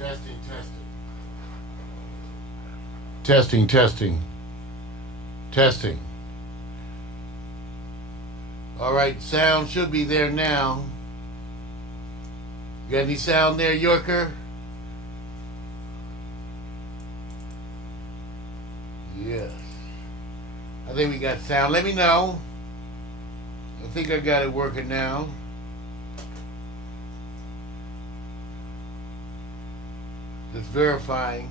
Testing, testing. Testing, testing. Testing. All right, sound should be there now. You got any sound there, Yorker? Yes. I think we got sound. Let me know. I think I got it working now. Just verifying.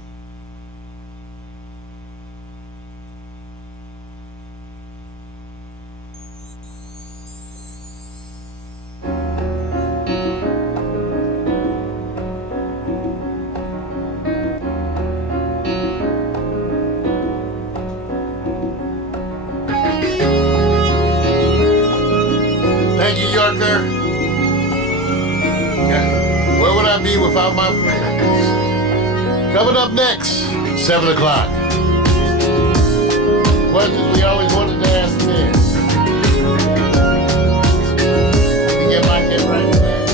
Thank you, Yorker. Okay. Where would I be without my friends? Coming up next, 7 o'clock. Questions we always wanted to ask men. Let me get my head right back.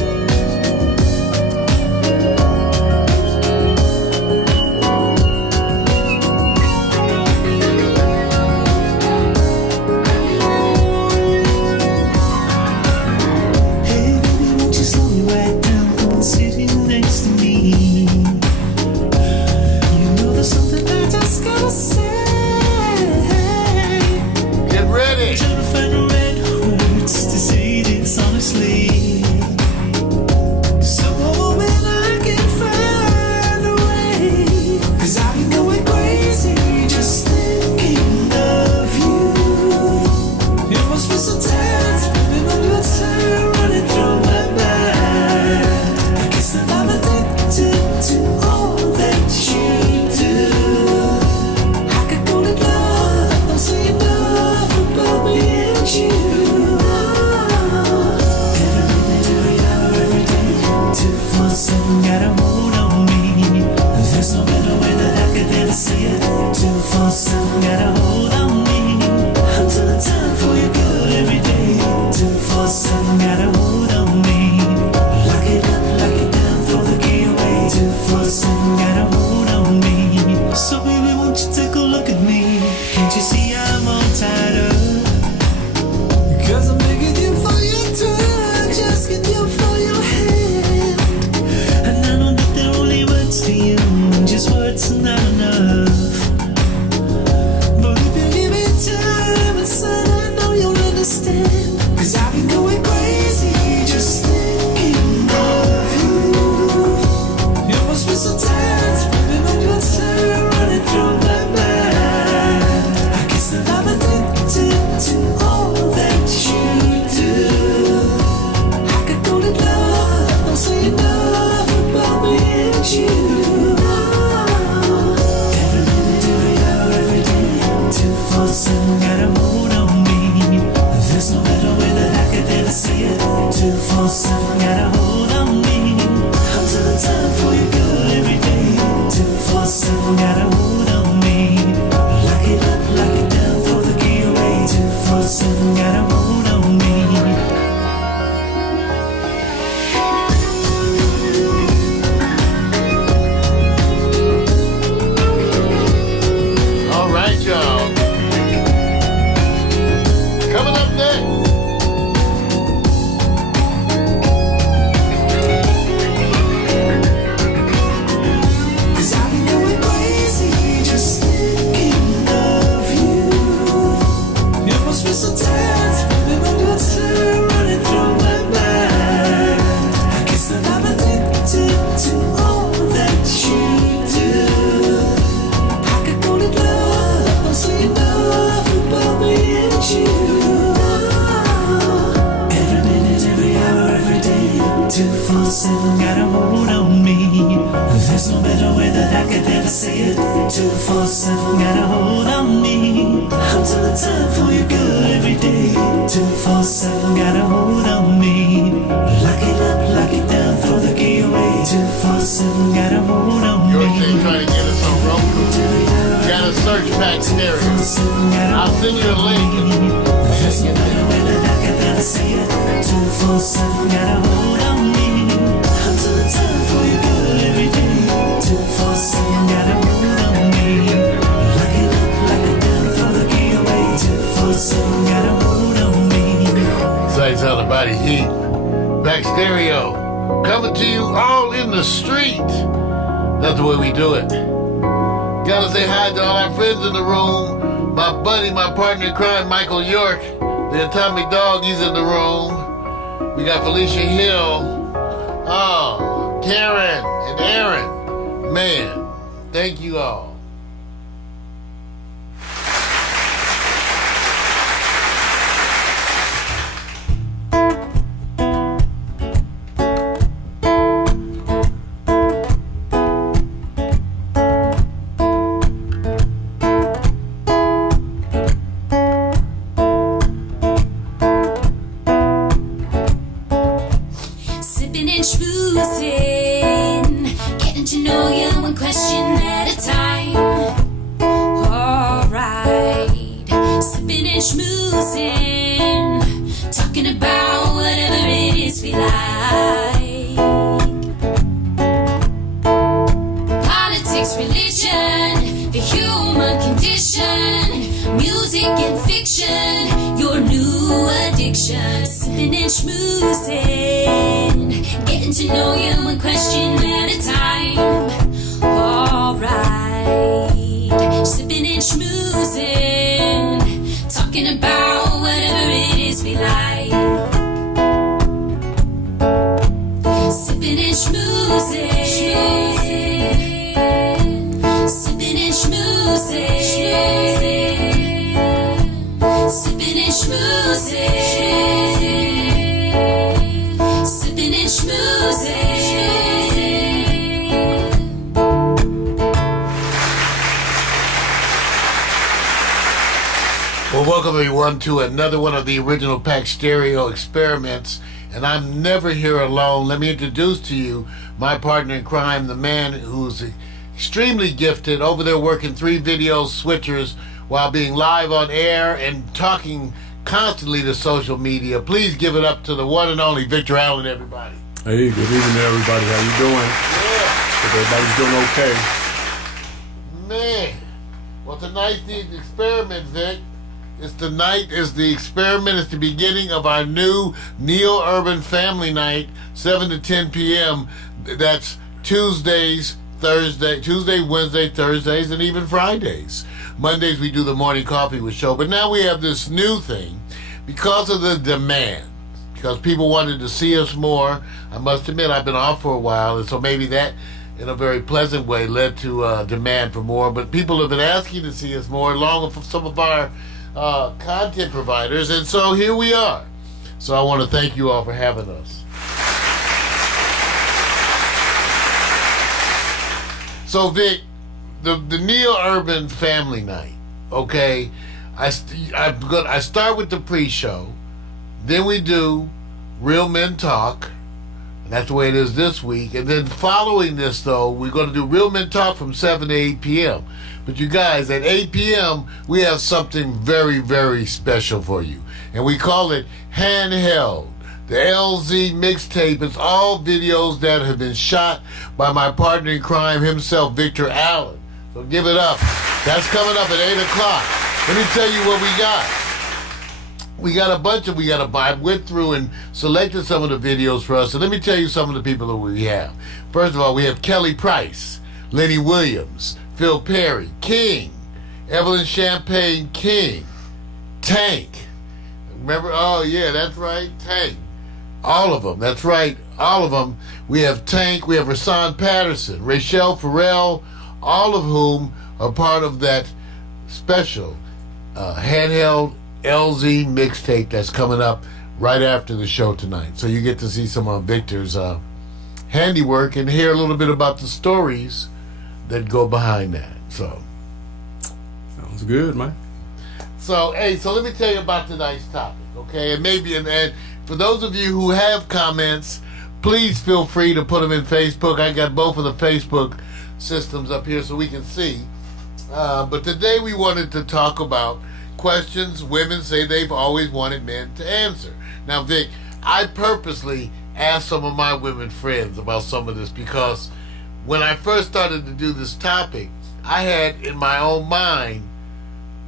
Hey baby, won't you slow me right down? Come and sit here next to me. Something I just gotta say. Get ready. Trying to find the right words to say this honestly. So when I can find a way, 'cause I've been going crazy just thinking of you. It must be so tired spending all your time running through my mind. I guess that I'm addicted to all that you do. I could call it love, don't say enough about me and you. Every minute, every hour, every day, 247 got a hold on me. There's no better way that I could ever say it. 247 got a hold on me. I'm telling time for you good every day. 247 got a hold on me. Lock it up, lock it down, throw the key away. 247 got a hold on me. So baby, won't you take a look at me? Can't you see I'm all tied up? 'Cause I'm begging you for your touch, asking you for your hand. And I know that they're only words to you, and just words are not enough. But if you give me time and son, I know you'll understand. 'Cause I've been going crazy just thinking of you. You must be so tired spending all your time running through my mind. I guess that I'm addicted to all that you do. I could call it love, don't say enough about me and you. Every minute, every hour, every day, 247 got a hold on me. There's no better way that I could ever say it. 247 got a hold on me. I'm telling time for you good every day. 247 got a hold on me. Lock it up, lock it down, throw the key away. 247 got a hold on me. All right, y'all. Coming up next. Cause I've been going crazy just thinking of you. You must be so tired spending all your time running through my mind. I guess that I'm addicted to all that you do. I could call it love, don't say enough about me and you. Every minute, every hour, every day, 247 got a hold on me. There's no better way that I could ever say it. 247 got a hold on me. I'm telling time for you good every day. 247 got a hold on me. Lock it up, lock it down, throw the key away. 247 got a hold on me. Your thing trying to get us on Roku. You got a search pack stereo. I'll send you a link. There's no better way that I could ever say it. 247 got a hold on me. I'm telling time for you good every day. 247 got a hold on me. Lock it up like a gun, throw the key away. 247 got a hold on me. Sights on the body heat. Back stereo. Coming to you all in the street. That's the way we do it. Gotta say hi to all our friends in the room. My buddy, my partner in crime, Michael York. The Atomic Dog, he's in the room. We got Felicia Hill. Oh, Karen and Aaron. Man, thank you all. Sipping and schmoozing, getting to know you one question at a time. Alright, sipping and schmoozing, talking about whatever it is we like. Politics, religion, the human condition, music and fiction, your new addiction. Sipping and schmoozing, getting to know you one question at a time. Alright, sipping and schmoozing, talking about whatever it is we like. Sipping and schmoozing, sipping and schmoozing, sipping and schmoozing, sipping and schmoozing. Well, welcome everyone to another one of the original Pack Stereo experiments. And I'm never here alone. Let me introduce to you my partner in crime, the man who's extremely gifted, over there working 3 video switchers while being live on air and talking constantly to social media. Please give it up to the one and only Victor Allen, everybody. Hey, good evening, everybody. How you doing? Yeah. Hope everybody's doing okay. Man. Well, tonight's the experiment, Vic. Tonight is the experiment. It's the beginning of our new NeoUrban family night, 7 to 10 p.m. That's Tuesday, Wednesday, Thursdays, and even Fridays. Mondays we do the morning coffee with show. But now we have this new thing because of the demand. Because people wanted to see us more. I must admit I've been off for a while, and so maybe that in a very pleasant way led to demand for more. But people have been asking to see us more, along with some of our content providers, and so here we are. So I want to thank you all for having us. So Vic, the NeoUrban family night, okay, I start with the pre-show, then we do Real Men Talk, and that's the way it is this week, and then following this though, we're going to do Real Men Talk from 7 to 8 p.m. But you guys, at 8 p.m., we have something very, very special for you. And we call it Handheld. The LZ mixtape is all videos that have been shot by my partner in crime himself, Victor Allen. So give it up. That's coming up at 8 o'clock. Let me tell you what we got. We got a bunch of, I went through and selected some of the videos for us. So let me tell you some of the people that we have. First of all, we have Kelly Price, Lenny Williams, Phil Perry, King, Evelyn Champagne King, Tank. Remember? Oh, yeah, that's right, Tank. All of them, that's right, all of them. We have Tank, we have Rasan Patterson, Rachelle Farrell, all of whom are part of that special handheld LZ mixtape that's coming up right after the show tonight. So you get to see some of Victor's handiwork and hear a little bit about the stories that go behind that. So Sounds good, man. So let me tell you about tonight's topic, okay? And and for those of you who have comments, please feel free to put them in Facebook. I got both of the Facebook systems up here so we can see. But today we wanted to talk about questions women say they've always wanted men to answer. Now, Vic, I purposely asked some of my women friends about some of this because when I first started to do this topic, I had in my own mind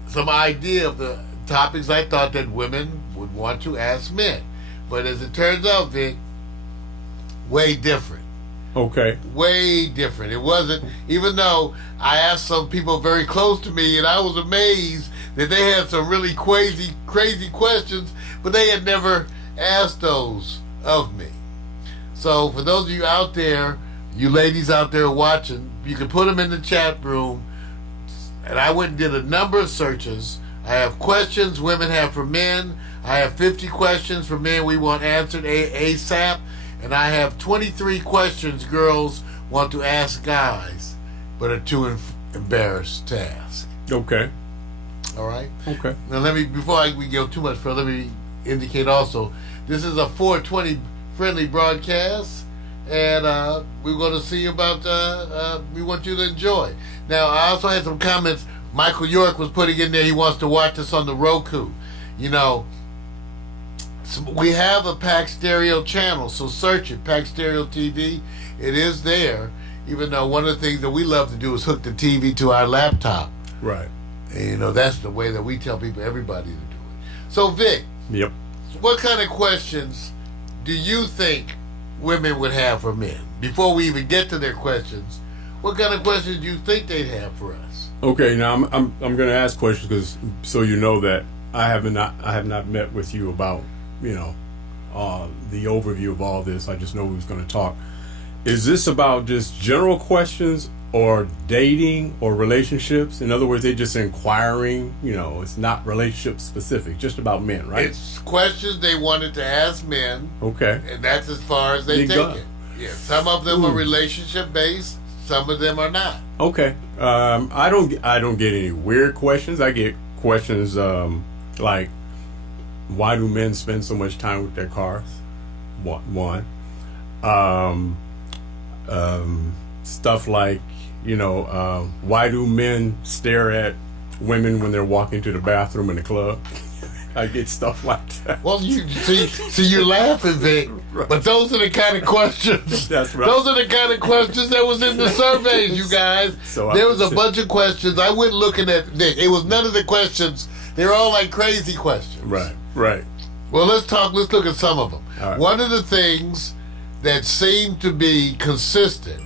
some idea of the topics I thought that women would want to ask men. But as it turns out, Vic, way different. Okay. Way different. It wasn't, even though I asked some people very close to me, and I was amazed that they had some really crazy questions, but they had never asked those of me. So for those of you out there, you ladies out there watching, you can put them in the chat room. And I went and did a number of searches. I have questions women have for men. I have 50 questions for men we want answered ASAP. And I have 23 questions girls want to ask guys, but are too embarrassed to ask. Okay. All right? Okay. Now before we go too much further, let me indicate also, this is a 420 friendly broadcast, and we're going to see about, we want you to enjoy. Now, I also had some comments Michael York was putting in there. He wants to watch us on the Roku. You know, we have a Pack Stereo channel, so search it, Pack Stereo TV. It is there, even though one of the things that we love to do is hook the TV to our laptop. Right. And, you know, that's the way that we tell people, everybody to do it. So, Vic. Yep. What kind of questions do you think women would have for men? Before we even get to their questions, what kind of questions do you think they'd have for us? Okay, now I'm going to ask questions because so you know that I have not met with you about the overview of all this. I just know who's going to talk. Is this about just general questions or dating or relationships? In other words, they're just inquiring. It's not relationship specific, just about men, right? It's questions they wanted to ask men. Okay, and that's as far as they take it. Yeah, some of them are relationship based. Some of them are not. Okay. I don't get any weird questions. I get questions like, why do men spend so much time with their cars? One. Stuff like, why do men stare at women when they're walking to the bathroom in the club? I get stuff like that. Well, you see, you're laughing, Vic, Right. but those are the kind of questions. That's right. Those are the kind of questions that was in the surveys, you guys. So there was a bunch of questions. I went looking at Vic. It was none of the questions. They were all like crazy questions. Right. Well, let's look at some of them. All right. One of the things that seemed to be consistent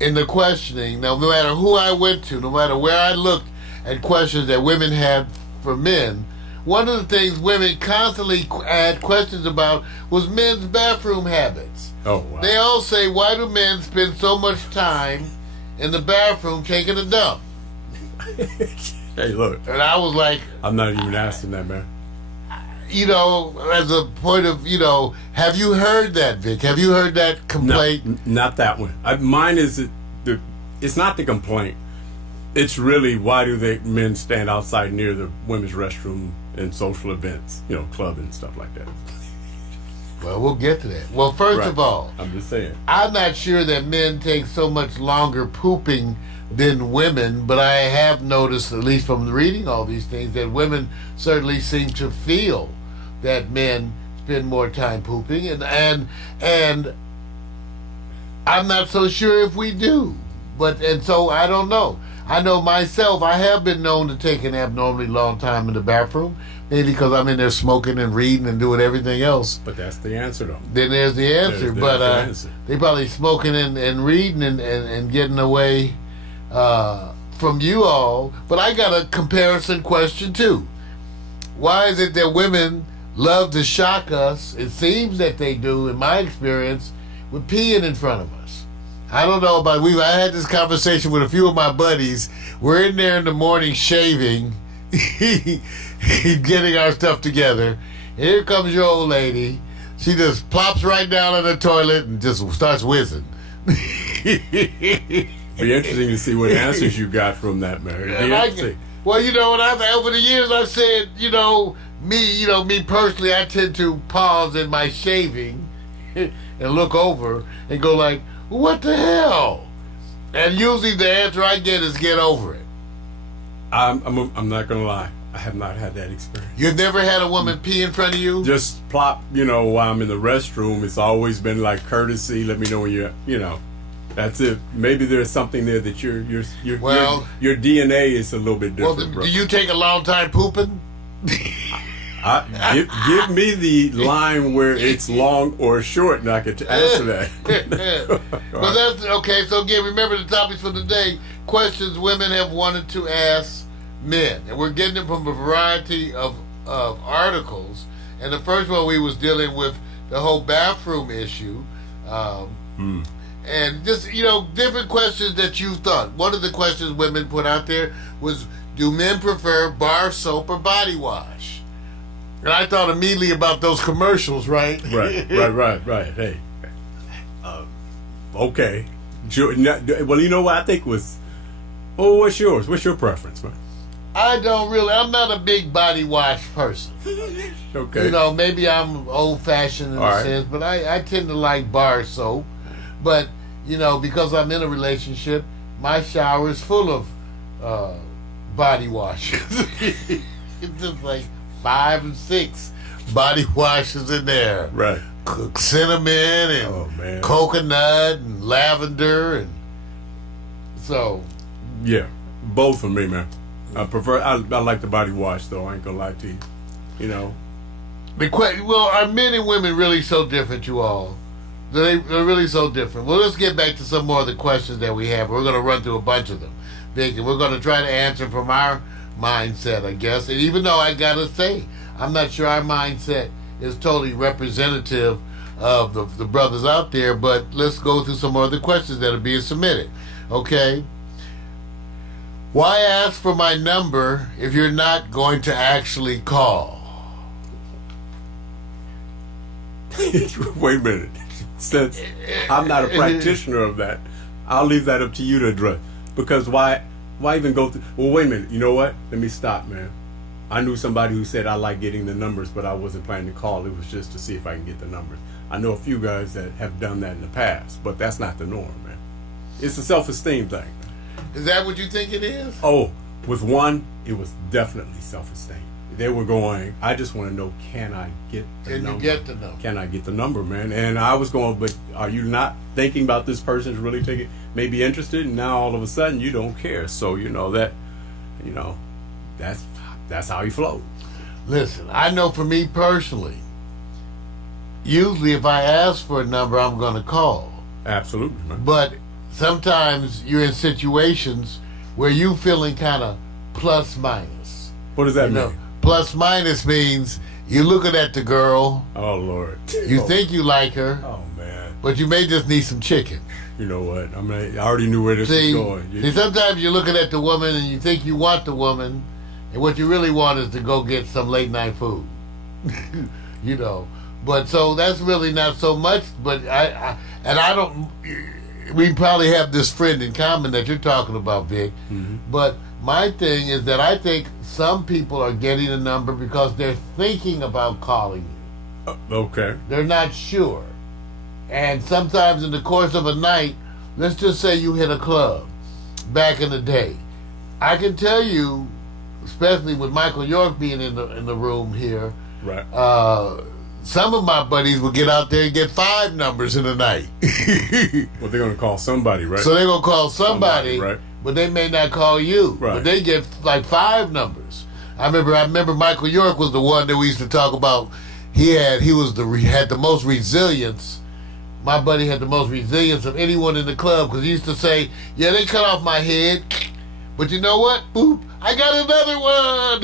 in the questioning, no matter who I went to, no matter where I looked at questions that women had for men, one of the things women constantly had questions about was men's bathroom habits. Oh, wow. They all say, why do men spend so much time in the bathroom taking a dump? Hey, look. And I was like, I'm not even asking that, man. As a point of, have you heard that, Vic? Have you heard that complaint? No, not that one. Mine is it's not the complaint. It's really, why do men stand outside near the women's restroom and social events, club and stuff like that. Well, we'll get to that. Well, first of all, I'm just saying. I'm not sure that men take so much longer pooping than women, but I have noticed, at least from reading all these things, that women certainly seem to feel that men spend more time pooping, and I'm not so sure if we do. And so I don't know. I know myself, I have been known to take an abnormally long time in the bathroom, maybe because I'm in there smoking and reading and doing everything else. But that's the answer, though. Then there's the answer. There's the answer. They probably smoking and reading and getting away from you all. But I got a comparison question, too. Why is it that women love to shock us? It seems that they do, in my experience, with peeing in front of us. I don't know about I had this conversation with a few of my buddies. We're in there in the morning shaving, getting our stuff together. And here comes your old lady. She just plops right down in the toilet and just starts whizzing. Be interesting to see what answers you got from that, Mary. Well, over the years I've said, me personally, I tend to pause in my shaving and look over and go like, what the hell? And usually the answer I get is get over it. I'm not gonna lie. I have not had that experience. You've never had a woman pee in front of you? Just plop, while I'm in the restroom. It's always been like courtesy. Let me know when you're. That's it. Maybe there's something there that your DNA is a little bit different. Well, do you take a long time pooping? Give me the line where it's long or short, and I can answer that. Well, that's okay. So again, remember the topics for today: questions women have wanted to ask men, and we're getting them from a variety of articles. And the first one we was dealing with the whole bathroom issue, and just different questions that you thought. One of the questions women put out there was, "Do men prefer bar soap or body wash?" And I thought immediately about those commercials, right? Right. Hey, okay. Sure. Well, you know what I think was. Oh, what's yours? What's your preference, man? I'm not a big body wash person. Okay. Maybe I'm old fashioned in a sense, but I tend to like bar soap. But, because I'm in a relationship, my shower is full of body washes. It's just like 5 and 6 body washes in there. Right. Cinnamon and coconut and lavender and so. Yeah, both for me, man. I like the body wash though. I ain't gonna lie to you. Well, are men and women really so different, you all? They're really so different. Well, let's get back to some more of the questions that we have. We're going to run through a bunch of them, Vic, and we're going to try to answer from our mindset, I guess. And even though I got to say, I'm not sure our mindset is totally representative of the brothers out there, but let's go through some more of the questions that are being submitted. Okay? Why ask for my number if you're not going to actually call? Wait a minute. Since I'm not a practitioner of that, I'll leave that up to you to address. Because why even go through? Well, wait a minute. You know what? Let me stop, man. I knew somebody who said I like getting the numbers, but I wasn't planning to call. It was just to see if I can get the numbers. I know a few guys that have done that in the past, but that's not the norm, man. It's a self-esteem thing. Is that what you think it is? Oh, with one, it was definitely self-esteem. They were going, I just want to know, can I get the number? Can you get the number? Can I get the number, man? And I was going, but are you not thinking about this person's really maybe interested? And now all of a sudden you don't care. So, that's how you flow. Listen, I know for me personally, usually if I ask for a number, I'm going to call. Absolutely, man. But sometimes you're in situations where you feeling kind of plus minus. What does that mean? Plus minus means you're looking at the girl. Oh, Lord. You think you like her. Oh, man. But you may just need some chicken. You know what? I already knew where this was going. See, sometimes you're looking at the woman and you think you want the woman, and what you really want is to go get some late night food. But so that's really not so much. But we probably have this friend in common that you're talking about, Vic. Mm-hmm. But my thing is that I think some people are getting a number because they're thinking about calling you. Okay. They're not sure. And sometimes in the course of a night, let's just say you hit a club back in the day. I can tell you, especially with Michael York being in the room here, right? Some of my buddies would get out there and get 5 numbers in a night. Well, they're going to call somebody, right? So they're going to call somebody, right? But they may not call you. Right. But they get like 5 numbers. I remember Michael York was the one that we used to talk about. He had the most resilience. My buddy had the most resilience of anyone in the club because he used to say, "Yeah, they cut off my head, but you know what? Boop! I got another one.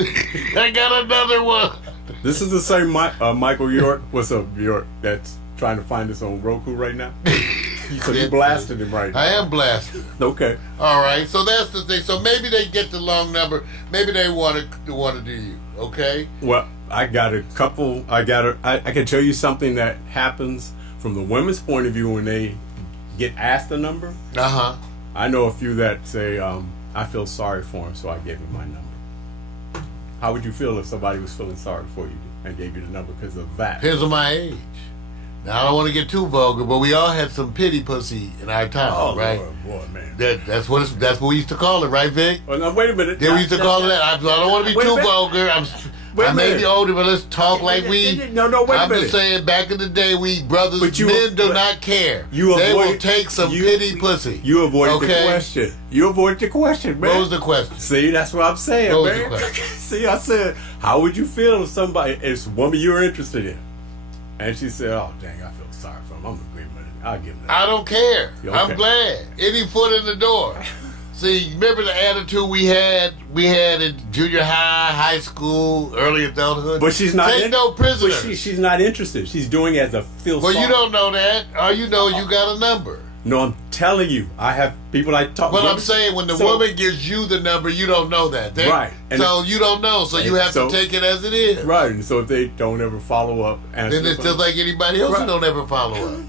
I got another one." This is the same Michael York. What's up, York? That's trying to find us on Roku right now. So you blasted him right now. I am blasted. Okay. All right. So that's the thing. So maybe they get the long number. Maybe they want to do you. Okay. Well, I got a couple. I can tell you something that happens from the women's point of view when they get asked a number. I know a few that say, "I feel sorry for him, so I gave him my number." How would you feel if somebody was feeling sorry for you and gave you the number because of that? Because of my age. Now, I don't want to get too vulgar, but we all had some pity pussy in our time, right? Oh, boy, man. That's what we used to call it, right, Vic? Oh, no, wait a minute. We used to call it that. I don't want to be too vulgar. Wait a I may minute. be older, but let's talk like we. No, wait a I'm minute. just saying, back in the day, we brothers, But you- men do but not care. you They will avoided- take some you- pity pussy. You avoided the okay? question. You avoided the question, man. What was the question? See, that's what I'm saying, What was man. the question? See, I said, how would you feel if somebody, if a woman you were interested in, and she said, "Oh, dang, I feel sorry for him. I'm agreeing with it. I'll give him that." I don't care. Okay. I'm glad. Any foot in the door. See, remember the attitude we had in junior high, high school, early adulthood? But she's not. Take no prisoners. But she's not interested. She's doing it as a feel. Well, you sorry. don't know that. All you know is you got a number. No, I'm telling you, I have people I talk. But I'm saying when the So- woman gives you the number, you don't know that. Right. And so you don't know. So you have so- to take it as it is. Right, and so if they don't ever follow up, answer Then it's the just phone. like anybody else Right. who don't ever follow up.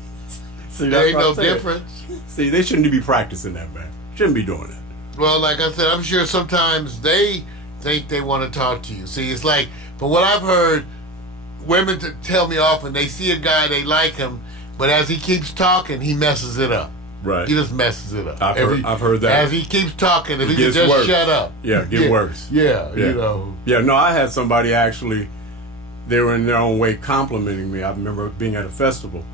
See, There that's ain't what no I'm saying. difference. See, they shouldn't be practicing that, man. Shouldn't be doing that. Well, like I said, I'm sure sometimes they think they want to talk to you. See, it's like, from what I've heard, women tell me often they see a guy, they like him, but as he keeps talking, he messes it up. Right. He just messes it up. I've heard that. As he keeps talking, if he could gets just worse. shut up. Yeah, get worse. Yeah, Yeah. you know. Yeah, no, I had somebody actually, they were in their own way complimenting me. I remember being at a festival,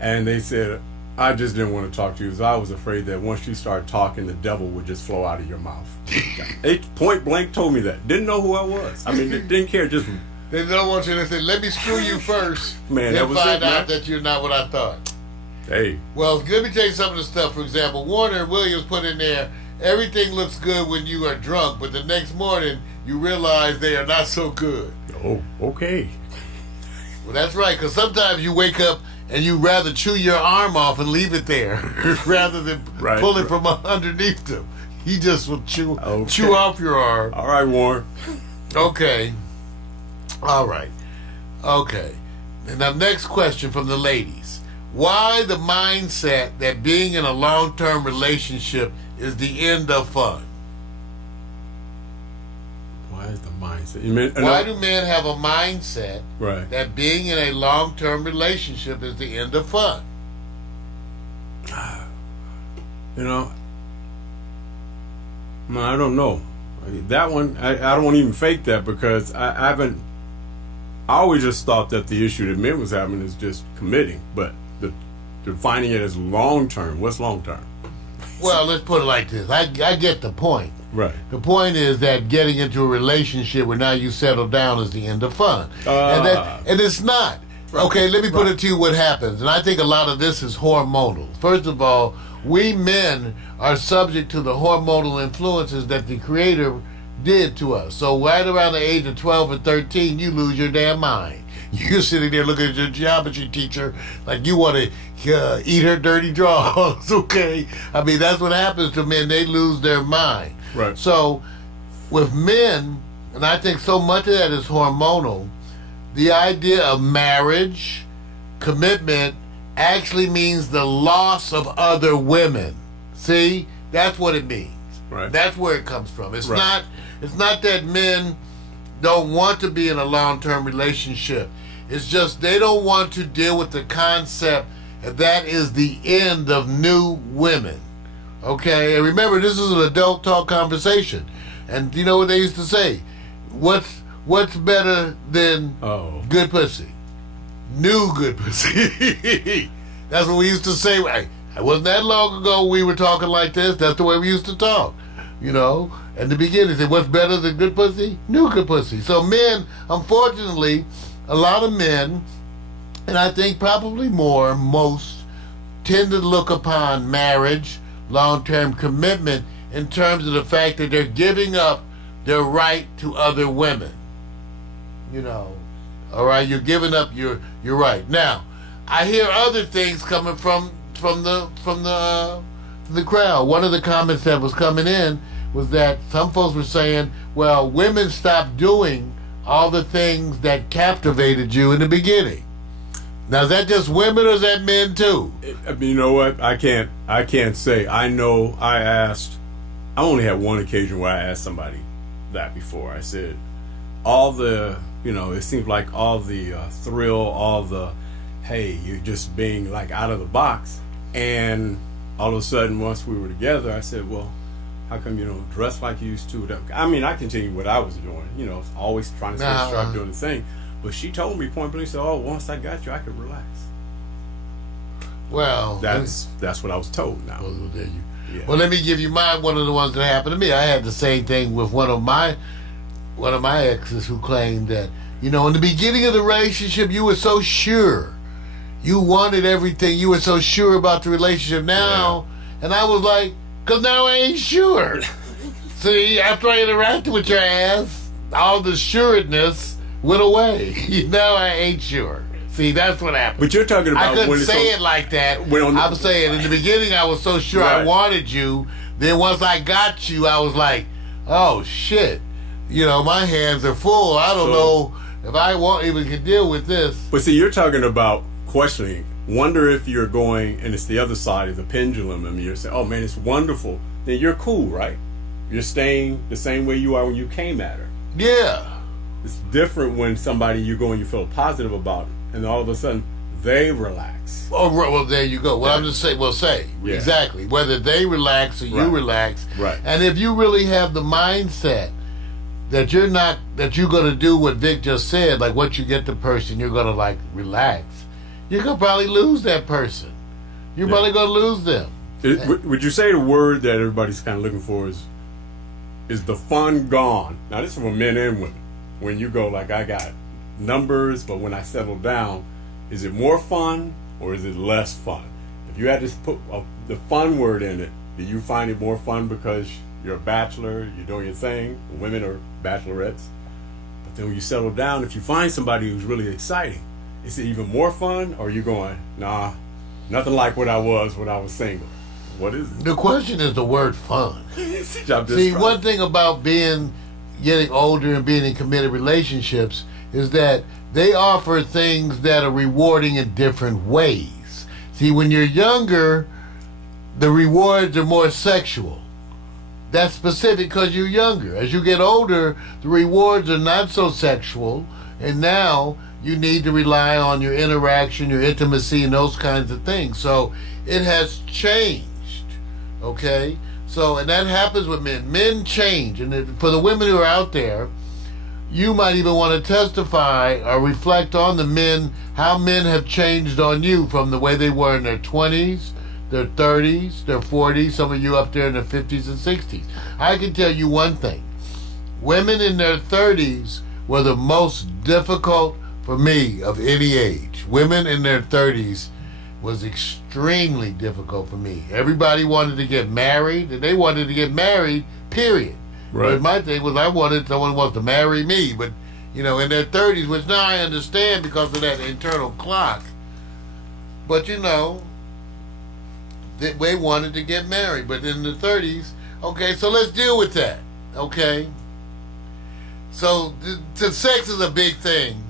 and they said, I just didn't want to talk to you because I was afraid that once you start talking, the devil would just flow out of your mouth. They point blank told me that. Didn't know who I was. I mean, didn't care, just, They don't want you to say, let me screw you first. Man, then that was find it, out man. that you're not what I thought. hey, Well, let me tell you some of the stuff. For example, Warner Williams put in there, everything looks good when you are drunk, but the next morning you realize they are not so good. oh, okay. Well, that's right, because sometimes you wake up and you rather chew your arm off and leave it there rather than Right. pull it from underneath them. He just will chew Okay. off your arm. All right, Warren. Okay. All right. Okay. And now, next question from the ladies. Why the mindset that being in a long-term relationship is the end of fun? Why is the mindset? You mean, Why do men have a mindset right. that being in a long-term relationship is the end of fun? You know, no, I don't know. That one, I don't even fake that because I haven't. I always just thought that the issue that men was having is just committing, but defining it as long term. What's long term? Well, let's put it like this. I get the point. Right. The point is that getting into a relationship where now you settle down is the end of fun. And it's not. Okay, let me put it to you what happens. And I think a lot of this is hormonal. First of all, we men are subject to the hormonal influences that the Creator did to us. So right around the age of 12 and 13, you lose your damn mind. You're sitting there looking at your geometry teacher like you want to eat her dirty drawers, okay? I mean, that's what happens to men. They lose their mind. Right. So with men, and I think so much of that is hormonal, the idea of marriage, commitment, actually means the loss of other women. See? That's what it means. Right. That's where it comes from. It's Right. not that men don't want to be in a long-term relationship. It's just they don't want to deal with the concept that is the end of new women. Okay? And remember, this is an adult talk conversation. And you know what they used to say? What's better than good pussy? New good pussy. That's what we used to say. It wasn't that long ago we were talking like this. That's the way we used to talk. You know? In the beginning, they said, what's better than good pussy? New good pussy. So men, unfortunately, a lot of men, and I think probably most, tend to look upon marriage, long-term commitment, in terms of the fact that they're giving up their right to other women. You know, all right, you're giving up your right. Now, I hear other things coming from the crowd. One of the comments that was coming in was that some folks were saying, well, women stopped doing all the things that captivated you in the beginning. Now, is that just women or is that men too? I mean, you know what? I can't say. I know I only had one occasion where I asked somebody that before. I said, it seems like all the thrill, all the, hey, you're just being like out of the box. And all of a sudden, once we were together, I said, well, How come you don't dress like you used to? I mean, I continued what I was doing. You know, always trying to stay sharp doing the thing. But she told me point blank, said, "Oh, once I got you, I could relax." Well, that's what I was told. Now, well, there you. Yeah. Well, let me give you one of the ones that happened to me. I had the same thing with one of my exes who claimed that, you know, in the beginning of the relationship, you were so sure, you wanted everything, you were so sure about the relationship. Now, and I was like, because now I ain't sure. See, after I interacted with your ass, all the sureness went away. Now I ain't sure. See, that's what happened. But you're talking about I couldn't when say it like that. I'm saying in the beginning I was so sure I wanted you. Then once I got you, I was like, oh shit. You know, my hands are full. I don't know if I even can deal with this. But see, you're talking about questioning. Wonder if you're going, and it's the other side of the pendulum. I mean, you're saying, oh man, it's wonderful. Then you're cool, right? You're staying the same way you are when you came at her. Yeah. It's different when somebody you go and you feel positive about it, and all of a sudden they relax. Oh, well, there you go. Well, I'm just saying, exactly. Whether they relax or you relax. Right. And if you really have the mindset that you're going to do what Vic just said, like once you get the person, you're going to like relax, you're going to probably lose that person. You're probably going to lose them. Would you say the word that everybody's kind of looking for is the fun gone? Now, this is for men and women. When you go like, I got numbers, but when I settle down, is it more fun or is it less fun? If you had to put the fun word in it, do you find it more fun because you're a bachelor, you're doing your thing, women are bachelorettes? But then when you settle down, if you find somebody who's really exciting, is it even more fun, or are you going, nah, nothing like what I was when I was single? What is it? The question is the word fun. See, one thing about getting older and being in committed relationships is that they offer things that are rewarding in different ways. See, when you're younger, the rewards are more sexual. That's specific because you're younger. As you get older, the rewards are not so sexual, and now you need to rely on your interaction, your intimacy, and those kinds of things. So it has changed, okay? So, and that happens with men. Men change, and for the women who are out there, you might even want to testify or reflect on the men, how men have changed on you from the way they were in their 20s, their 30s, their 40s, some of you up there in their 50s and 60s. I can tell you one thing. Women in their 30s were the most difficult for me of any age. Women in their 30s was extremely difficult for me. Everybody wanted to get married, and they wanted to get married, period. Right. But my thing was I wanted someone who wants to marry me, but, you know, in their 30s, which now I understand because of that internal clock. But, you know, they wanted to get married. But in the 30s, okay, so let's deal with that, okay? So the sex is a big thing.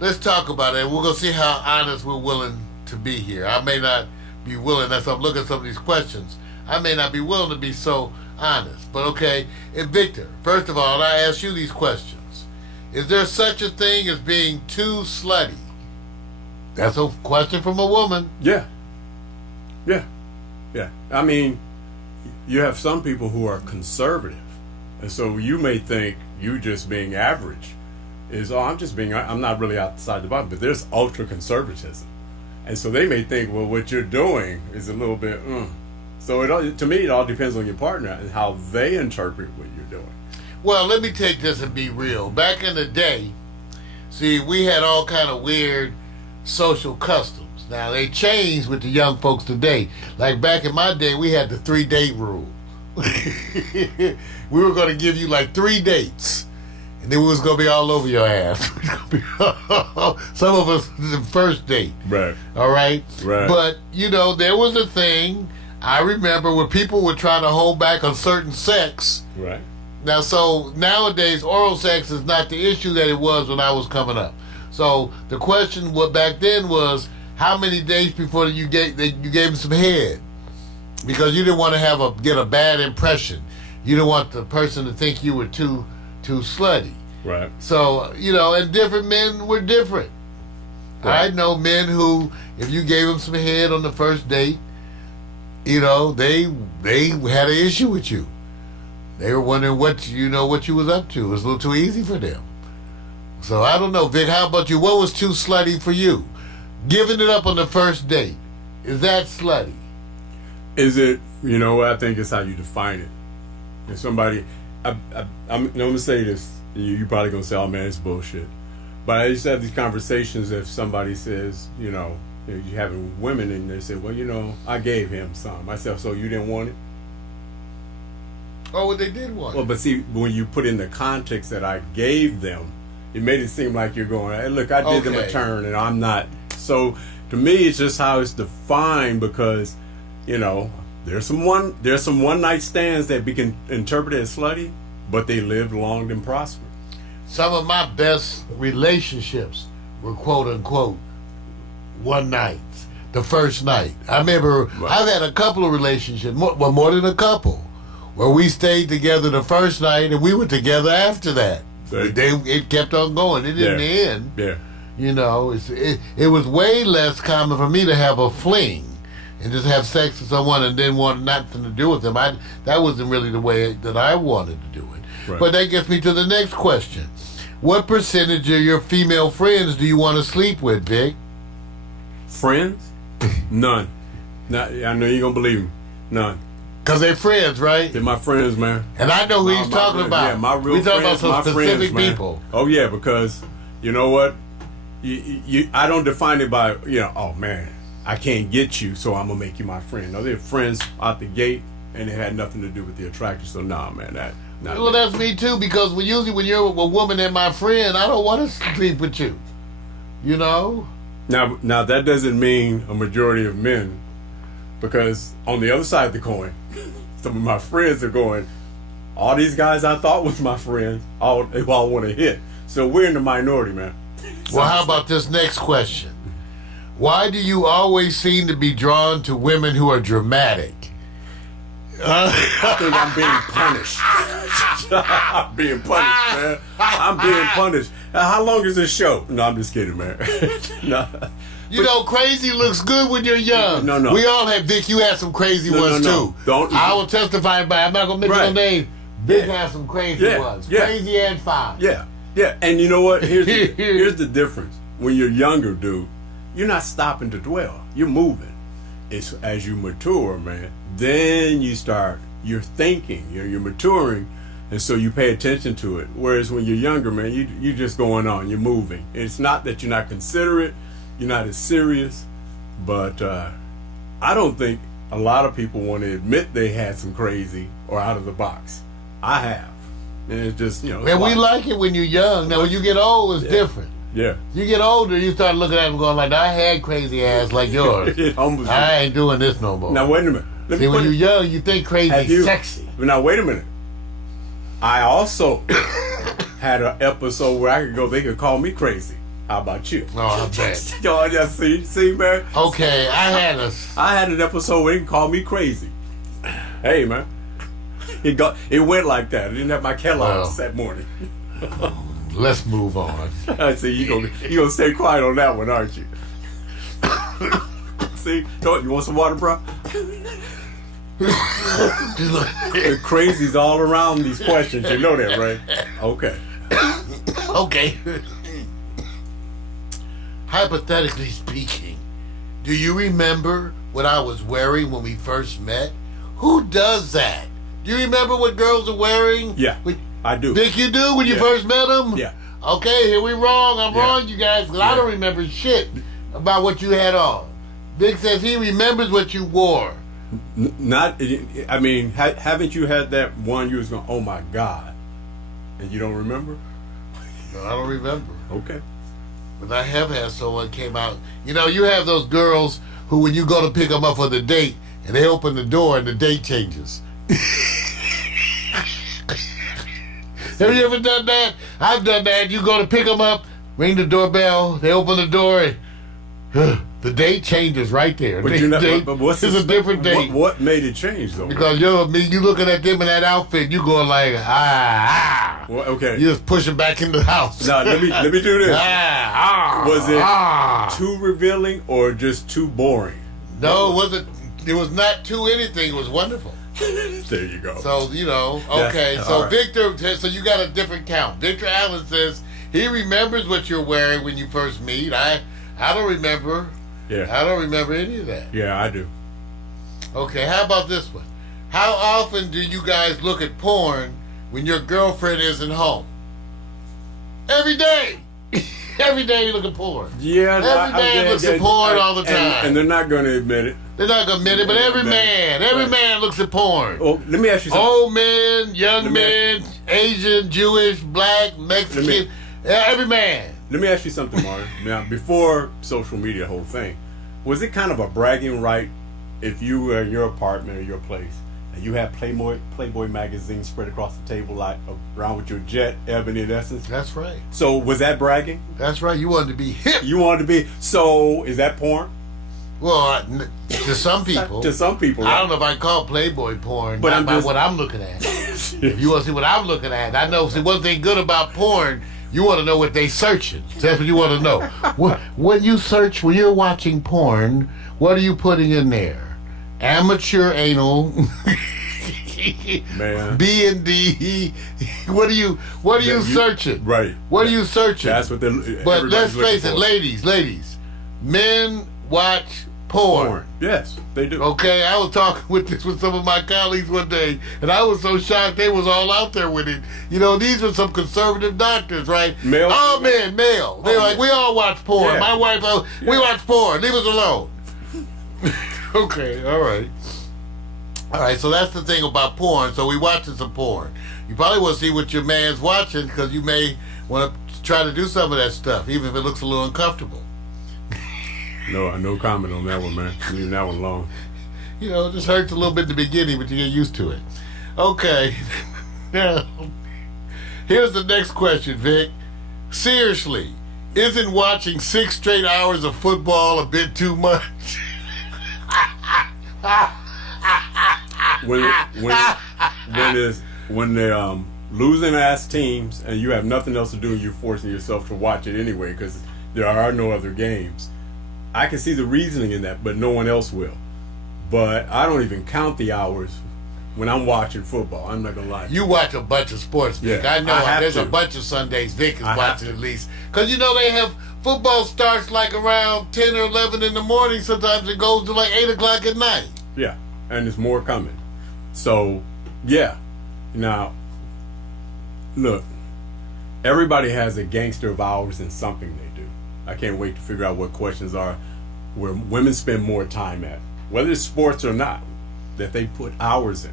Let's talk about it. We're going to see how honest we're willing to be here. I may not be willing, as I'm looking at some of these questions, I may not be willing to be so honest. But okay, and Victor, first of all, I ask you these questions. Is there such a thing as being too slutty? That's a question from a woman. Yeah. I mean, you have some people who are conservative. And so you may think you just being average is, I'm not really outside the box, but there's ultra conservatism. And so they may think, well, what you're doing is a little bit, So to me, it all depends on your partner and how they interpret what you're doing. Well, let me take this and be real. Back in the day, see, we had all kind of weird social customs. Now, they changed with the young folks today. Like back in my day, we had the 3-date rule. We were going to give you like 3 dates. And then we was going to be all over your ass. Some of us, the first date. Right. All right? Right. But, you know, there was a thing, I remember, when people were trying to hold back on certain sex. Right. Now, so nowadays, oral sex is not the issue that it was when I was coming up. So the question back then was, how many days before you gave him some head? Because you didn't want to get a bad impression. You didn't want the person to think you were too slutty. Right. So, you know, and different men were different. Right. I know men who, if you gave them some head on the first date, you know, they had an issue with you. They were wondering what you was up to. It was a little too easy for them. So I don't know, Vic. How about you? What was too slutty for you? Giving it up on the first date, is that slutty? Is it? You know what? I think it's how you define it. If somebody, I'm gonna say this. You probably gonna say, "Oh man, it's bullshit." But I used to have these conversations. If somebody says, you know, you're having women and they say, "Well, you know, I gave him some." I said, "So you didn't want it?" Oh, well, they did want Well, it. but see, when you put in the context that I gave them, it made it seem like you're going, "Hey, look, I did them a Okay. turn, and I'm not." So to me, it's just how it's defined because, you know, there's some one night stands that we can interpret as slutty, but they lived long and prospered. Some of my best relationships were quote unquote one nights. The first night. I remember I've had a couple of relationships, more than a couple, where we stayed together the first night and we were together after that. It kept on going. It didn't end. Yeah. You know, it was way less common for me to have a fling and just have sex with someone and then want nothing to do with them. That wasn't really the way that I wanted to do it. Right. But that gets me to the next question. What percentage of your female friends do you want to sleep with, Vic? Friends? None. Not, I know you're gonna believe me. None. Because they're friends, right? They're my friends, man. And I know who he's talking about. Yeah, my real We're talking about friends, some my specific friends, man. people. Oh yeah, because you know what? I don't define it by, you know, oh man, I can't get you, so I'm gonna make you my friend. No, they're friends out the gate, and it had nothing to do with the attraction. So nah, man, Well, that's me too, because usually when you're a woman and my friend, I don't want to sleep with you. You know? Now that doesn't mean a majority of men, because on the other side of the coin, some of my friends are going, all these guys I thought was my friends, all want to hit. So we're in the minority, man. Well, how about this next question? Why do you always seem to be drawn to women who are dramatic? I think I'm being punished. I'm being punished, man. I'm being punished. How long is this show? No, I'm just kidding, man. No. You know, crazy looks good when you're young. No. We all have, Vic, you had some crazy ones no. too. I will testify by, I'm not going to mention no name. Vic had some crazy ones. Yeah. Crazy and fine. Yeah. And you know what? Here's the difference. When you're younger, dude, you're not stopping to dwell. You're moving. It's as you mature, man, then you're thinking, you're maturing, and so you pay attention to it. Whereas when you're younger, man, you're just going on, you're moving. It's not that you're not considerate, you're not as serious, but I don't think a lot of people want to admit they had some crazy or out of the box. I have. And it's just, you know. Man, we like it when you're young. Now, when you get old, it's different. Yeah. You get older, you start looking at them going like, I had crazy ass like yours. It humbles you. I ain't doing this no more. Now, wait a minute. See, when you're young, you think crazy sexy. Now, wait a minute. I also had an episode where they could call me crazy. How about you? Oh, I bet. Y'all just see, man? Okay, I had an episode where they can call me crazy. Hey, man. It went like that. I didn't have my Kellogg's that morning. Let's move on. I see you gonna stay quiet on that one, aren't you? See, you want some water, bro? The crazy's all around these questions. You know that, right? Okay. Okay. Hypothetically speaking, do you remember what I was wearing when we first met? Who does that? Do you remember what girls are wearing? Yeah, I do. Think you do when you first met them? Yeah. Okay, here we wrong. I'm wrong, you guys, because I don't remember shit about what you had on. Vic says he remembers what you wore. Haven't you had that one you was going, oh my God, and you don't remember? No, I don't remember. Okay. But I have had someone came out. You know, you have those girls who, when you go to pick them up for the date, and they open the door and the date changes. Have you ever done that? I've done that. You go to pick them up, ring the doorbell, they open the door, and the date changes right there. But it's a different date. What made it change though? Because you looking at them in that outfit, you going like Well, okay. You just pushing back in the house. Now let me do this. Was it too revealing or just too boring? No, it wasn't. It was not too anything. It was wonderful. There you go. So, you know, That's- okay. all So right. Victor, so you got a different count. Victor Allen says he remembers what you're wearing when you first meet. I don't remember. Yeah. I don't remember any of that. Yeah, I do. Okay, how about this one? How often do you guys look at porn when your girlfriend isn't home? Every day. Every day you look at porn. Yeah, Every man looks at porn all the time. and they're not going to admit it. They're not gonna admit it, but every Right. man looks at porn. Oh, let me ask you something. Old men, young Let me- men, Asian, Jewish, black, Mexican, every man. Let me ask you something, Martin. Now, before social media, whole thing, was it kind of a bragging right if you were in your apartment or your place and you had Playboy magazine spread across the table like around with your Jet, Ebony, and Essence? That's right. So was that bragging? That's right. You wanted to be hip. You wanted to be. So is that porn? Well, to some people. To some people, I right? don't know if I call Playboy porn, But not I'm by just- what I'm looking at. If you want to see what I'm looking at, I know. See, one thing good about porn, you want to know what they searching. That's what you want to know. When you search, when you're watching porn, what are you putting in there? Amateur anal, Man. B&D. What are you searching? Right. What are you searching? That's what they're. But let's everybody's looking face it, for. ladies, men watch porn. Porn. Yes, they do. Okay, I was talking with some of my colleagues one day, and I was so shocked they was all out there with it. You know, these are some conservative doctors, right? Male? All men, male. They're like, we all watch porn. Yeah. My wife, we watch porn. Leave us alone. Okay, all right. All right, so that's the thing about porn. So we watching some porn. You probably want to see what your man's watching because you may want to try to do some of that stuff, even if it looks a little uncomfortable. No comment on that one, man. Leave that one alone. You know, it just hurts a little bit in the beginning, but you get used to it. Okay. Now, here's the next question, Vic. Seriously, isn't watching 6 straight hours of football a bit too much? when they're losing ass teams and you have nothing else to do and you're forcing yourself to watch it anyway because there are no other games. I can see the reasoning in that, but no one else will. But I don't even count the hours when I'm watching football. I'm not gonna lie. You watch a bunch of sports, Vic. Yeah, I know I have there's a to. bunch of Sundays Vic is I have watching to. at least. Because, you know, they have football starts like around 10 or 11 in the morning. Sometimes it goes to like 8 o'clock at night. Yeah, and there's more coming. So, yeah. Now, look, everybody has a gangster of hours in something they do. I can't wait to figure out what questions are where women spend more time at, whether it's sports or not, that they put hours in.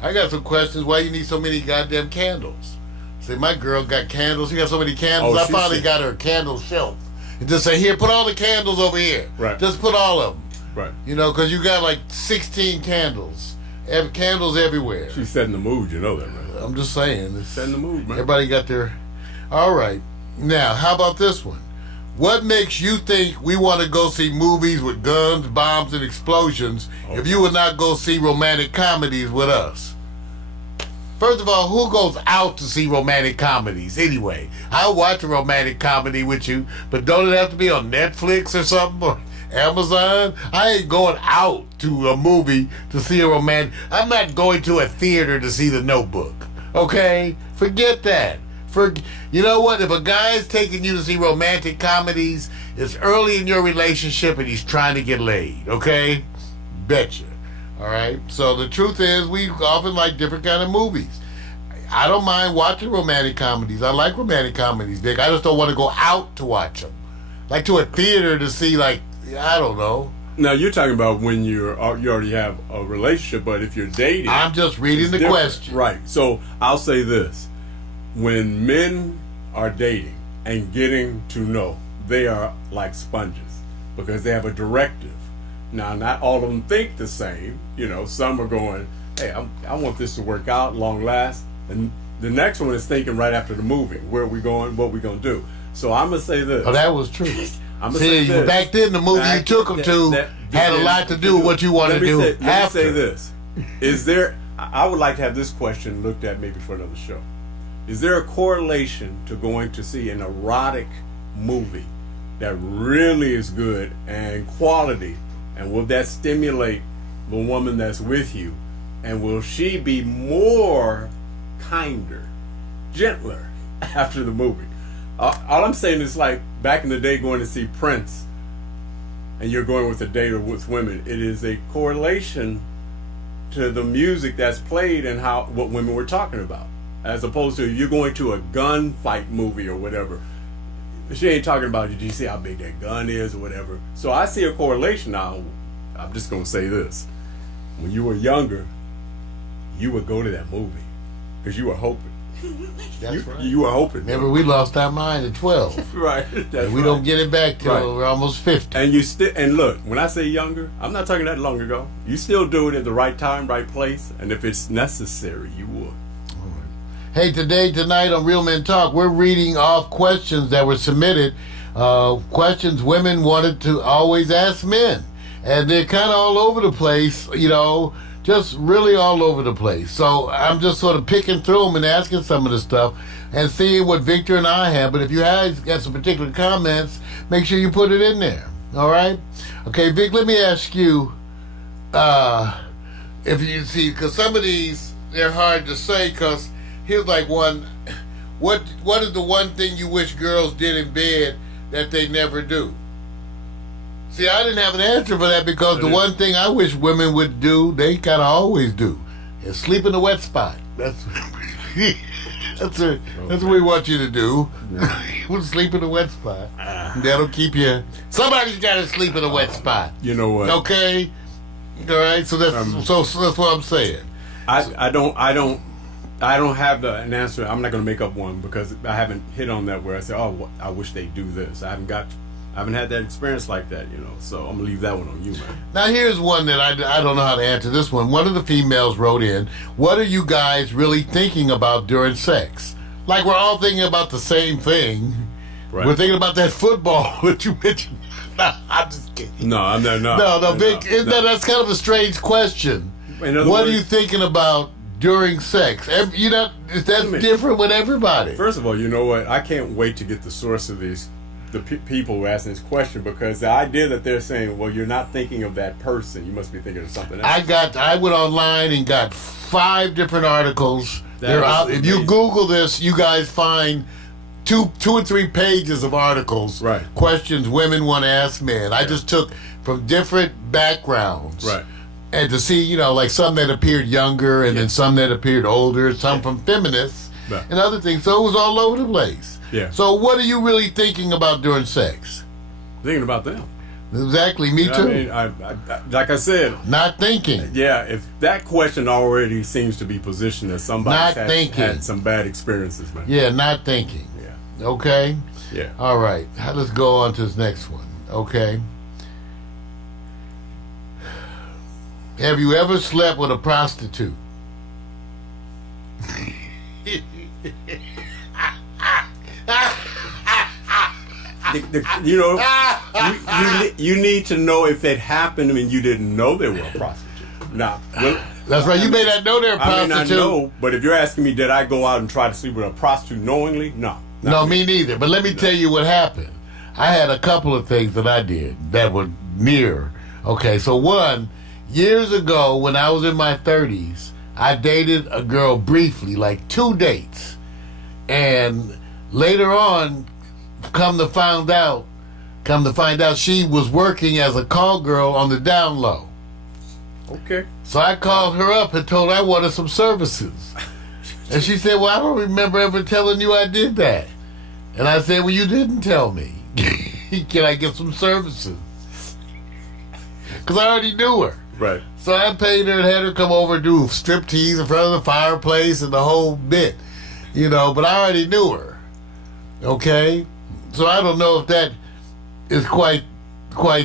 I got some questions. Why you need so many goddamn candles? See, my girl got candles. She got so many candles. Oh, I she finally said- got her a candle shelf. And just say, here, put all the candles over here. Right. Just put all of them. Right. You know, because you got like 16 candles. Candles everywhere. She's setting the mood, you know that, right? I'm just saying. It's- Setting the mood, man. Everybody got their... All right. Now, how about this one? What makes you think we want to go see movies with guns, bombs, and explosions if you would not go see romantic comedies with us? First of all, who goes out to see romantic comedies anyway? I'll watch a romantic comedy with you, but don't it have to be on Netflix or something? Or Amazon? I ain't going out to a movie to see a romantic... I'm not going to a theater to see The Notebook. Okay? Forget that. You know what? If a guy's taking you to see romantic comedies, it's early in your relationship and he's trying to get laid. Okay? Betcha. All right? So the truth is, we often like different kind of movies. I don't mind watching romantic comedies. I like romantic comedies, Vic. I just don't want to go out to watch them. Like to a theater to see, like, I don't know. Now, you're talking about when you already have a relationship, but if you're dating... I'm just reading it's the different. question. Right. So, I'll say this. When men are dating and getting to know, they are like sponges because they have a directive. Now, not all of them think the same. You know, some are going, hey, I want this to work out, long last. And the next one is thinking right after the movie, where are we going, what we going to do. So I'm going to say this. Oh, that was true. I'm gonna say See, this. back then, the movie you took them to had a lot to do with what you want to do Let me after. say this. Is there, I would like to have this question looked at maybe for another show. Is there a correlation to going to see an erotic movie that really is good and quality? And will that stimulate the woman that's with you And will she be more kinder, gentler after the movie? All I'm saying is, like, back in the day going to see Prince, and you're going with a date or with women, it is a correlation to the music that's played and what women were talking about. As opposed to you're going to a gunfight movie or whatever. She ain't talking about, did you see how big that gun is or whatever. So I see a correlation now. I'm just going to say this. When you were younger, you would go to that movie because you were hoping. That's right. You were hoping. Remember, we lost our mind at 12. Right. And we don't get it back till Right. we're almost 50. And you still, and look, when I say younger, I'm not talking that long ago. You still do it at the right time, right place, and if it's necessary, you would. Hey, tonight on Real Men Talk, we're reading off questions that were submitted. Questions women wanted to always ask men. And they're kind of all over the place, just really all over the place. So I'm just sort of picking through them and asking some of the stuff and seeing what Victor and I have. But if you guys got some particular comments, make sure you put it in there. All right? Okay, Vic, let me ask you, if you see, because some of these, they're hard to say, because here's like one. What is the one thing you wish girls did in bed that they never do? See, I didn't have an answer for that because the one thing I wish women would do, they kind of always do, is sleep in a wet spot. That's what we want you to do. Yeah. Sleep in a wet spot. That'll keep you. Somebody's got to sleep in a wet spot. You know what? Okay. All right. So that's what I'm saying. I don't have an answer. I'm not going to make up one because I haven't hit on that where I say, oh, I wish they do this. I haven't had that experience like that, So I'm gonna leave that one on you, man. Now here's one that I don't know how to answer this one. One of the females wrote in, "What are you guys really thinking about during sex?" Like we're all thinking about the same thing. Right. We're thinking about that football that you mentioned. No, I'm just kidding. No, I'm not. No, Vic. That's kind of a strange question. What are you thinking about during sex? That's different with everybody. First of all, you know what? I can't wait to get the source of the people who are asking this question, because the idea that they're saying, well, you're not thinking of that person, you must be thinking of something else. I went online and got 5 different articles. They're out. If you Google this, you guys find two or 3 pages of articles. Right. Questions women want to ask men. I just took from different backgrounds. Right. And to see, like some that appeared younger and then some that appeared older, some from feminists and other things. So it was all over the place. Yeah. So what are you really thinking about during sex? Thinking about them. Exactly. Me too. I mean, I like I said. Not thinking. Yeah. If that question already seems to be positioned as somebody had some bad experiences, man. Yeah. Not thinking. Yeah. Okay. Yeah. All right. Let's go on to this next one. Okay. Have you ever slept with a prostitute? You need to know if that happened and you didn't know they were a prostitute. Now, that's right. You may not know they're a prostitute. I may not know, but if you're asking me, did I go out and try to sleep with a prostitute knowingly? No. No, me neither. But let me tell you what happened. I had a couple of things that I did that were near. Okay, so one, years ago when I was in my 30s, I dated a girl briefly, like 2 dates. And later on, come to find out, she was working as a call girl on the down low. Okay. So I called her up and told her I wanted some services. And she said, well, I don't remember ever telling you I did that. And I said, well, you didn't tell me. Can I get some services? Because I already knew her. Right. So I paid her and had her come over and do striptease in front of the fireplace and the whole bit. But I already knew her. Okay? So I don't know if that is quite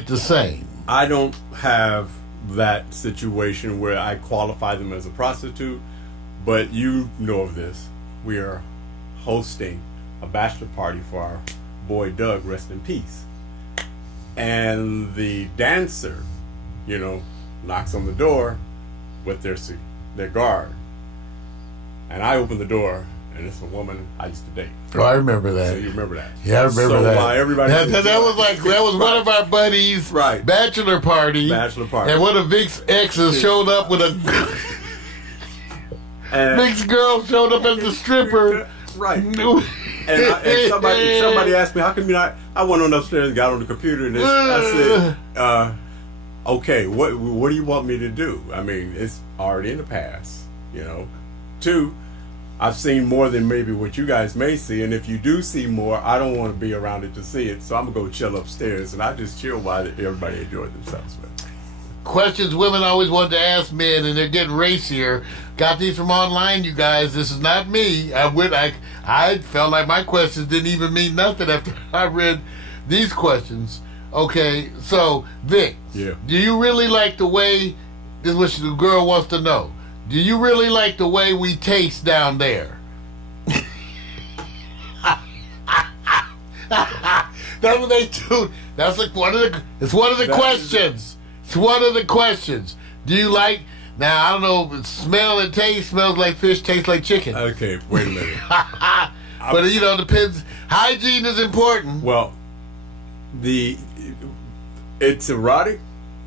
the same. I don't have that situation where I qualify them as a prostitute, but you know of this. We are hosting a bachelor party for our boy Doug, rest in peace. And the dancer, knocks on the door with their guard. And I open the door, and it's a woman I used to date. Oh, I remember that. So you remember that? Yeah, I remember that. While everybody that was one of our buddies' bachelor party. Bachelor party. And one of Vic's exes showed up with a Mixed girl showed up as the stripper. Right. And somebody asked me, how come you not? I went on upstairs and got on the computer and I said, okay, what do you want me to do? I mean, it's already in the past, you know. 2, I've seen more than maybe what you guys may see, and if you do see more, I don't want to be around it to see it, so I'm gonna go chill upstairs and I just chill while everybody enjoy themselves. Questions women always wanted to ask men, and they're getting racier. Got these from online, you guys. This is not me. I felt like my questions didn't even mean nothing after I read these questions. Okay, so Vic, yeah. Do you really like the way? This is what the girl wants to know. Do you really like the way we taste down there? That's what they do. That's like one of the. It's one of the questions. It's one of the questions. Do you like? Now I don't know. Smell and taste. Smells like fish. Tastes like chicken. Okay, wait a minute. But you know, it depends. Hygiene is important. Well, it's erotic,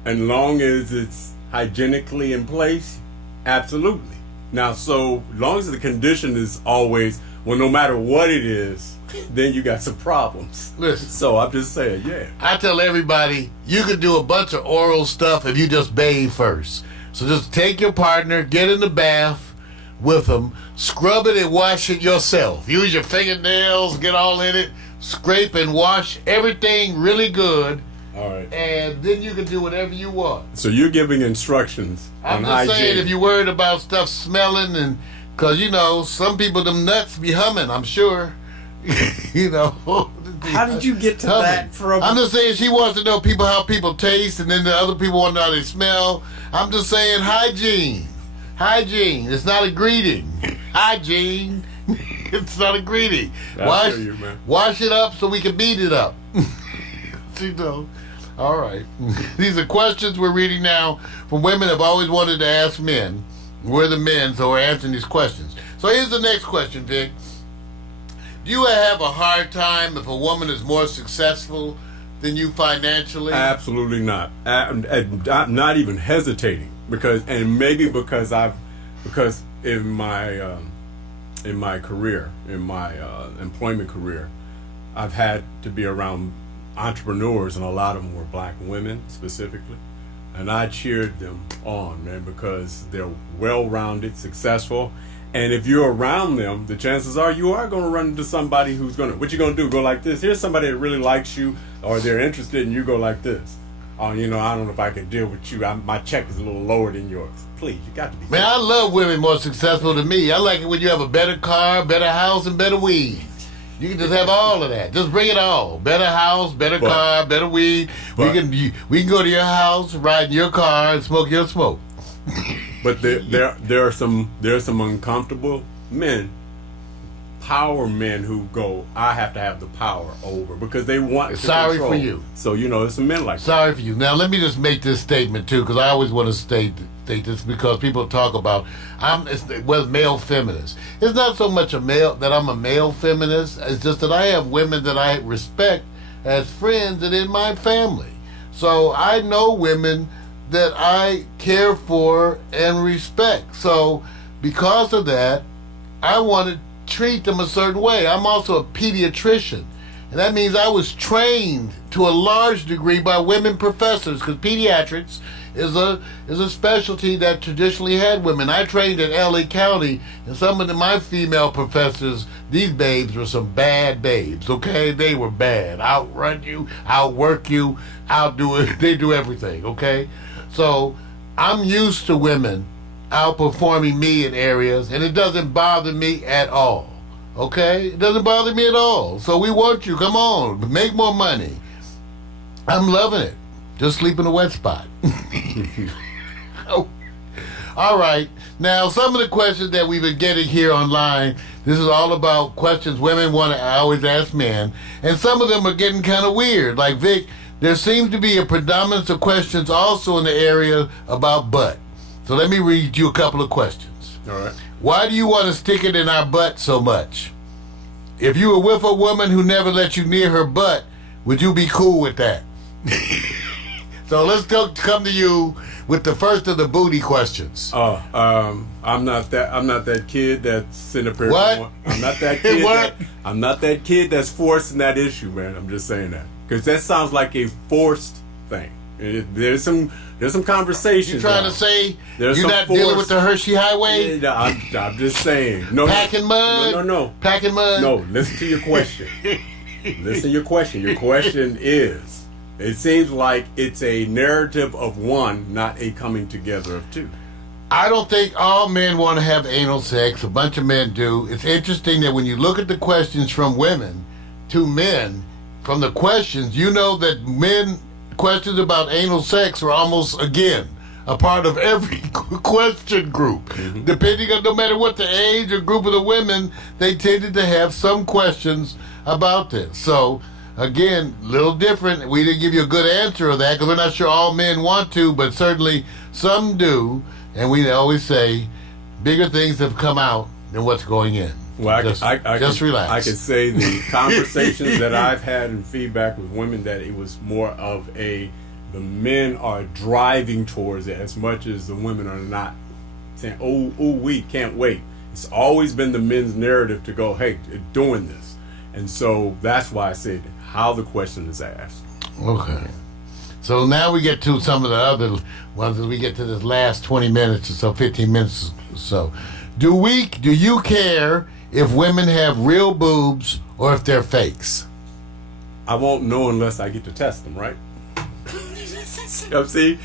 and long as it's hygienically in place, absolutely. Now, so long as the condition is always, well, no matter what it is, then you got some problems. Listen. So I'm just saying, yeah. I tell everybody, you can do a bunch of oral stuff if you just bathe first. So just take your partner, get in the bath with them, scrub it and wash it yourself. Use your fingernails, get all in it, scrape and wash everything really good. All right. And then you can do whatever you want. So you're giving instructions I'm on just hygiene. saying, if you're worried about stuff smelling, and because you know some people, them nuts be humming, I'm sure. You know. How did you get to humming. that from? I'm just saying she wants to know how people taste, and then the other people want to know how they smell. I'm just saying hygiene. Hygiene. It's not a greeting. Hygiene. It's not a greeting. Wash it up so we can beat it up. You know. All right. These are questions we're reading now from women have always wanted to ask men. We're the men, so we're answering these questions. So here's the next question, Vic. Do you have a hard time if a woman is more successful than you financially? Absolutely not. I'm not even hesitating because in my career, in my employment career, I've had to be around entrepreneurs, and a lot of them were black women specifically, and I cheered them on, man, because they're well-rounded, successful, and if you're around them, the chances are you are going to run into somebody who's going to, what you going to do, go like this. Here's somebody that really likes you, or they're interested, and you go like this. Oh, you know, I don't know if I can deal with you. My check is a little lower than yours. Please, you got to be. Man, I love women more successful than me. I like it when you have a better car, better house, and better weed. You can just have all of that. Just bring it all. Better house, better car, better weed. We can go to your house, ride in your car, and smoke your smoke. But there are some uncomfortable men, power men who go, I have to have the power over because they want to Sorry control. for you. So there's some men like Sorry for you. Now let me just make this statement too, because I always want to state this because people talk about male feminists. It's not so much that I'm a male feminist. It's just that I have women that I respect as friends and in my family. So I know women that I care for and respect. So because of that, I want to treat them a certain way. I'm also a pediatrician. And that means I was trained to a large degree by women professors, because pediatrics is a specialty that traditionally had women. I trained in LA County, and some of my female professors, these babes were some bad babes, okay? They were bad. Outrun you, outwork you, outdo it. They do everything, okay? So I'm used to women outperforming me in areas, and it doesn't bother me at all. Okay? It doesn't bother me at all. So we want you. Come on. Make more money. I'm loving it. Just sleep in a wet spot. Oh. All right. Now, some of the questions that we've been getting here online, this is all about questions women want to always ask men. And some of them are getting kind of weird. Like, Vic, there seems to be a predominance of questions also in the area about butt. So let me read you a couple of questions. All right. Why do you want to stick it in our butt so much? If you were with a woman who never let you near her butt, would you be cool with that? So let's come to you with the first of the booty questions. I'm not that kid that's sitting up here. What? I'm not that kid. What? I'm not that kid that's forcing that issue, man. I'm just saying that because that sounds like a forced thing. There's some conversations. You trying now. to say There's you're some not dealing force. with the Hershey Highway? Yeah, I'm just saying. No, Packing mud? No. Packing mud? No, listen to your question. Listen to your question. Your question is, it seems like it's a narrative of one, not a coming together of two. I don't think all men want to have anal sex. A bunch of men do. It's interesting that when you look at the questions from women to men, from the questions, you know that men questions about anal sex are almost, again, a part of every question group. Mm-hmm. Depending on no matter what the age or group of the women, they tended to have some questions about this. So, again, little different. We didn't give you a good answer of that because we're not sure all men want to, but certainly some do. And we always say bigger things have come out than what's going in. Well, just can, relax. I can say the conversations that I've had and feedback with women that it was more of the men are driving towards it as much as the women are not saying, oh, we can't wait. It's always been the men's narrative to go, hey, doing this. And so that's why I said how the question is asked. Okay. So now we get to some of the other ones as we get to this last 20 minutes or so, 15 minutes or so. Do you care if women have real boobs or if they're fakes? I won't know unless I get to test them, right? See,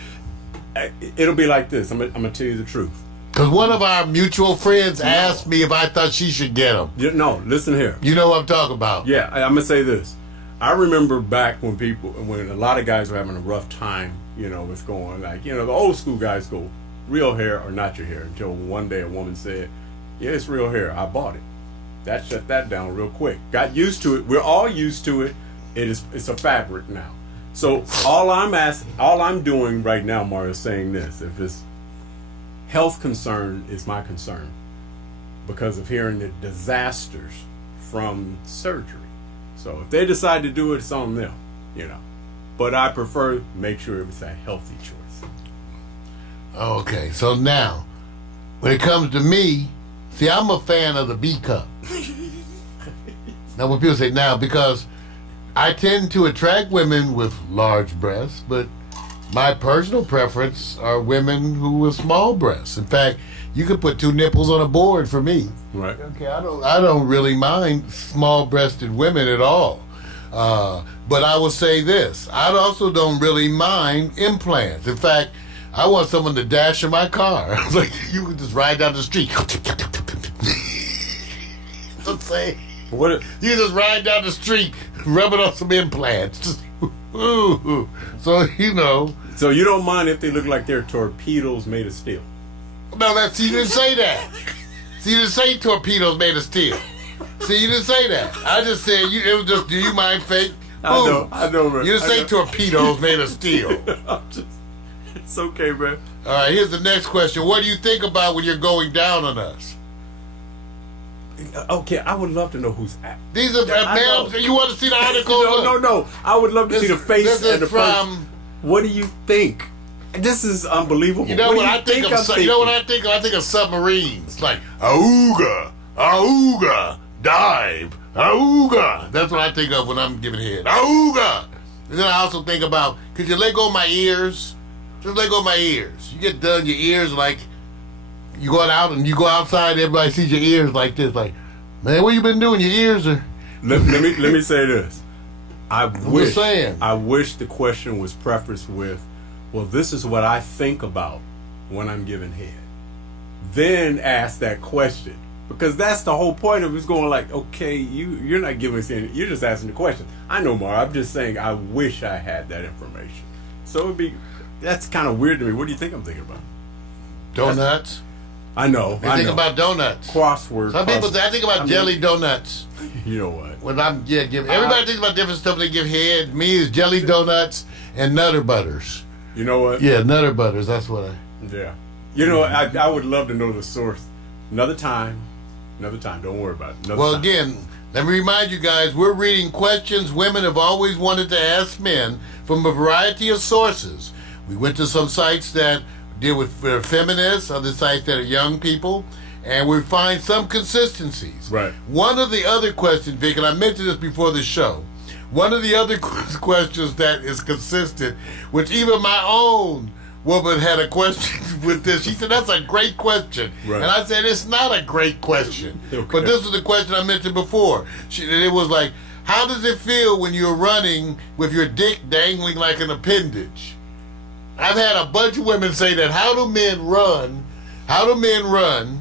it'll be like this. I'm gonna tell you the truth. Because one of our mutual friends asked me if I thought she should get them. No, listen here. You know what I'm talking about. Yeah, I'm gonna say this. I remember back when a lot of guys were having a rough time, with going like, the old school guys go, real hair or not your hair, until one day a woman said, yeah, it's real hair. I bought it. That shut that down real quick. Got used to it. We're all used to it. It's a fabric now. So all I'm doing right now, Mario, is saying this: if it's health concern, is my concern because of hearing the disasters from surgery. So if they decide to do it, it's on them, But I prefer make sure it was a healthy choice. Okay, so now, when it comes to me, see, I'm a fan of the B cup. Now, when people say now, because I tend to attract women with large breasts, but my personal preference are women who with small breasts. In fact, you could put two nipples on a board for me. Right. Okay, I don't really mind small-breasted women at all. But I will say this: I also don't really mind implants. In fact, I want someone to dash in my car. It's like you can just ride down the street. Let's say you just ride down the street, rubbing on some implants. Just, ooh. So So you don't mind if they look like they're torpedoes made of steel? No, you didn't say that. See, you didn't say torpedoes made of steel. See, you didn't say that. I just said it was just. Do you mind fake? I know, man. You didn't say torpedoes made of steel. It's okay, man. All right, here's the next question. What do you think about when you're going down on us? Okay, I would love to know who's at. These are ma'am. You want to see the article? No. I would love to see the face this is and the person. What do you think? This is unbelievable. You know what I think of? You know what I think of? I think of submarines. Like auga, dive, auga. That's what I think of when I'm giving head. Auga. And then I also think about, could you let go of my ears? Just let go of my ears. You get done, your ears like, you going out and you go outside, everybody sees your ears like this. Like, man, what you been doing? Your ears are... Let me say this. I wish the question was prefaced with, well, this is what I think about when I'm giving head. Then ask that question. Because that's the whole point of it, is going like, okay, you're not giving us any, you're just asking the question. I know, Mar, I'm just saying I wish I had that information. So that's kind of weird to me. What do you think I'm thinking about? Donuts. I know. I think about donuts. Crossword. Some people say, I think about jelly donuts. You know what? When I'm everybody thinks about different stuff they give head. Me is jelly donuts and Nutter Butters. You know what? Yeah, Nutter Butters. That's what I. Yeah. You know, I would love to know the source. Another time. Don't worry about it. Again, let me remind you guys, we're reading questions women have always wanted to ask men from a variety of sources. We went to some sites that deal with feminists, other sites that are young people, and we find some consistencies. Right. One of the other questions, Vic, and I mentioned this before the show, one of the other questions that is consistent, which even my own woman had a question with this. She said, that's a great question. Right. And I said, it's not a great question. Okay. But this is the question I mentioned before. It was like, how does it feel when you're running with your dick dangling like an appendage? I've had a bunch of women say that. How do men run? How do men run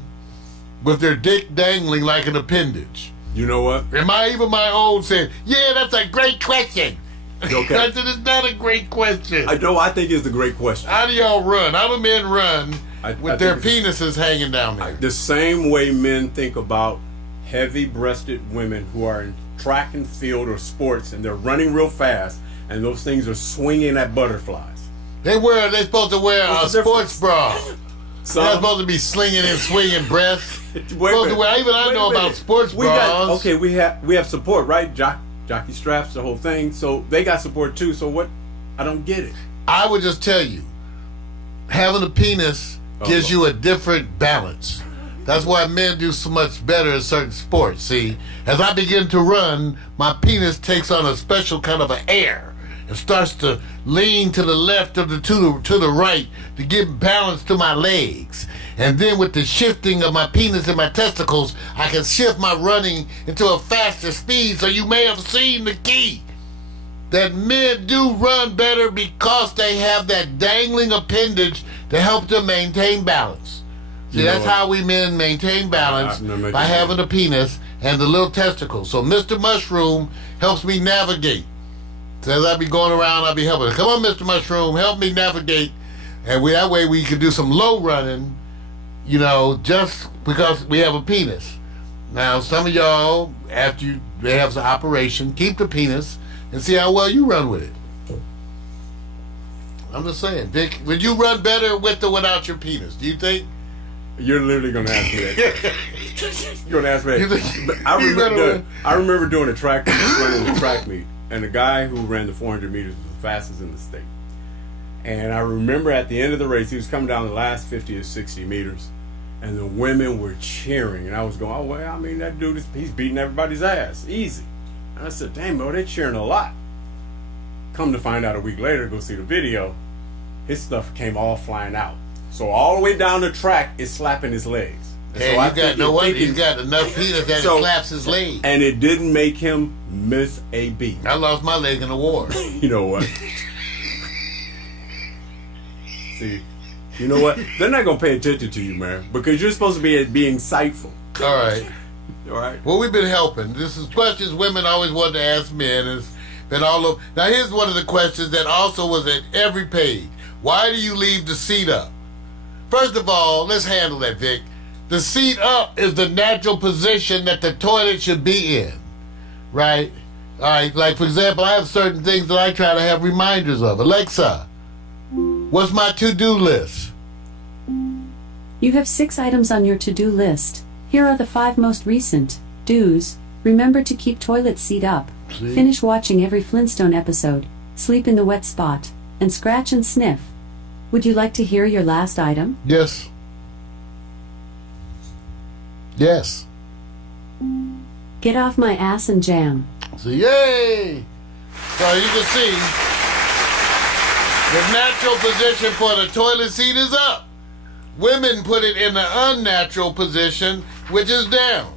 with their dick dangling like an appendage? You know what? And even my own said, yeah, that's a great question. Okay. I said, it's not a great question. I think it's a great question. How do y'all run? How do men run with their think penises hanging down there? the same way men think about heavy-breasted women who are in track and field or sports, and they're running real fast, and those things are swinging at butterflies. They're supposed to wear a What's the sports bra. So They're supposed to be slinging and swinging breasts. wait a Supposed to minute. wear, even I Wait a know about minute. sports we bras. we have support, right? Jockey straps, the whole thing. So they got support too. So what? I don't get it. I would just tell you, having a penis gives you a different balance. That's why men do so much better in certain sports. See, as I begin to run, my penis takes on a special kind of an air and starts to lean to the left or to the right to give balance to my legs. And then with the shifting of my penis and my testicles, I can shift my running into a faster speed. So you may have seen the key. That men do run better because they have that dangling appendage to help them maintain balance. See, that's how we men maintain balance, by having a penis and the little testicles. So Mr. Mushroom helps me navigate. So as I be going around, I'll be helping. Come on, Mr. Mushroom, help me navigate. And that way we can do some low running, just because we have a penis. Now, some of y'all, after they have the operation, keep the penis and see how well you run with it. I'm just saying, Vic, would you run better with or without your penis? Do you think? You're literally gonna ask me that. You're gonna ask me You that. think- But you I remember doing a track meet, running a track meet, and the guy who ran the 400 meters was the fastest in the state. And I remember at the end of the race, he was coming down the last 50 or 60 meters, and the women were cheering, and I was going, oh well, I mean that dude he's beating everybody's ass, easy. And I said, damn, bro, they're cheering a lot. Come to find out a week later, go see the video, his stuff came all flying out. So all the way down the track, it's slapping his legs. And Hey, so I you got think no you're wonder thinking- he's got enough penis that So- it slaps his leg. And it didn't make him miss a beat. I lost my leg in the war. You know what? See, you know what? They're not gonna pay attention to you, man, because you're supposed to be insightful. All right. All right. Well, we've been helping. This is questions women always wanted to ask men. It's been all over. Now, here's one of the questions that also was at every page. Why do you leave the seat up? First of all, let's handle that, Vic. The seat up is the natural position that the toilet should be in, right? All right, like, for example, I have certain things that I try to have reminders of. Alexa, what's my to-do list? You have 6 items on your to-do list. Here are the 5 most recent do's. Remember to keep toilet seat up. See? Finish watching every Flintstone episode. Sleep in the wet spot. And scratch and sniff. Would you like to hear your last item? Yes. Yes. Get off my ass and jam. So, yay! So you can see the natural position for the toilet seat is up. Women put it in the unnatural position, which is down.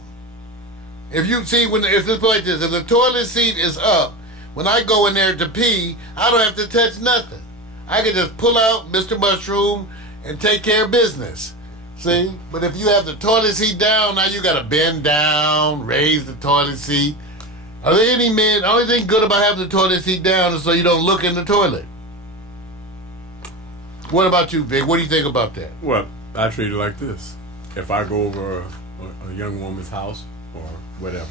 If you see, if it's like this, if the toilet seat is up, when I go in there to pee, I don't have to touch nothing. I can just pull out Mr. Mushroom and take care of business. See? But if you have the toilet seat down, now you got to bend down, raise the toilet seat. Are there any men, the only thing good about having the toilet seat down is so you don't look in the toilet. What about you, Vic? What do you think about that? Well, I treat it like this. If I go over a young woman's house or whatever,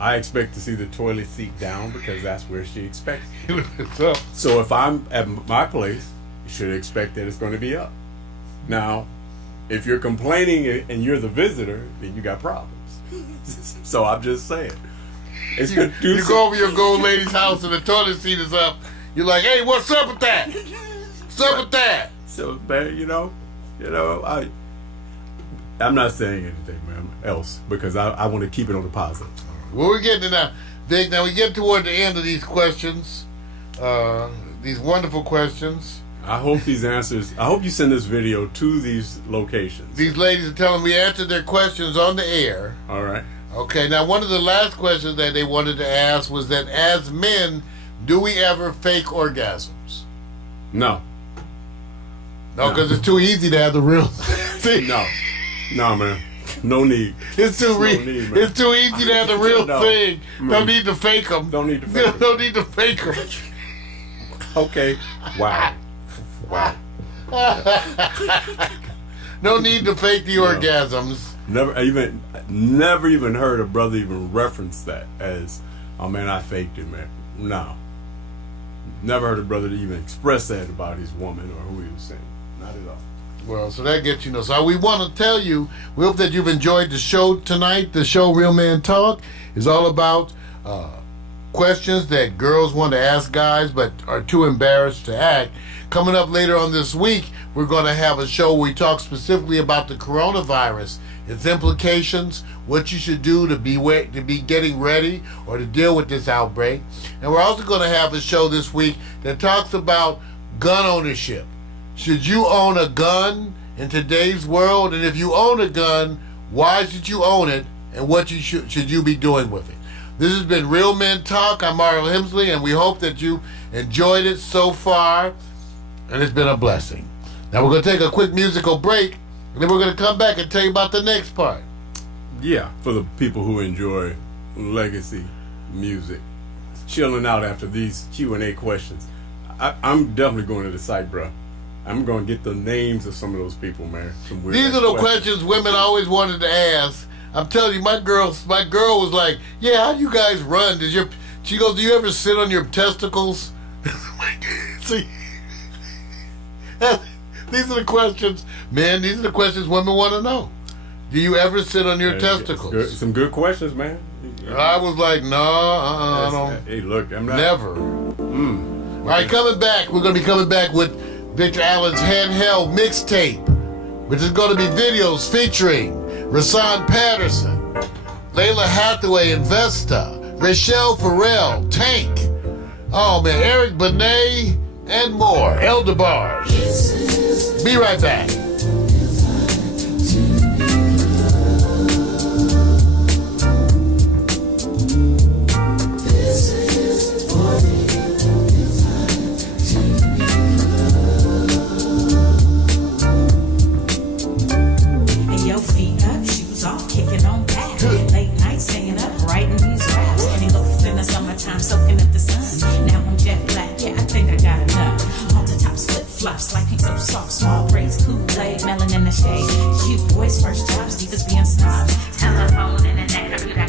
I expect to see the toilet seat down because that's where she expects it. So, So if I'm at my place, you should expect that it's going to be up. Now, if you're complaining and you're the visitor, then you got problems. So I'm just saying. It's you conducive. go over your gold lady's house and the toilet seat is up. You're like, hey, what's up with that? What's up with that? So, man, I'm not saying anything, man, else because I want to keep it on the positive. Well, we're getting to now, Vic. Now we get toward the end of these questions, these wonderful questions. I hope these answers. I hope you send this video to these locations. These ladies are telling me we answered their questions on the air. All right. Okay. Now, one of the last questions that they wanted to ask was that as men, do we ever fake orgasms? No. No, because it's too easy to have the real thing. No, man. No need. It's too need, man. It's too easy to have the real thing. Man. Don't need to fake them. Don't need to fake 'em. Don't need to fake them. Okay. Wow. No need to fake the orgasms. Never even heard a brother even reference that as, oh man, I faked it, man. No. Never heard a brother even express that about his woman or who he was saying. Not at all. Well, so that gets So we want to tell you, we hope that you've enjoyed the show tonight. The show Real Man Talk is all about questions that girls want to ask guys but are too embarrassed to ask. Coming up later on this week, we're going to have a show where we talk specifically about the coronavirus, its implications, what you should do to be getting ready or to deal with this outbreak. And we're also going to have a show this week that talks about gun ownership. Should you own a gun in today's world? And if you own a gun, why should you own it? And what should you be doing with it? This has been Real Men Talk. I'm Mario Hemsley, and we hope that you enjoyed it so far. And it's been a blessing. Now we're going to take a quick musical break, and then we're going to come back and tell you about the next part. Yeah, for the people who enjoy legacy music, chilling out after these Q&A questions. I'm definitely going to the site, bro. I'm going to get the names of some of those people, man. These are the questions women always wanted to ask. I'm telling you, my girl was like, yeah, how do you guys run? She goes, do you ever sit on your testicles? See, these are the questions, man. These are the questions women want to know. Do you ever sit on your testicles? Some good questions, man. I was like, no, I don't. Hey, look, I'm not. Never. All right, coming back. We're going to be coming back with Victor Allen's Handheld Mixtape, which is going to be videos featuring Rasan Patterson, Layla Hathaway and Vesta, Rachelle Farrell, Tank, oh man, Eric Benet, and more. Elder Bars. Be right back. Soaking up the sun. Now I'm jet black, yeah, I think I got enough. All the tops flip flops like pink so soft, small braids, Kool-Aid, melon in the shade. Cute boys, first jobs, divas being snobs. Telephone, internet, computer,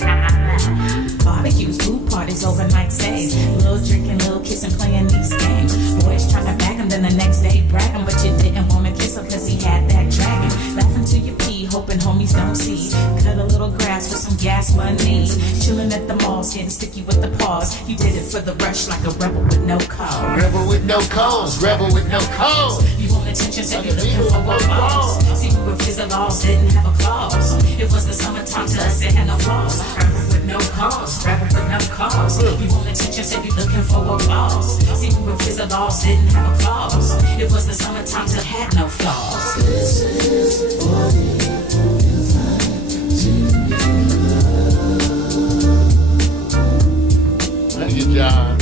barbecues, pool parties, overnight stays. Little drinking, little kissing, playing these games. Boys trying to back him, then the next day brag him, but you didn't want to kiss him cause he had that dragon. Laughing till you pee, hoping homies don't see. Cut a little grass with some gas money. Chilling at the malls, getting sticky with the paws. You did it for the rush like a rebel with no cause. Rebel with no cause, rebel with no cause. You want attention, so you're looking for what balls. See, we were fizzle laws, didn't have a clause. It was the summertime to us, it had no flaws. Rebel with no cause, rebel with no cause. You want attention, so you're looking for what balls. See, we were fizzle laws, didn't have a clause. It was the summertime to had no flaws. Thank you, John.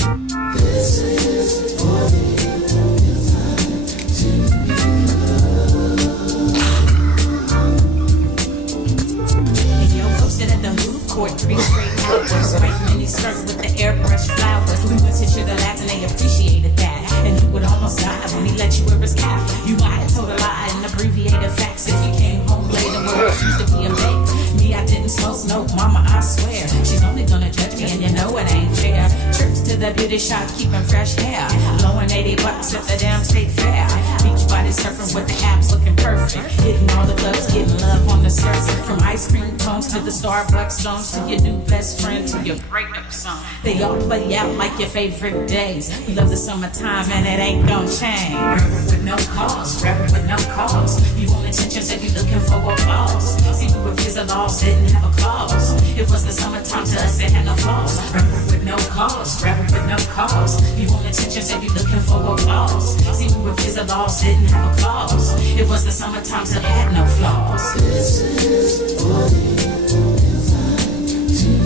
Posted at the hoop court, 3 straight hours. Right mini skirt with the airbrush flowers. We went to the lads and they appreciated that. And he would almost die when he let you wear his cap. You might have told a lie and abbreviated facts. If you came home late and were accused to be a mate. Me, I didn't smoke, mama, I swear. She's only gonna judge me and you know it ain't fair. Trips to the beauty shop, keeping fresh hair. Blowing $80 at the damn state fair. Beach body surfing with the abs looking perfect. Hitting all the clubs, getting love on the surface. From ice cream cones to the Starbucks songs, to your new best friend, to your breakup song. They all play out like your favorite days. You love the summertime and it ain't gonna change. Rapping with no cause, rapping with no cause. You want attention, so you looking for applause. See, we were kids that laws didn't have a clause. It was the summertime to us, it had no flaws. Rapping with no cause, rapping with no cause. You want attention, so you looking for applause. See, we were kids that laws didn't have a clause. It was the summertime to had no flaws. This is what it feels like to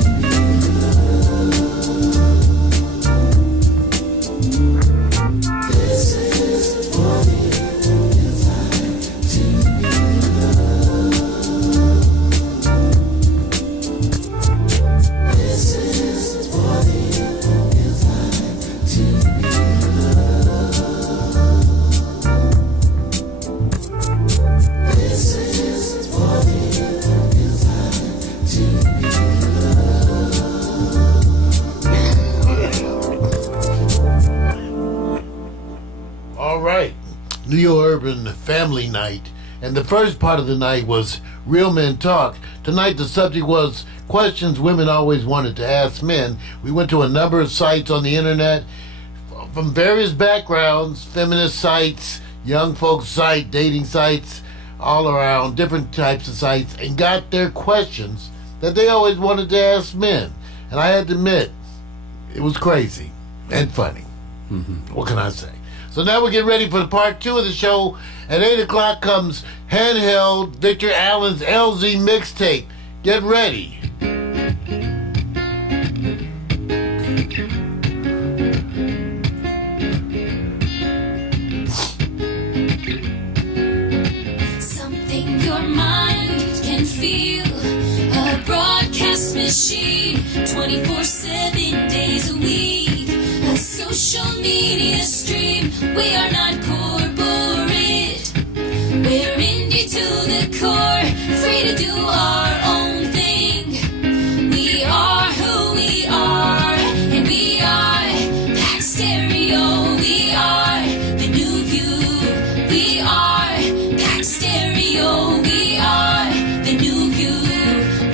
This is what it feels like to This is what it feels like to This is what it feels like to All right, NeoUrban Family Night, and the first part of the night was Real Men Talk. Tonight the subject was questions women always wanted to ask men. We went to a number of sites on the internet from various backgrounds, feminist sites, young folks sites, dating sites, all around, different types of sites, and got their questions that they always wanted to ask men. And I had to admit, it was crazy and funny. What can I say? So now we get ready for part 2 of the show. At 8 o'clock comes Handheld, Victor Allen's LZ mixtape. Get ready. Something your mind can feel. A broadcast machine, 24/7 days a week. A social media stream. We are not corporate. We're indie to the core. Free to do our own thing. We are who we are. And we are Pack Stereo. We are the new view. We are Pack Stereo. We are the new view.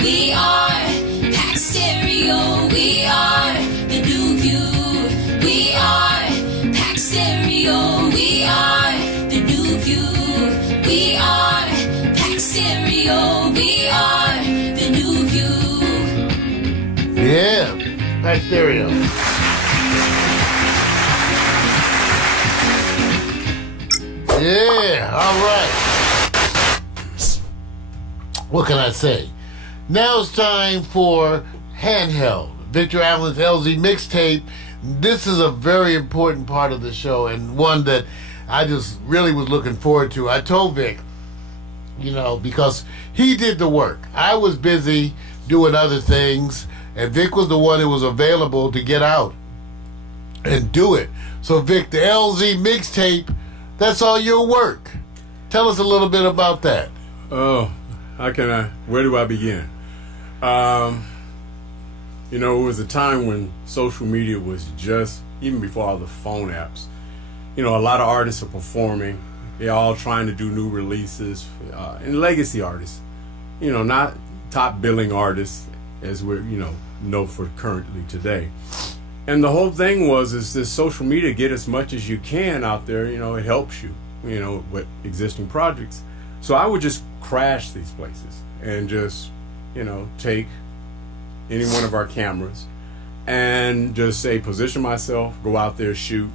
We are Pack Stereo. We are the new view. We are Pack Stereo. We are the new view. We are Pack Stereo. We are the new view. Yeah, Pack Stereo. Yeah, all right. What can I say? Now it's time for Handheld, Victor Allen's LZ mixtape. This is a very important part of the show and one that I just really was looking forward to. I told Vic, because he did the work. I was busy doing other things, and Vic was the one that was available to get out and do it. So Vic, the LZ mixtape, that's all your work. Tell us a little bit about that. Oh, where do I begin? It was a time when social media was just, even before all the phone apps, a lot of artists are performing. They're all trying to do new releases, and legacy artists, not top billing artists as we're, know for currently today. And the whole thing is this social media, get as much as you can out there, it helps you, with existing projects. So I would just crash these places and just, take any one of our cameras and just say, position myself, go out there, shoot,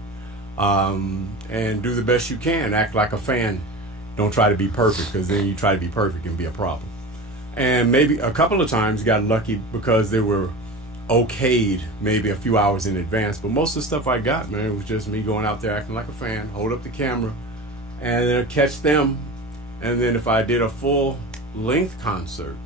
and do the best you can. Act like a fan. Don't try to be perfect, because then you try to be perfect and be a problem. And maybe a couple of times got lucky because they were okayed maybe a few hours in advance. But most of the stuff I got, man, it was just me going out there acting like a fan, hold up the camera, and then catch them. And then if I did a full length concert,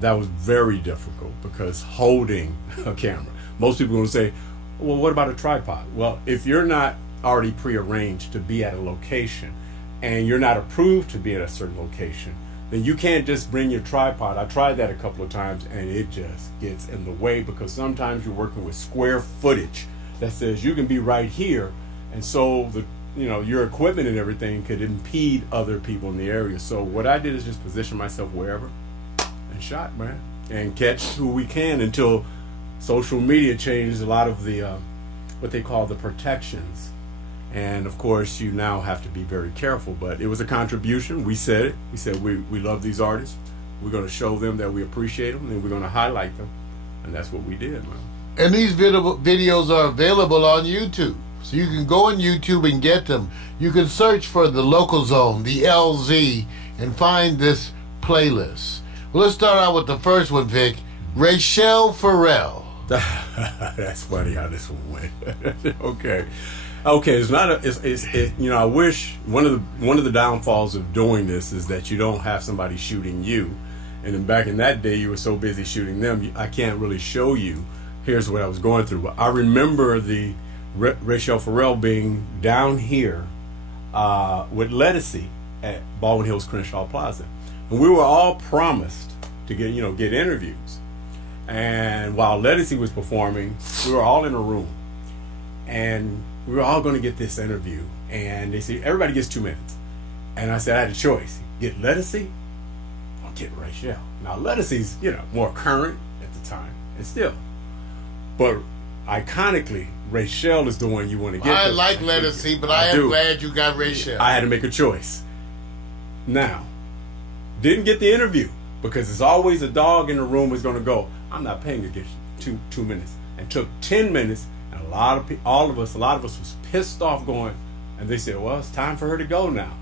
that was very difficult because holding a camera. Most people are going to say, well, what about a tripod? Well, if you're not already prearranged to be at a location and you're not approved to be at a certain location, then you can't just bring your tripod. I tried that a couple of times and it just gets in the way, because sometimes you're working with square footage that says you can be right here, and so your equipment and everything could impede other people in the area. So what I did is just position myself wherever and shot, man, and catch who we can until social media changed a lot of the what they call the protections. And of course, you now have to be very careful. But it was a contribution. We said it. We said we love these artists. We're going to show them that we appreciate them, and we're going to highlight them. And that's what we did, man. And these videos are available on YouTube. So you can go on YouTube and get them. You can search for the Local Zone, the LZ, and find this playlist. Well, let's start out with the first one, Vic. Rachelle Farrell. That's funny how this one went. Okay, it's not I wish one of the downfalls of doing this is that you don't have somebody shooting you, and then back in that day you were so busy shooting them, I can't really show you. Here's what I was going through. But I remember the Rachelle Farrell being down here with Lettucey at Baldwin Hills Crenshaw Plaza, and we were all promised to get interviews. And while Lettucey was performing, we were all in a room, and we were all going to get this interview. And they said everybody gets 2 minutes, and I said I had a choice: get Lettucey or get Rachelle. Now Lettucey's more current at the time, and still, but iconically, Rachelle is the one you want to get. I like Lettucey, but I am glad you got Rachelle. I had to make a choice. Now, didn't get the interview because there's always a dog in the room who's going to go, I'm not paying to get 2 minutes. And took 10 minutes, and a lot of us was pissed off going, and they said, well, it's time for her to go now.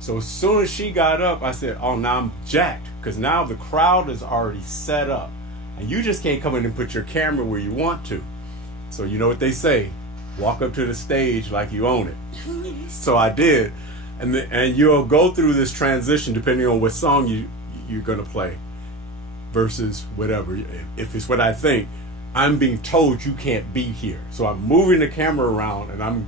So as soon as she got up, I said, oh, now I'm jacked, because now the crowd is already set up, and you just can't come in and put your camera where you want to. So you know what they say, walk up to the stage like you own it. So I did, and you'll go through this transition depending on what song you're going to play versus whatever. If it's what I think, I'm being told you can't be here. So I'm moving the camera around, and I'm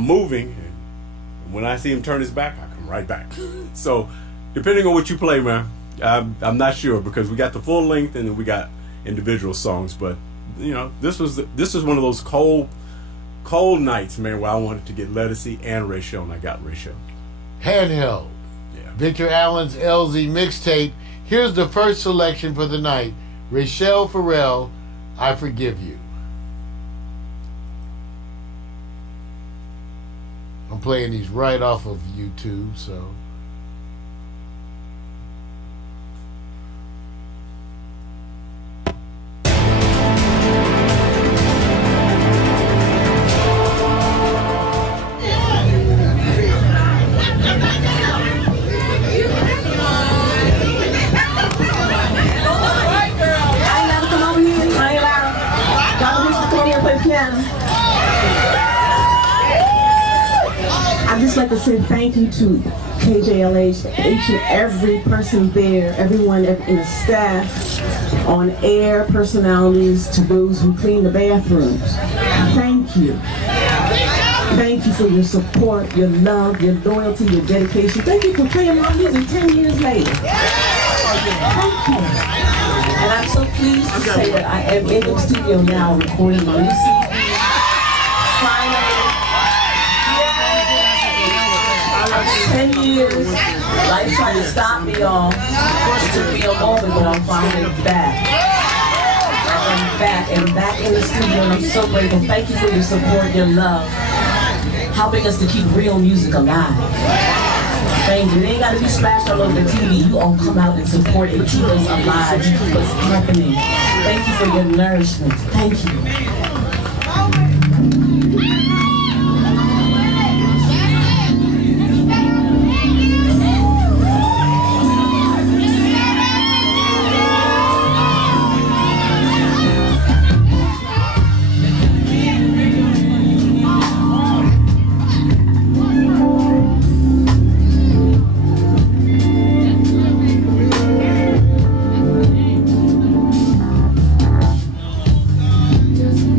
moving, and when I see him turn his back, I come right back. So depending on what you play, man, I'm not sure, because we got the full length and then we got individual songs. But this was one of those cold nights, man, where I wanted to get Lettucey and Rachelle, and I got Rachelle. Handheld. Yeah. Victor Allen's LZ mixtape. Here's the first selection for the night. Rachelle Farrell, I Forgive You. I'm playing these right off of YouTube, so. I'd just like to say thank you to KJLH, each and every person there, everyone in the staff, on air personalities, to those who clean the bathrooms. Thank you. Thank you for your support, your love, your loyalty, your dedication. Thank you for playing my music 10 years later. Thank you. And I'm so pleased to say that I am in the studio now recording my new CD. Finally. 10 years. Life tried to stop me all. It took me a moment, but I'm finally back. I'm back in the studio, and I'm so grateful. Thank you for your support, your love, helping us to keep real music alive. Thank you. It ain't got to be splashed all over the TV. You all come out and support and keep us alive. You keep us happening. Thank you for your nourishment. Thank you. Just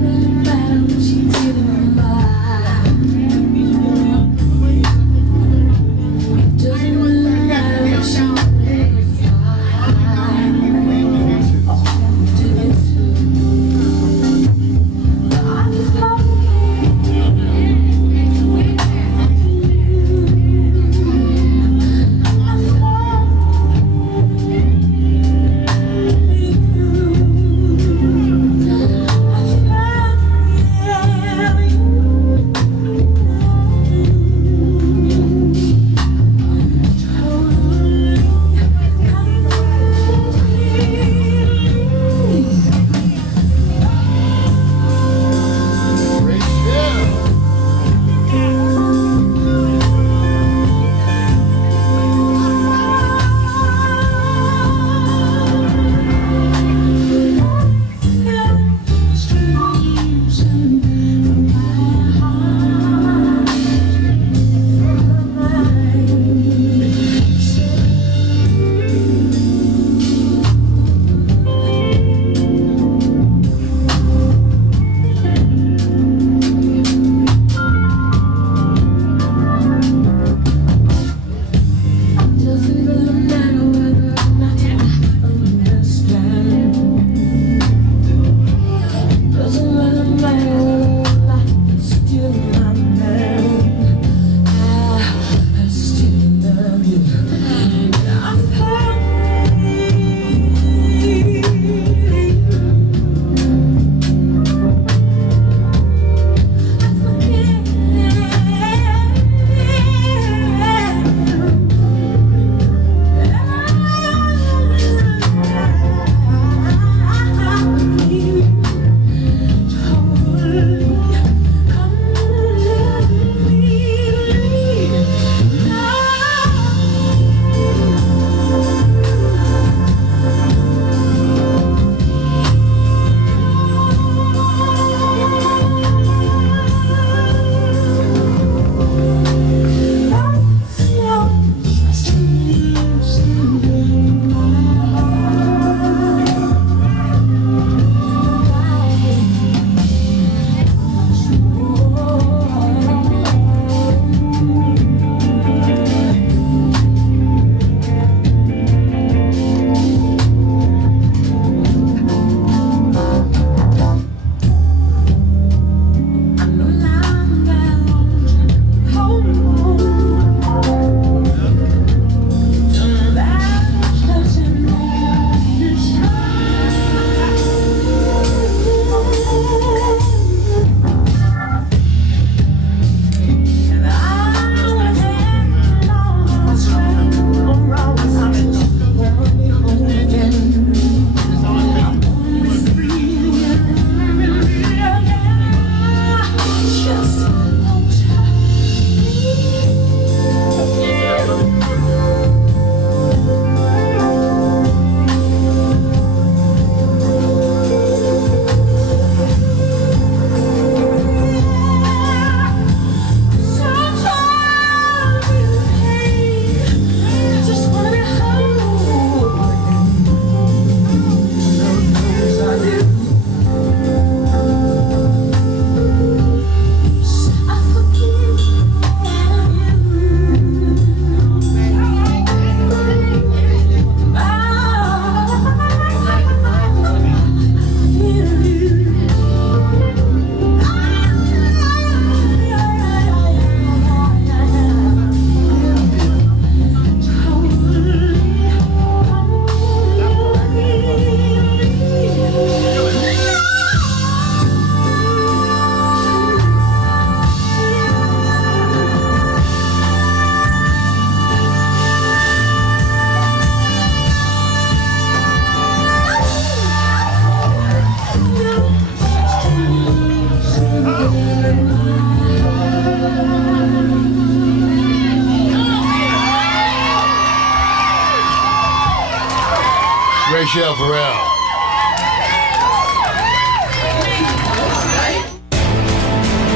Michelle Farrell.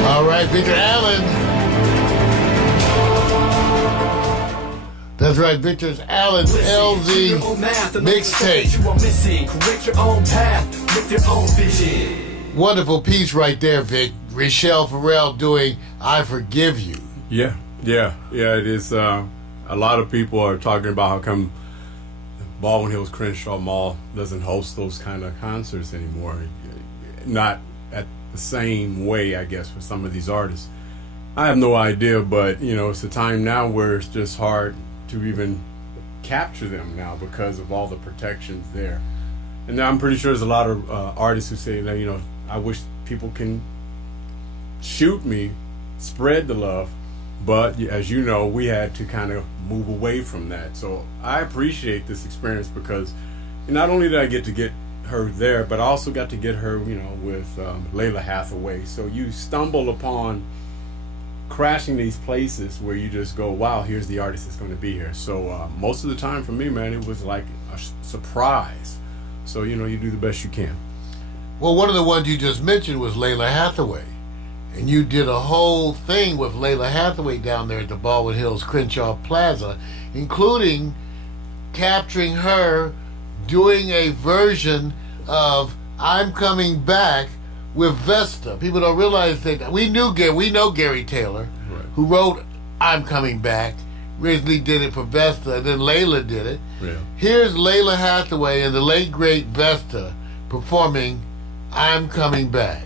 All right, Victor Allen. That's right, Victor Allen's LZ mixtape. You are missing. Correct your own path with your own vision. Wonderful piece right there, Vic. Michelle Farrell doing I Forgive You. Yeah. It is. A lot of people are talking about how come Baldwin Hills Crenshaw Mall doesn't host those kind of concerts anymore. Not at the same way, I guess, for some of these artists. I have no idea, but it's a time now where it's just hard to even capture them now because of all the protections there. And I'm pretty sure there's a lot of artists who say that, I wish people can shoot me, spread the love, but as you know, we had to kind of move away from that. So I appreciate this experience because not only did I get her there, but I also got to get her, with Layla Hathaway. So you stumble upon crashing these places where you just go, wow, here's the artist that's going to be here. So most of the time for me, man, it was like a surprise. So, you do the best you can. Well, one of the ones you just mentioned was Layla Hathaway. And you did a whole thing with Layla Hathaway down there at the Baldwin Hills Crenshaw Plaza, including capturing her doing a version of I'm Coming Back with Vesta. People don't realize that we know Gary Taylor, right, who wrote I'm Coming Back, originally did it for Vesta, and then Layla did it. Yeah. Here's Layla Hathaway and the late great Vesta performing I'm Coming Back.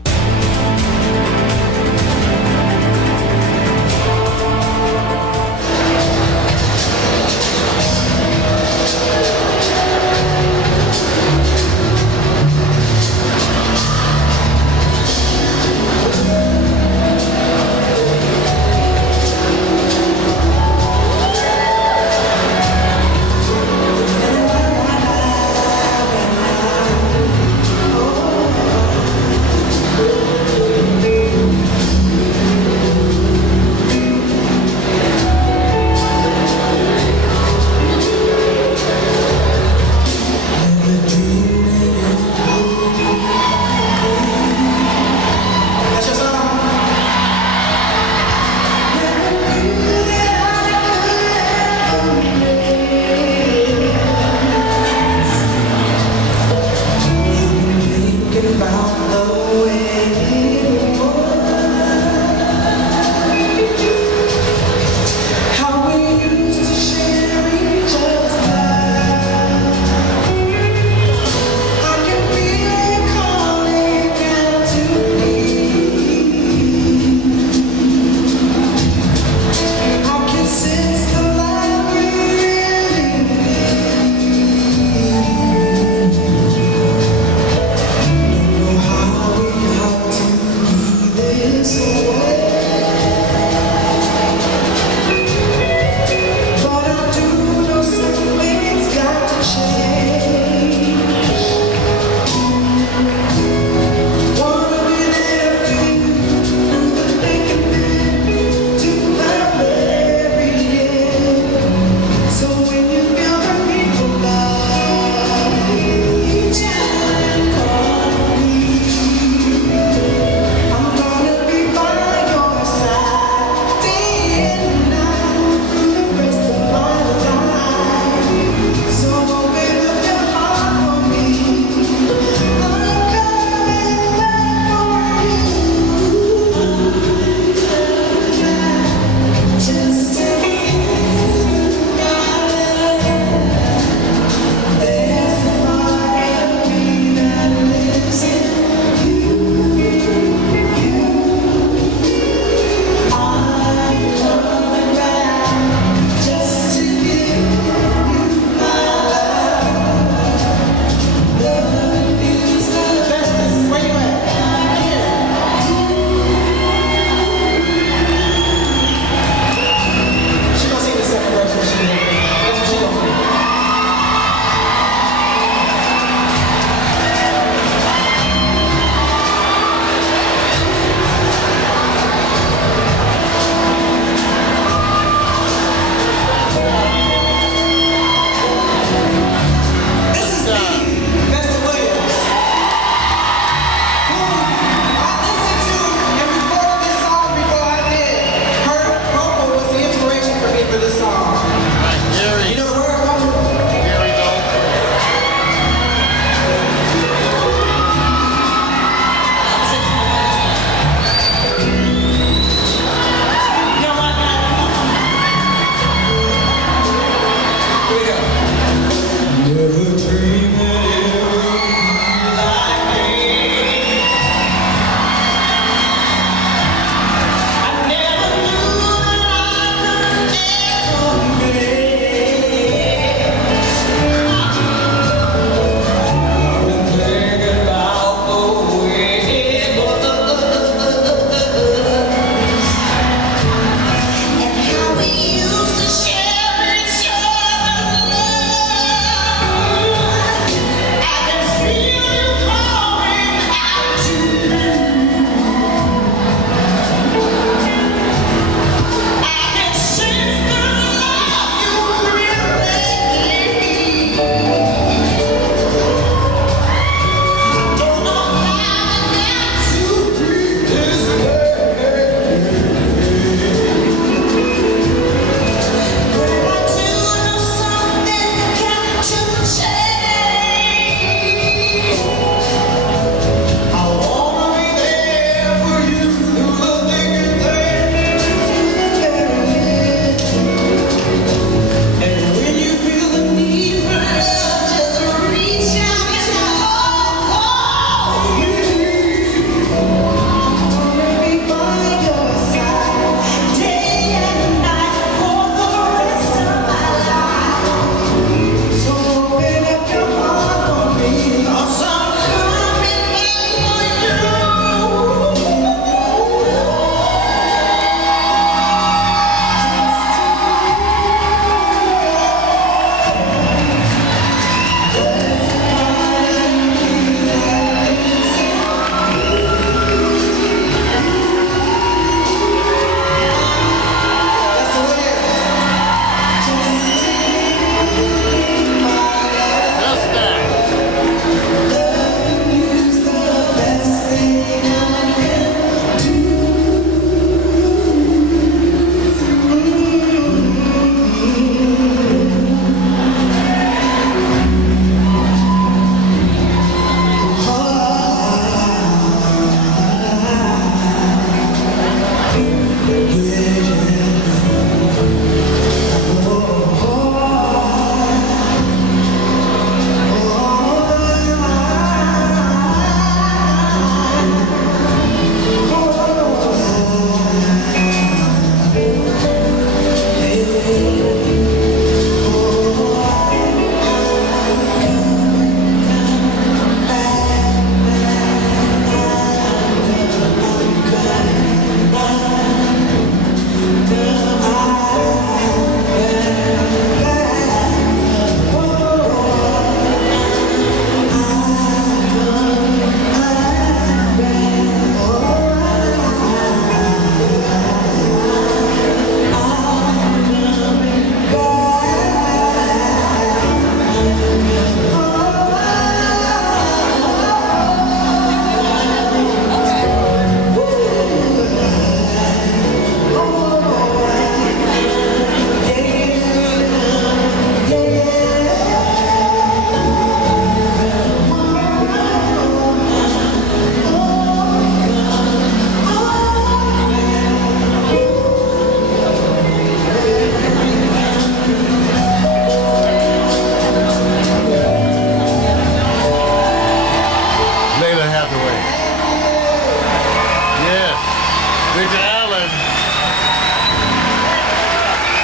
Victor Allen.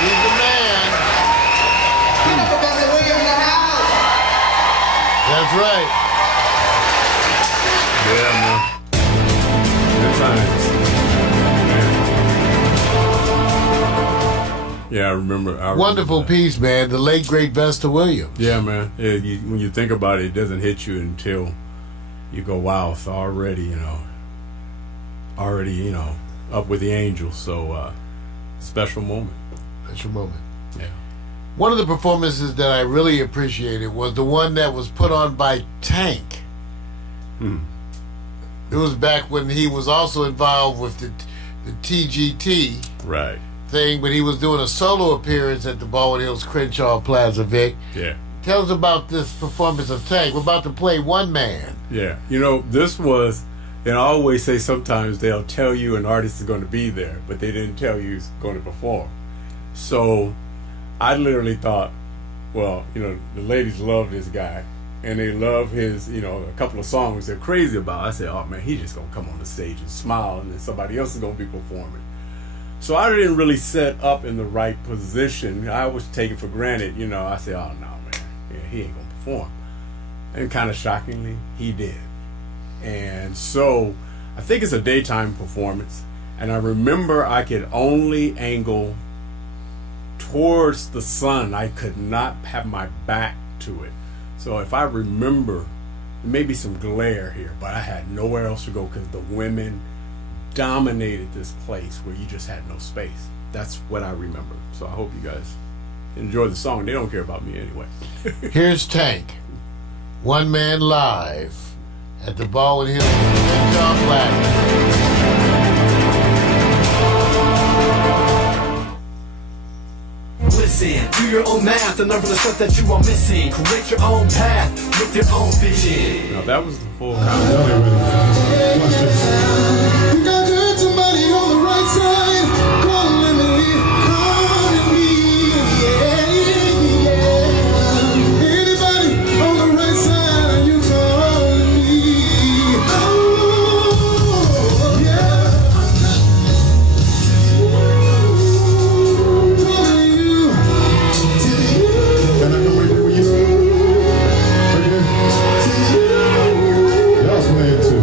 He's the man. Professor William in the house. That's right. Yeah, man. Good times. Yeah, I remember. Wonderful that. piece, man. The late, great Vesta Williams. Yeah, man. Yeah, when you think about it, it doesn't hit you until you go, wow, it's already, up with the angels. So, special moment. Special moment. Yeah. One of the performances that I really appreciated was the one that was put on by Tank. It was back when he was also involved with the TGT Right. thing, but he was doing a solo appearance at the Baldwin Hills Crenshaw Plaza, Vic. Yeah. Tell us about this performance of Tank. We're about to play One Man. Yeah. This was, and I always say sometimes they'll tell you an artist is going to be there, but they didn't tell you he's going to perform. So I literally thought, well, the ladies love this guy, and they love his, a couple of songs they're crazy about. I said, oh man, he's just going to come on the stage and smile, and then somebody else is going to be performing. So I didn't really set up in the right position. I was taking for granted, I said, oh no, man, yeah, he ain't going to perform. And kind of shockingly, he did. And so I think it's a daytime performance. And I remember I could only angle towards the sun. I could not have my back to it. So if I remember, maybe some glare here, but I had nowhere else to go because the women dominated this place where you just had no space. That's what I remember. So I hope you guys enjoy the song. They don't care about me anyway. Here's Tank. One Man live at the Baldwin Hills Crenshaw Plaza. Listen, do your own math and learn from the stuff that you are missing. Create your own path with your own vision. Now that was the full concert. You got to hurt somebody on the right side, calling me, yeah, yeah. Anybody on the right side, you calling me, oh, yeah. Calling you, to you. Can I come right here with you? Right here? To you. Y'all playing too.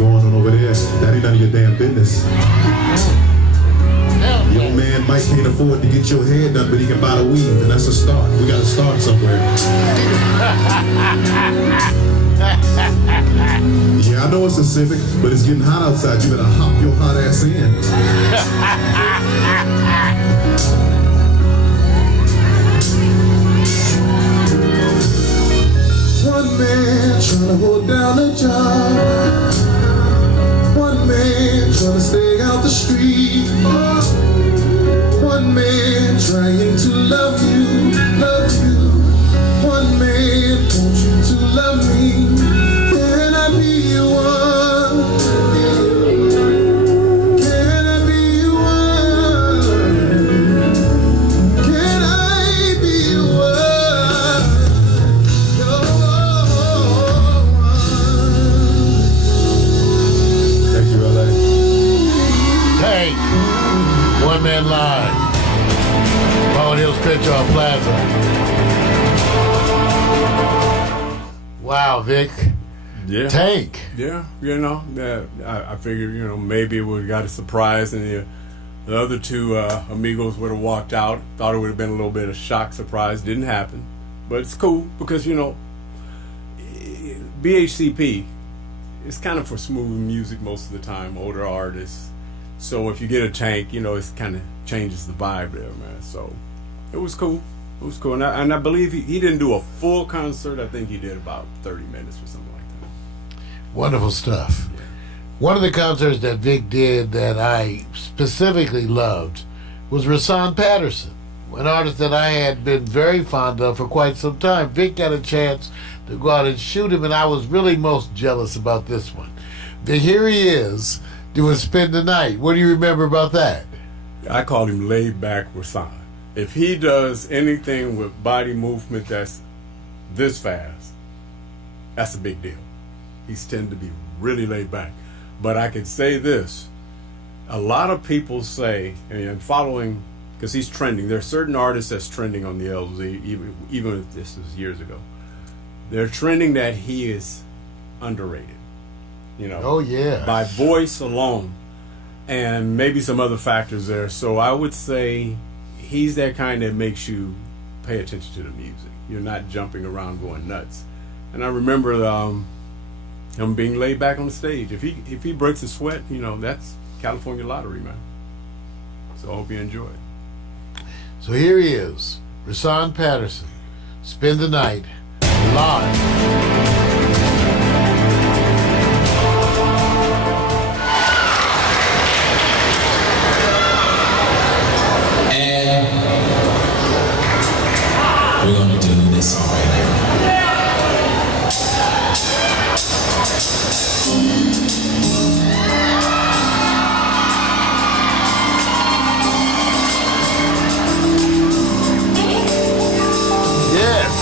going on over there. That ain't none of your damn business. Your man Mike can't afford to get your hair done, but he can buy the weave, and that's a start. We gotta start somewhere. Yeah, I know it's a Civic, but it's getting hot outside. You better hop your hot ass in. One man trying to hold down a job. One man trying to stay out the street. One man trying to love you, love you. One man wants you to love me. Can I be your one? Can I be your one? Can I be your one? Thank you, LA. Tank, One Man Live, Bald Hill Stretch-Off Plaza. Wow, Vic. Yeah. Tank. Yeah, I figured, maybe it would have got a surprise and the other two amigos would have walked out. Thought it would have been a little bit of shock surprise. Didn't happen. But it's cool because, BHCP is kind of for smooth music most of the time, older artists. So if you get a Tank, it kind of changes the vibe there, man. So it was cool. It was cool. And I believe he didn't do a full concert. I think he did about 30 minutes or something like that. Wonderful stuff. Yeah. One of the concerts that Vic did that I specifically loved was Rasan Patterson, an artist that I had been very fond of for quite some time. Vic got a chance to go out and shoot him, and I was really most jealous about this one. Here he is doing Spend the Night. What do you remember about that? I call him laid back Rasan. If he does anything with body movement that's this fast, that's a big deal. He's tend to be really laid back. But I could say this, a lot of people say, and following, because he's trending, there are certain artists that's trending on the LZ, even if this was years ago. They're trending that he is underrated. Oh yeah. By voice alone, and maybe some other factors there. So I would say he's that kind that makes you pay attention to the music. You're not jumping around going nuts. And I remember him being laid back on the stage. If he breaks a sweat, that's California lottery, man. So I hope you enjoy it. So here he is, Rasan Patterson, Spend the Night, live. We're gonna do this song right now. Yes.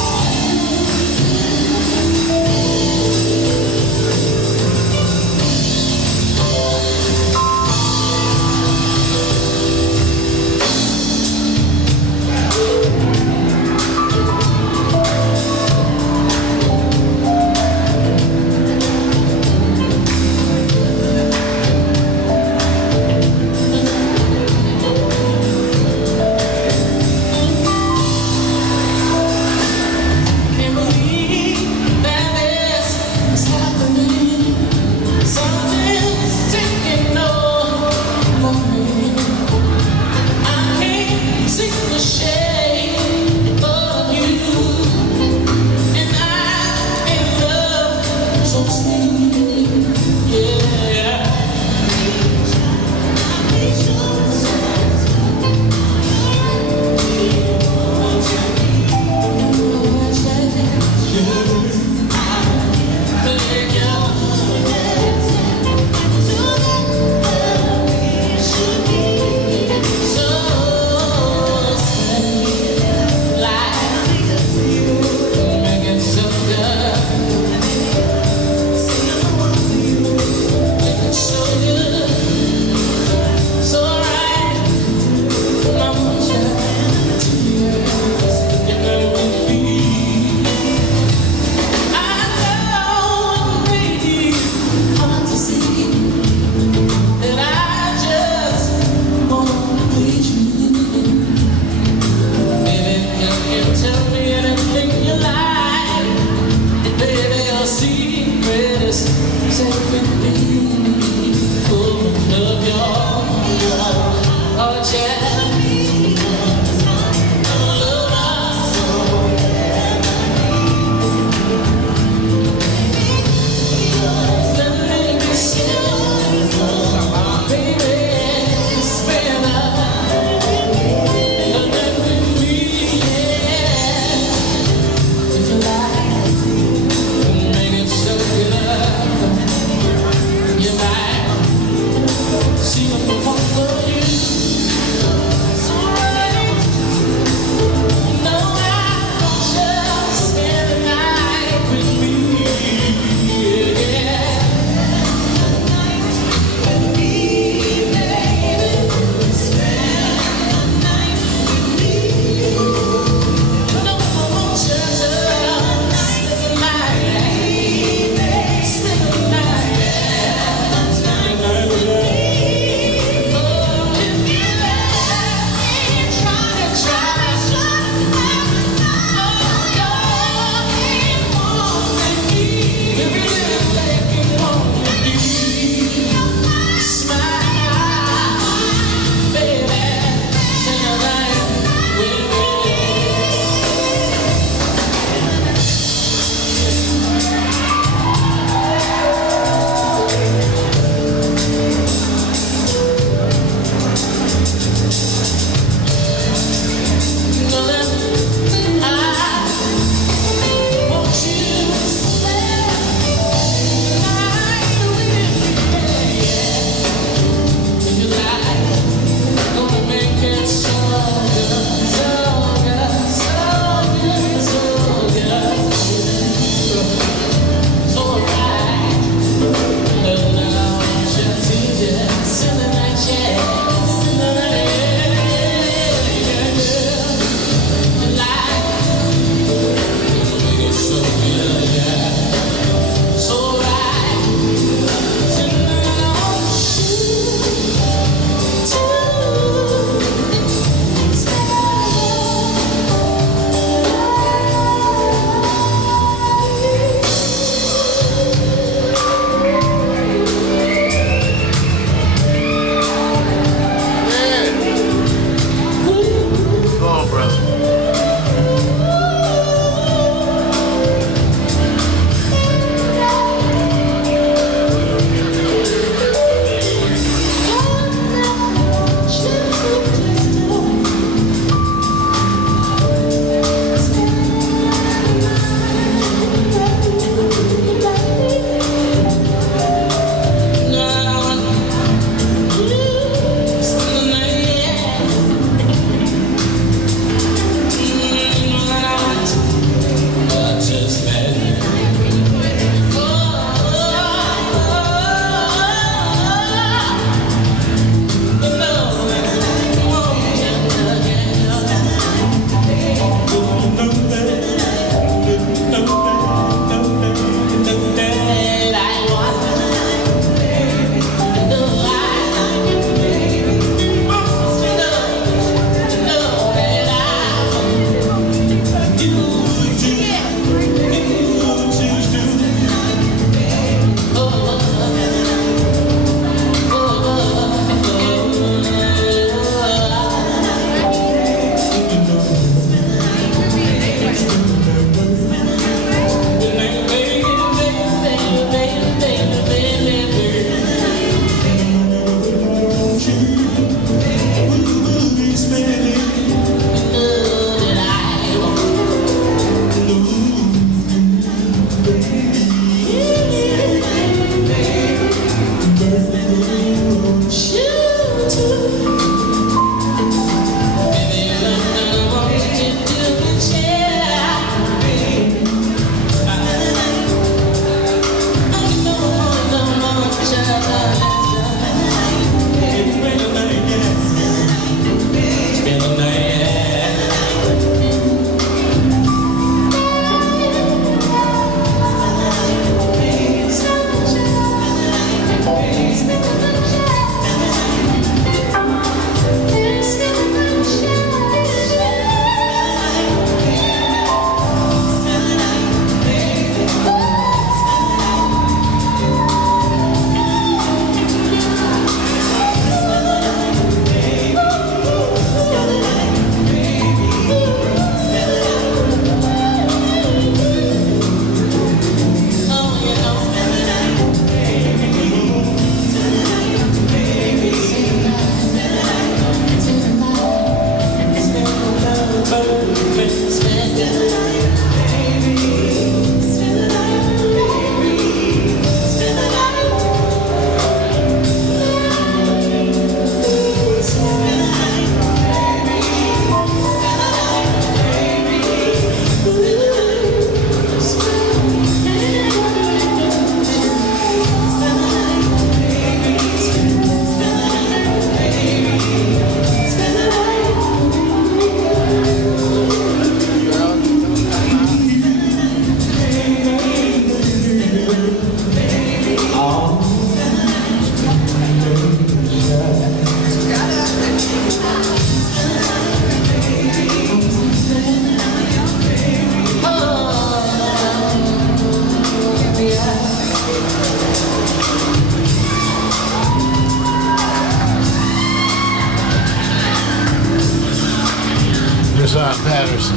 Rashawn Patterson.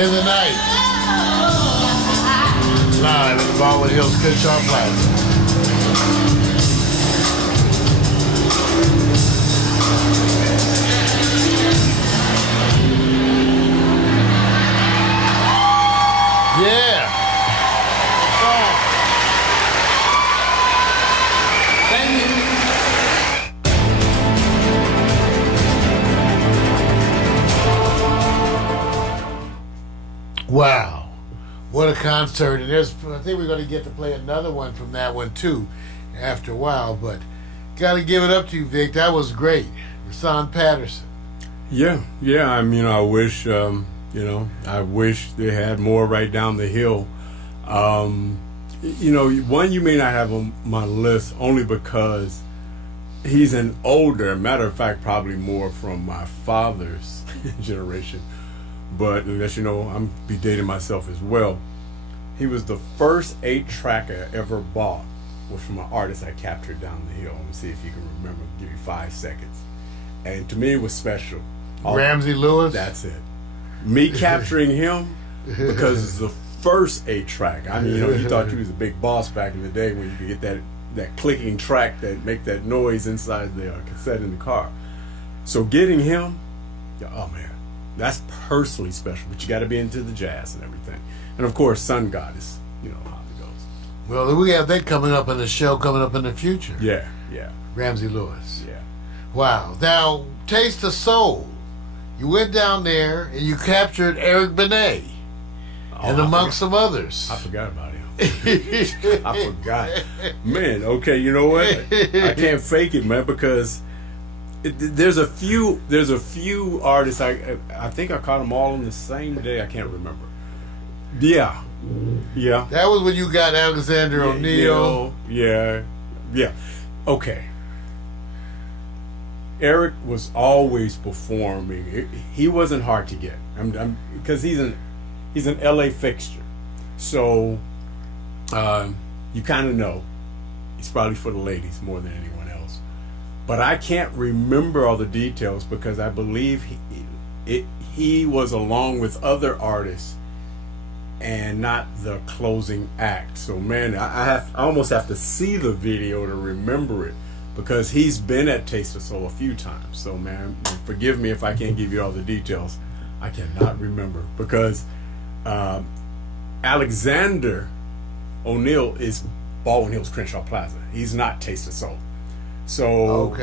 In the night. Live at the Baldwin Hills Crenshaw Plaza. Yeah. Thank you. Wow. What a concert. And there's, I think we're going to get to play another one from that one too after a while, but got to give it up to you, Vic. That was great. Rashawn Patterson. Yeah. I mean, I wish, I wish they had more right down the hill. One you may not have on my list only because he's an older, matter of fact, probably more from my father's generation. But as you know, I'm be dating myself as well. He was the first 8-track I ever bought was from an artist I captured down the hill. Let me see if you can remember. Give you 5 seconds. And to me, it was special. Ramsey Lewis? That's it. Me capturing him because it's the first 8-track. I mean, you thought you was a big boss back in the day when you could get that clicking track that make that noise inside the cassette in the car. So getting him, oh man. That's personally special, but you got to be into the jazz and everything. And of course, Sun Goddess, how it goes. Well, we have that coming up in the show, coming up in the future. Yeah. Ramsey Lewis. Yeah. Wow. Now, Taste of Soul. You went down there and you captured Eric Benet and amongst some others. I forgot about him. I forgot. Man, okay, you know what? I can't fake it, man, because there's a few artists. I think I caught them all on the same day. I can't remember. Yeah. That was when you got Alexander O'Neal. Yeah. Okay. Eric was always performing. He wasn't hard to get. Because he's an LA fixture. So you kind of know he's probably for the ladies more than anyone. But I can't remember all the details because I believe he was along with other artists and not the closing act. So man, I almost have to see the video to remember it because he's been at Taste of Soul a few times. So man, forgive me if I can't give you all the details. I cannot remember because Alexander O'Neal is Baldwin Hills Crenshaw Plaza. He's not Taste of Soul. So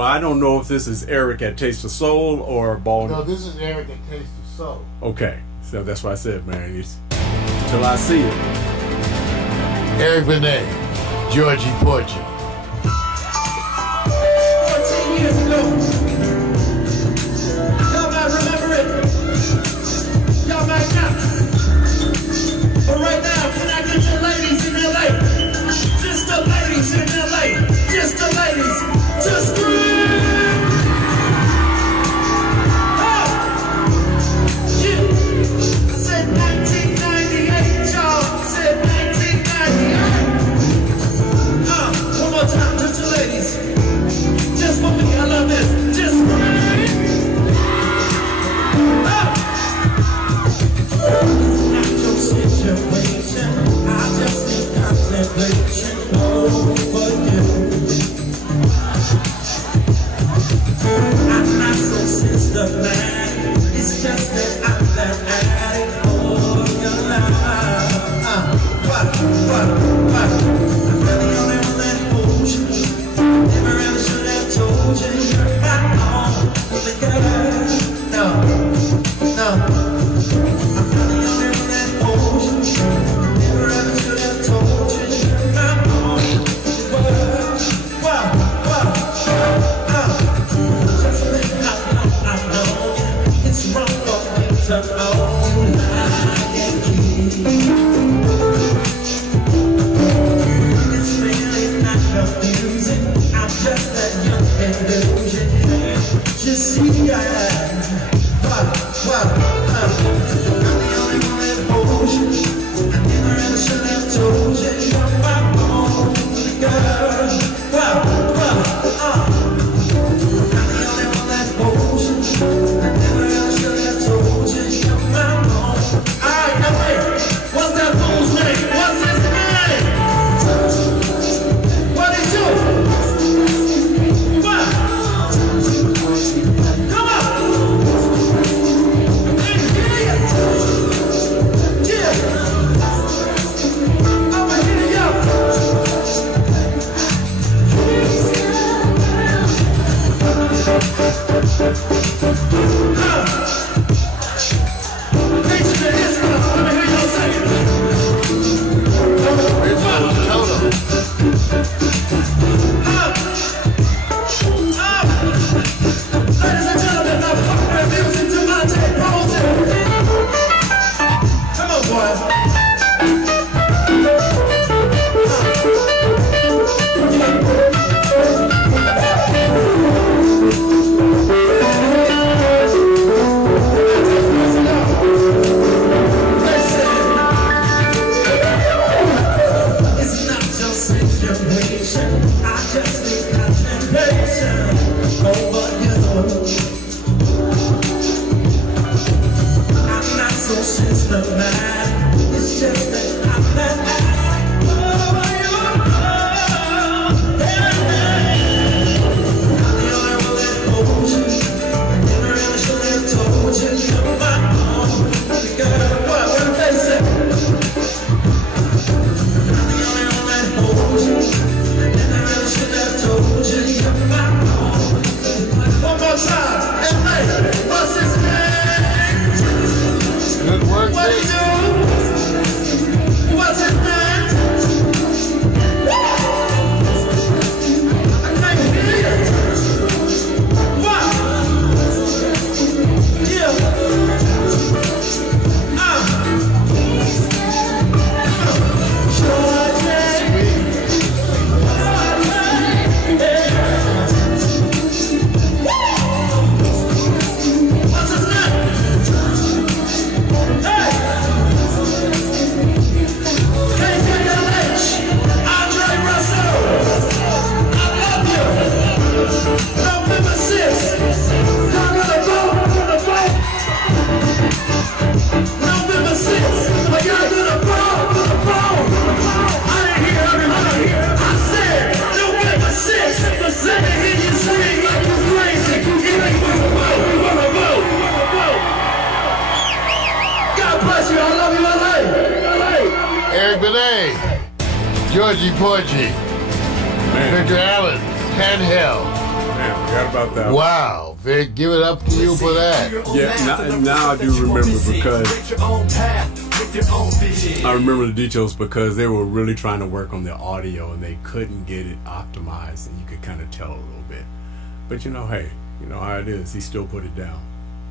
I don't know if this is Eric at Taste of Soul or Baldwin. No, this is Eric at Taste of Soul. Okay, so that's why I said, man, until I see it. Eric Benet, Georgie Porgy. 14 years ago. Y'all might remember it. Y'all might not. But right now, can I get the ladies in LA? Just the ladies in LA. Just the ladies to scream. Oh, yeah. I said 1998, y'all. I said 1998. One more time, just the ladies. Just for me, I love this. Just scream. It's not your situation. I just need contemplation over you. I'm not so sister man. It's just that I'm that addict for your love. What? I'm really only one that holds you. Never ever should have told you you're my only girl. No. I'm really only one that holds you. Never ever should have told you you're my only girl. It's wrong for me to own like a key. It's really not confusing. I'm just that young illusion. Just see I'm the only one that holds you. I never ever should have told you you're my only girl. I'm the only one that holds you. I never ever should have Georgie Porgy, Victor Allen, Handheld. Man, forgot about that. Wow, Vic, give it up to you for that. Yeah, now I do remember because I remember the details because they were really trying to work on the audio and they couldn't get it optimized, and you could kind of tell a little bit. But you know, hey, you know how it is. He still put it down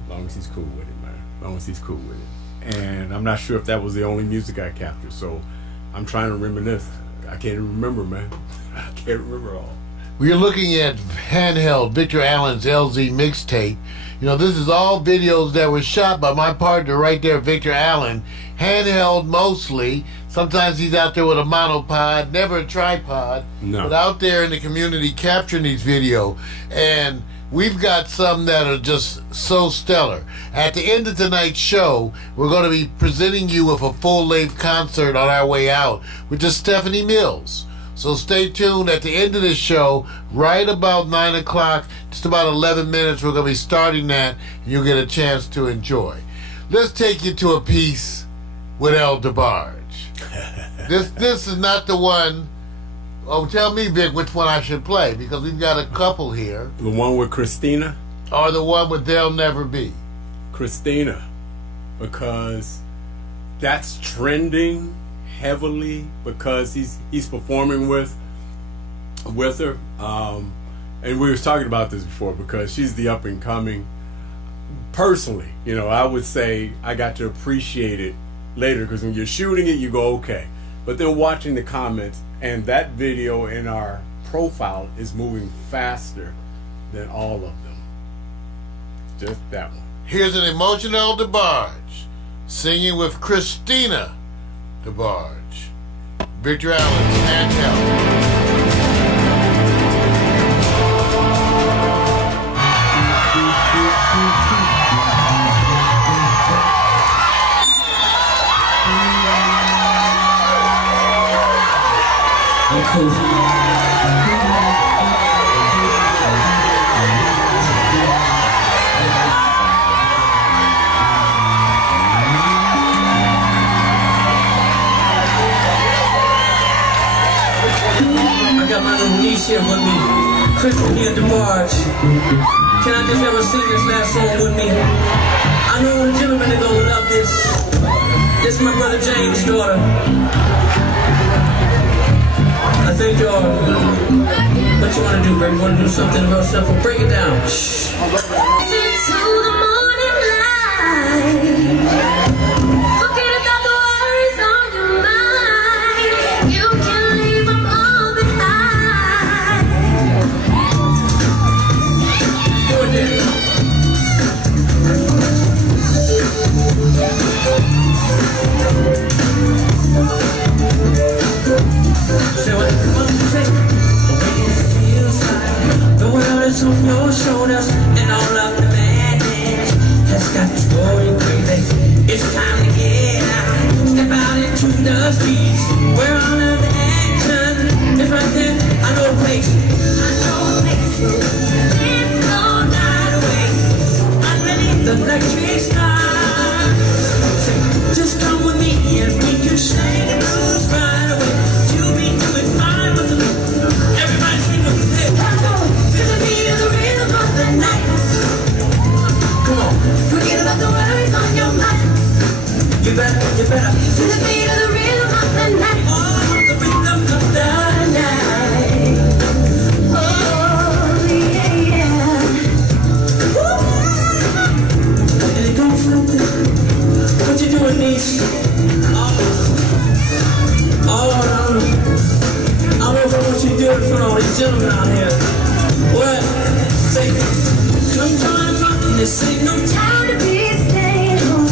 as long as he's cool with it, man. As long as he's cool with it. And I'm not sure if that was the only music I captured, so I'm trying to reminisce. I can't remember, man. I can't remember all. We're looking at Handheld, Victor Allen's LZ mixtape. You know, this is all videos that were shot by my partner right there, Victor Allen. Handheld mostly. Sometimes he's out there with a monopod, never a tripod. No. But out there in the community capturing these videos. And we've got some that are just so stellar. At the end of tonight's show, we're going to be presenting you with a full-length concert on our way out with just Stephanie Mills. So stay tuned. At the end of this show, right about 9 o'clock, just about 11 minutes, we're going to be starting that, and you'll get a chance to enjoy. Let's take you to a piece with El DeBarge. This is not the one. Oh, tell me, Vic, which one I should play, because we've got a couple here. The one with Christina? Or the one with They'll Never Be? Christina, because that's trending heavily because he's performing with her. And we was talking about this before because she's the up and coming. Personally, you know, I would say I got to appreciate it later because when you're shooting it, you go, okay. But then watching the comments, and that video in our profile is moving faster than all of them. Just that one. Here's an emotional DeBarge singing with Christina DeBarge. Victor Allen's Handheld. I got my little niece here with me, Christian DeBarge. Can I just have her sing this last song with me? I know the gentlemen are gonna love this. This is my brother James' daughter. I think y'all. What you wanna do, baby? You wanna do something real simple? Break it down. Shh. Into the morning light. Forget about the worries on your mind. You can leave them all behind. Do it then. Say what you say. The way it feels like the world is on your shoulders, and all of the madness has got you going crazy. It's time to get out, step out into the streets, where all of the action is right there. I know a place, I know a place. It's all night away, underneath the electric sky. Say, just come with me and we can shake the blues right away. You'll be doing fine with the everybody sing with the hip. To the beat of the rhythm of the night. Come on, forget about the worries on your mind. You better. To the beat of the rhythm of the night. Oh, the rhythm of the night. Oh, yeah. And it goes like this. What you doing, niece? I don't know if I want you to do it for all these gentlemen out here. What? Say, come join the fun. This ain't no time to be staying home.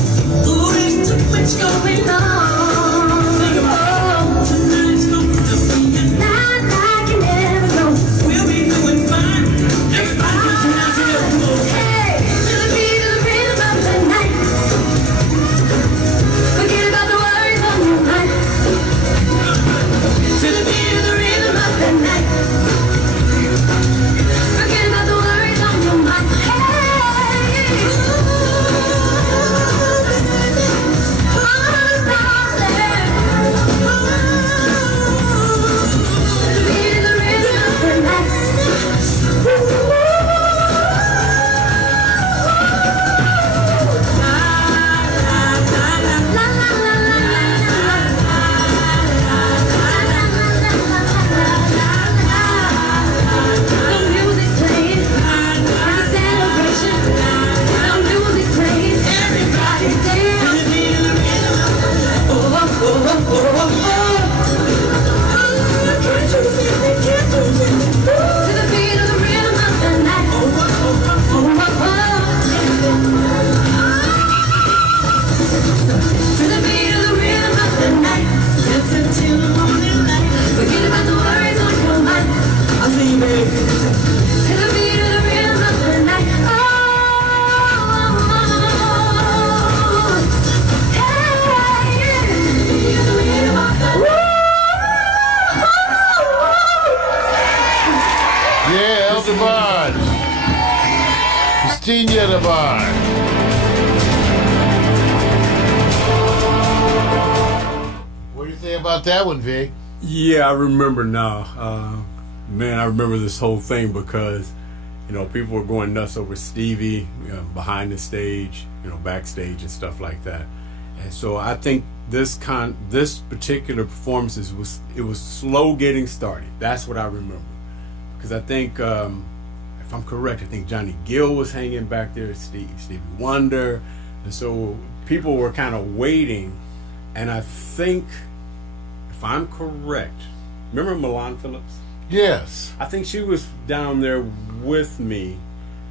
Ooh, there's too much going on. Think about it. Tonight's gonna be a night like you never know. We'll be doing fine. Everybody put your hands together. Come on. Hey, to the beat of the rhythm of the night. Forget about the worries on your mind. To the beat of the rhythm of the night. Forget about the worries on your mind. Christina DeBarge. What do you think about that one, Vic? Yeah, I remember now. Man, I remember this whole thing because, people were going nuts over Stevie, behind the stage, backstage and stuff like that. And so I think this particular performance was slow getting started. That's what I remember. Because I think, if I'm correct, I think Johnny Gill was hanging back there, Stevie Wonder. And so people were kind of waiting. And I think, if I'm correct, remember Milan Phillips? Yes. I think she was down there with me,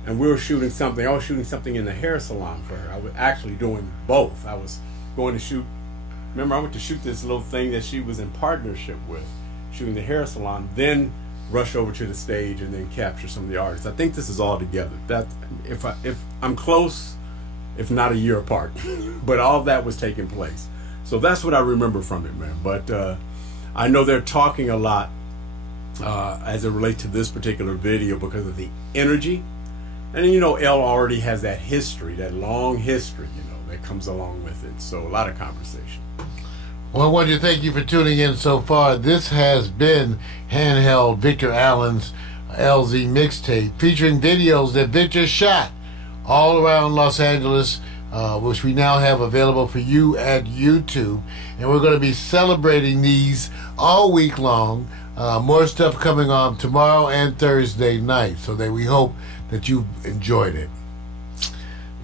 and we were shooting something. I was shooting something in the hair salon for her. I was actually doing both. I was going to shoot, remember, I went to shoot this little thing that she was in partnership with, shooting the hair salon, then rush over to the stage and then capture some of the artists. I think this is all together. That if I'm close, if not a year apart, but all of that was taking place. So that's what I remember from it, man. But I know they're talking a lot as it relates to this particular video because of the energy. And Elle already has that history, that long history, that comes along with it. So a lot of conversation. Well, I want to thank you for tuning in so far. This has been Handheld Victor Allen's LZ mixtape featuring videos that Victor shot all around Los Angeles, which we now have available for you at YouTube. And we're going to be celebrating these all week long. More stuff coming on tomorrow and Thursday night, so that we hope that you enjoyed it.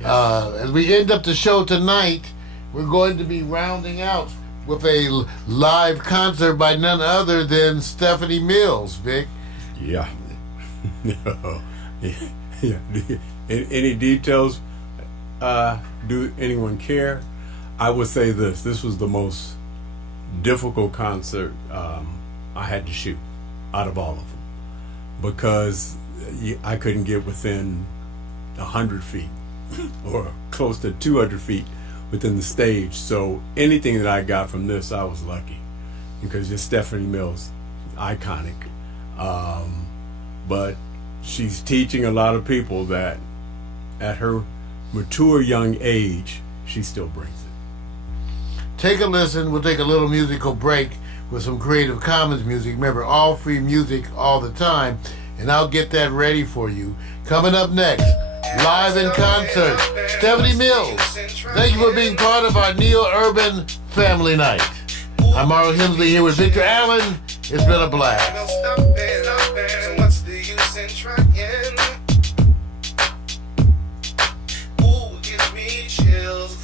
As we end up the show tonight, we're going to be rounding out with a live concert by none other than Stephanie Mills, Vic. Yeah. Yeah. Any details? Do anyone care? I would say this. This was the most difficult concert I had to shoot out of all of them, because I couldn't get within 100 feet or close to 200 feet within the stage. So anything that I got from this, I was lucky, because just Stephanie Mills, iconic. But she's teaching a lot of people that at her mature young age, she still brings it. Take a listen. We'll take a little musical break with some Creative Commons music. Remember, all free music all the time, and I'll get that ready for you. Coming up next, live in concert, Stephanie Mills. Thank you for being part of our NeoUrban Family Night. I'm Marlo Hemsley here with Victor Allen. It's been a blast. What's the use in trying? Ooh, gives me chills.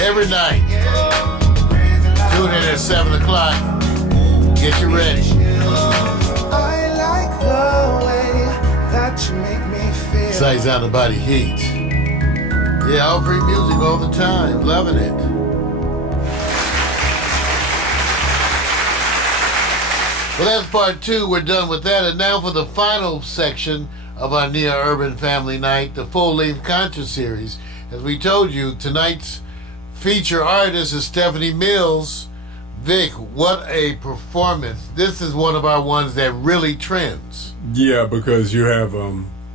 Every night. Tune in at 7 o'clock. Get you ready. I like the way that you make me feel. Sights out of body heat. Yeah, all free music all the time. Loving it. Well, that's part 2. We're done with that. And now for the final section of our NeoUrban Family Night, the full-length concert series. As we told you, tonight's feature artist is Stephanie Mills. Vic, what a performance. This is one of our ones that really trends. Yeah, because you have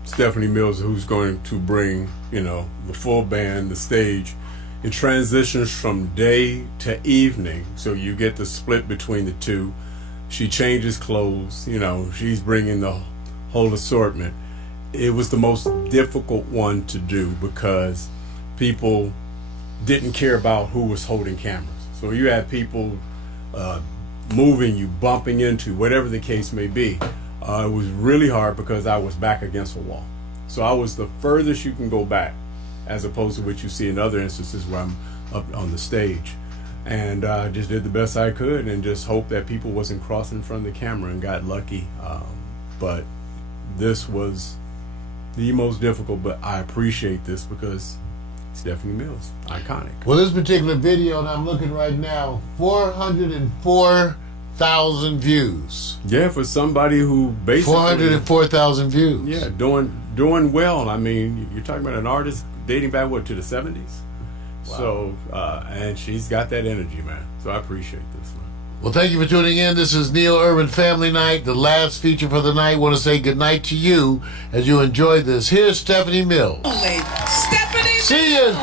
Stephanie Mills, who's going to bring, the full band, the stage. It transitions from day to evening, so you get the split between the two. She changes clothes, she's bringing the whole assortment. It was the most difficult one to do because people didn't care about who was holding cameras. So you had people moving you, bumping into, whatever the case may be. It was really hard because I was back against a wall. So I was the furthest you can go back, as opposed to what you see in other instances where I'm up on the stage. And I just did the best I could and just hoped that people wasn't crossing in front of the camera, and got lucky. But this was the most difficult, but I appreciate this because Stephanie Mills, iconic. Well, this particular video, and I'm looking right now, 404,000 views. Yeah, for somebody who basically 404,000 views. Yeah, doing well. I mean, you're talking about an artist dating back to the 70s. Wow. So, and she's got that energy, man. So I appreciate this, man. Well, thank you for tuning in. This is NeoUrban Family Night, the last feature for the night. I want to say good night to you as you enjoy this. Here's Stephanie Mills. Stephanie. See you.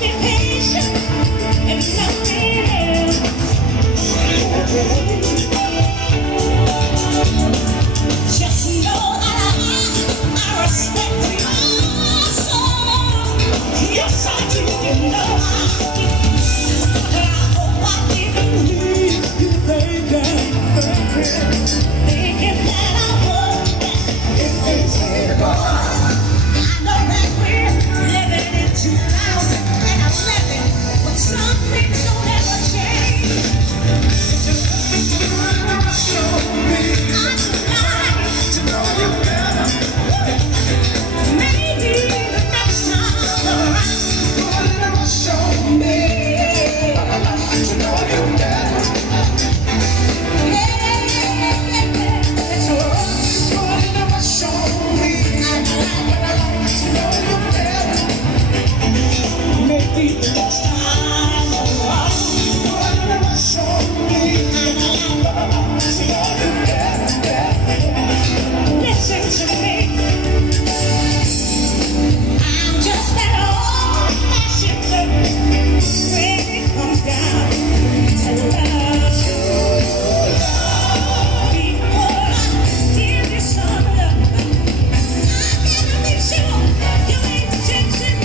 be patient and nothing else. Just know I respect your soul. Yes, I do. You know I do. I hope I didn't leave you thinking that I was invisible. I know that we're living in 2011, but some things don't ever change. Show me I'd like to know you better. Maybe the next time around, show me I'd like to know you better. That's what show me I'd like to know you better. Maybe the next time around, show me I'd like to know you better. Listen to me. I'm just that old-fashioned girl when it comes down to love. Before I give you some love, I gotta make sure you ain't chasing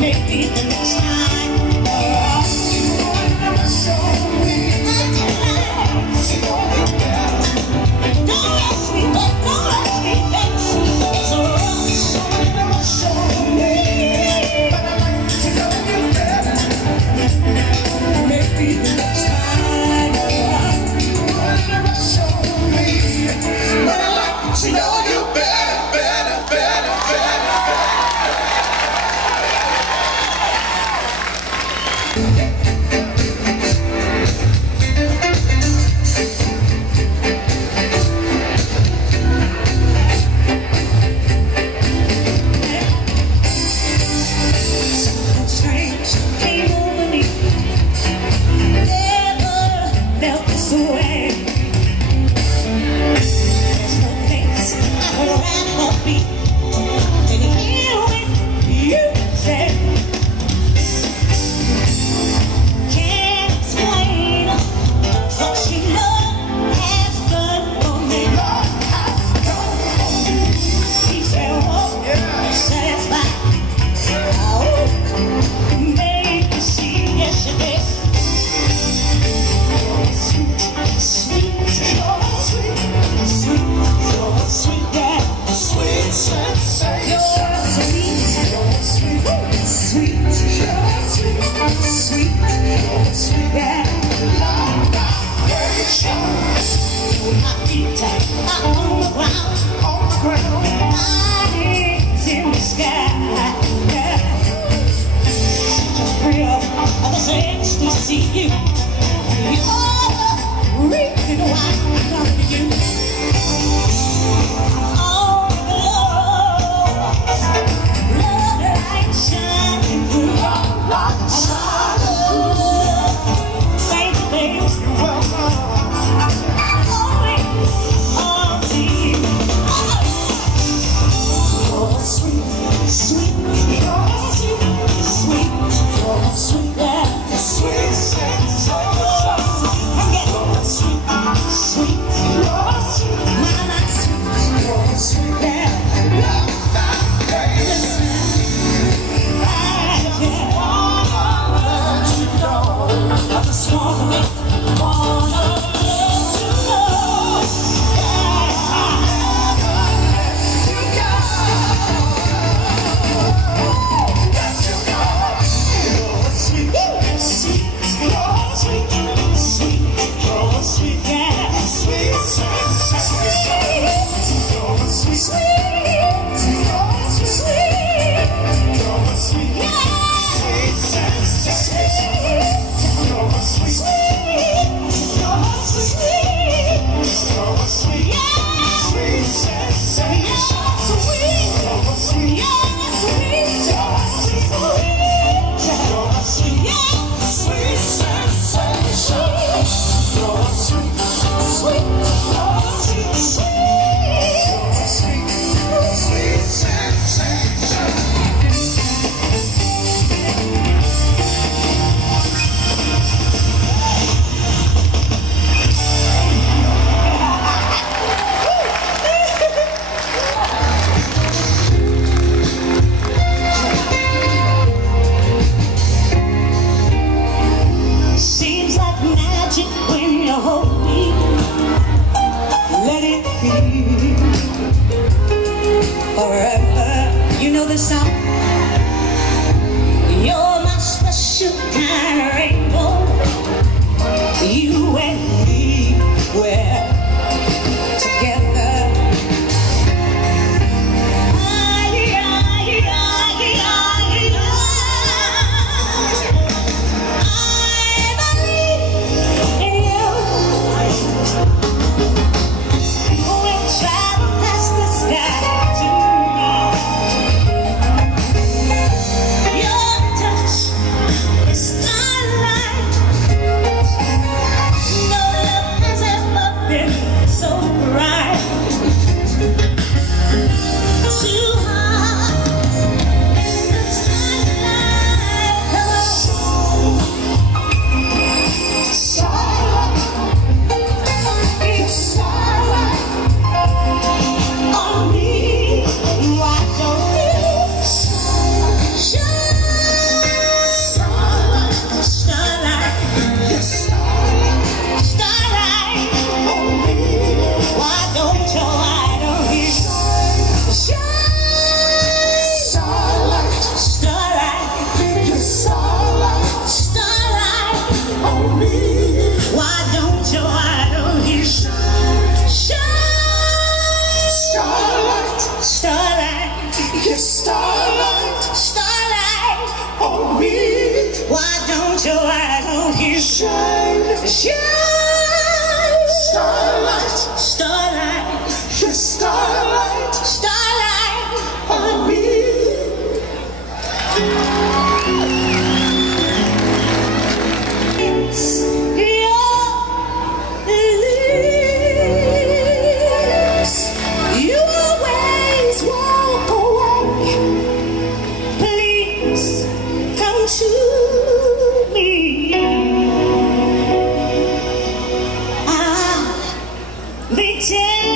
maybe the next time don't ask me back. So show me to know you better. Maybe the next time show me but I like to know you better. Something strange came over me. Never felt this way. There's no place I'd rather be than here with you. Said, can't explain what your love has done for me. He said, oh, satisfied. Oh, made me see, yes, you did. Sweet, yeah. Sweet sensation. You're sweet, yeah. Love vibration. My feet are on the ground. My hands in the sky. Yeah. Just real of this ecstasy, you. You're the reason why I'm coming to you. Oh, love that light shining through your light. Thank you, baby. You're welcome. Oh, to you. Oh, sweet, you're sweet, yeah. Sweet sensation. I'm getting sweet, you're sweet, you're sweet, yeah. Love vibration. I just wanna let you know. Sweet, the sun. You're my special kind of rainbow. You and me, we're together. Be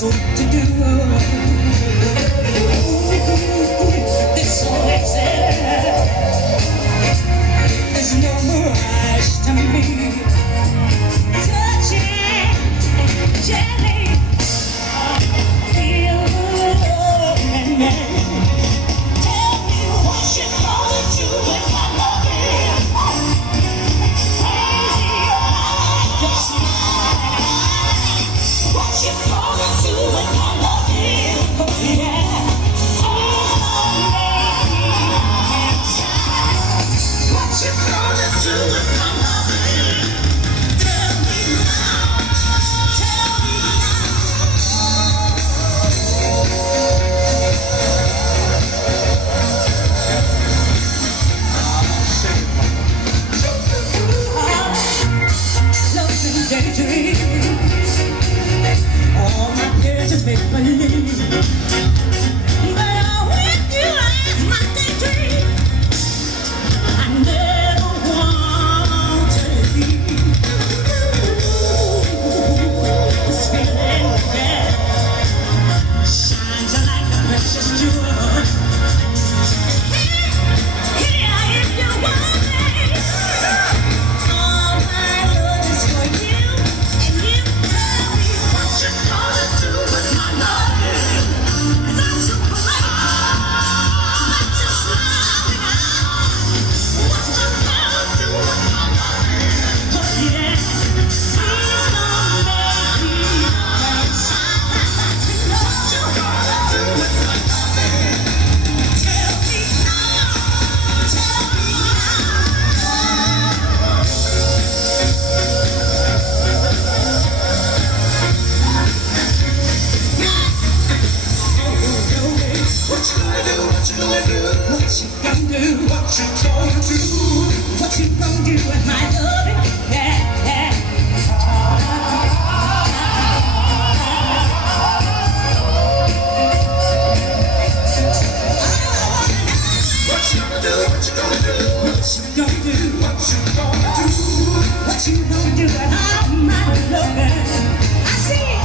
So what to do? This old exit is no mirage to me. Touching gently, feel the love in me. Tell me what you're gonna do with my loving. Crazy about your smile. What you gonna do with my loving? Oh yeah. What you gonna do with my loving? Tell me now. Tell me love's been daydream. All my fears just make believe. But with you as my daydream, I never want to leave. This feeling again shines like a precious jewel. Here, if you want me, all my love is for you, and you tell me what you're gonna do with my loving. 'Cause I'm so polite, I'm just smiling out. What you gonna do with my loving? Oh yeah, please don't make me dance. What you gonna do with my loving? Tell me now, tell me what you gonna do? What you gonna do? What you gonna do? What you gonna do? What you gonna do with my loving? Yeah, yeah. What you gonna do? What you gonna do? What you gonna do? What you gonna do? What you gonna do with all my loving? I see it.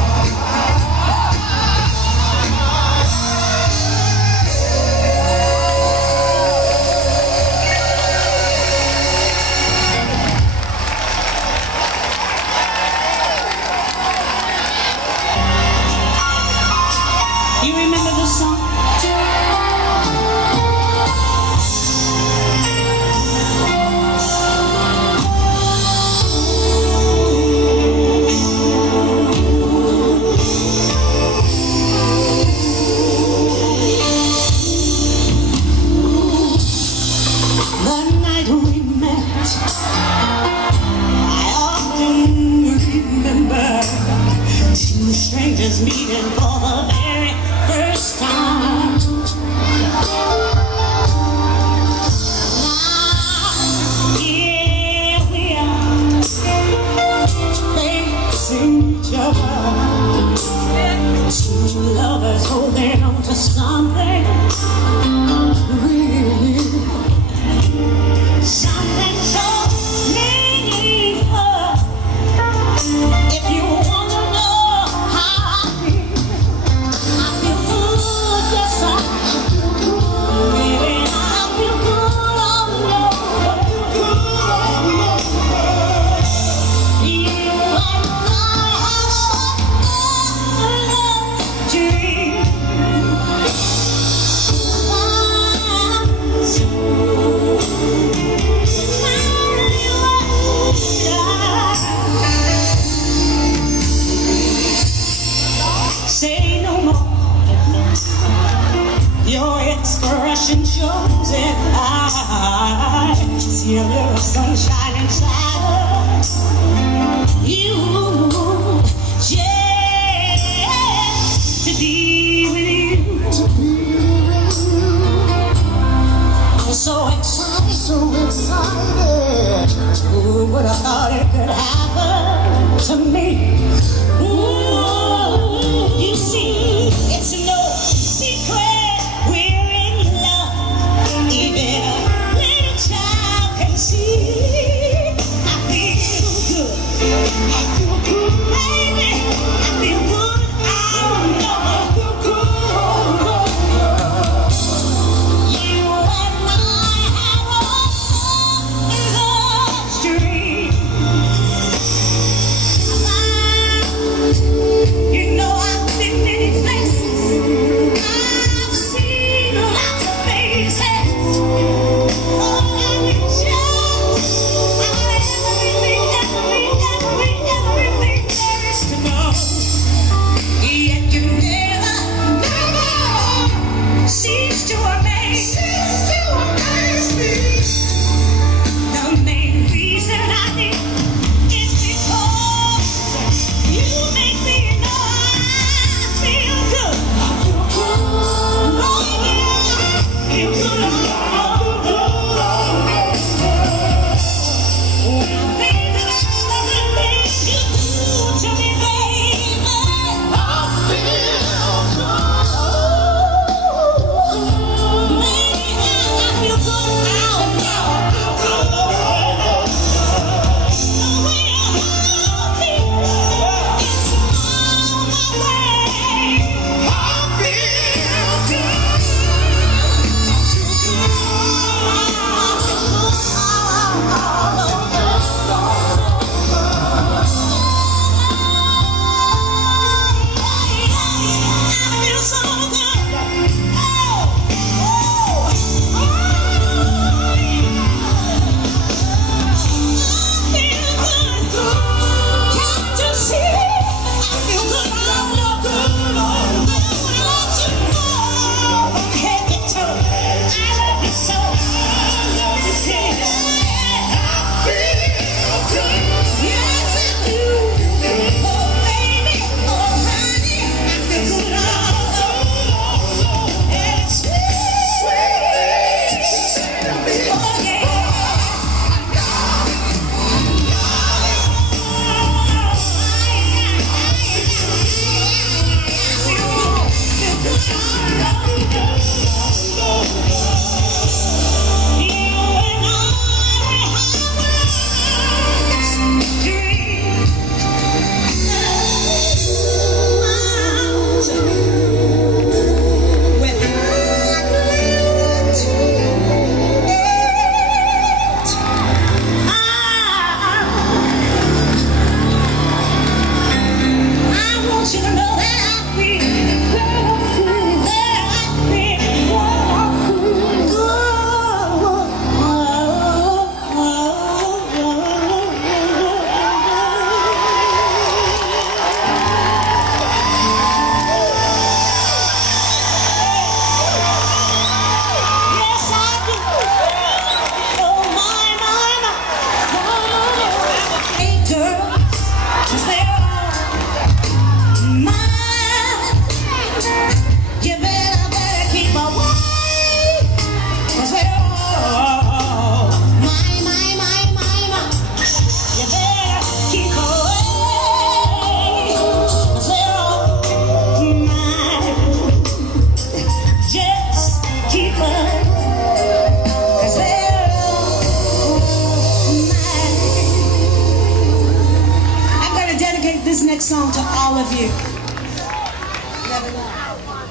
You remember this song? The night we met, I often remember two strangers meeting for the very first time. Now, here we are, facing each other. Two lovers holding on to something real. Something so meaningful. If you wanna know how I feel good, yes I feel good. Baby, I feel good all alone. You and I have such a dream. Say no more. Your expression shows it. I see a little sunshine inside us. You just to be with you. I'm so excited, so excited. Who would have thought it could happen to me? Ooh, you see, it's no secret we're in love. Even a little child can see. I feel good, baby. I feel good all Hi,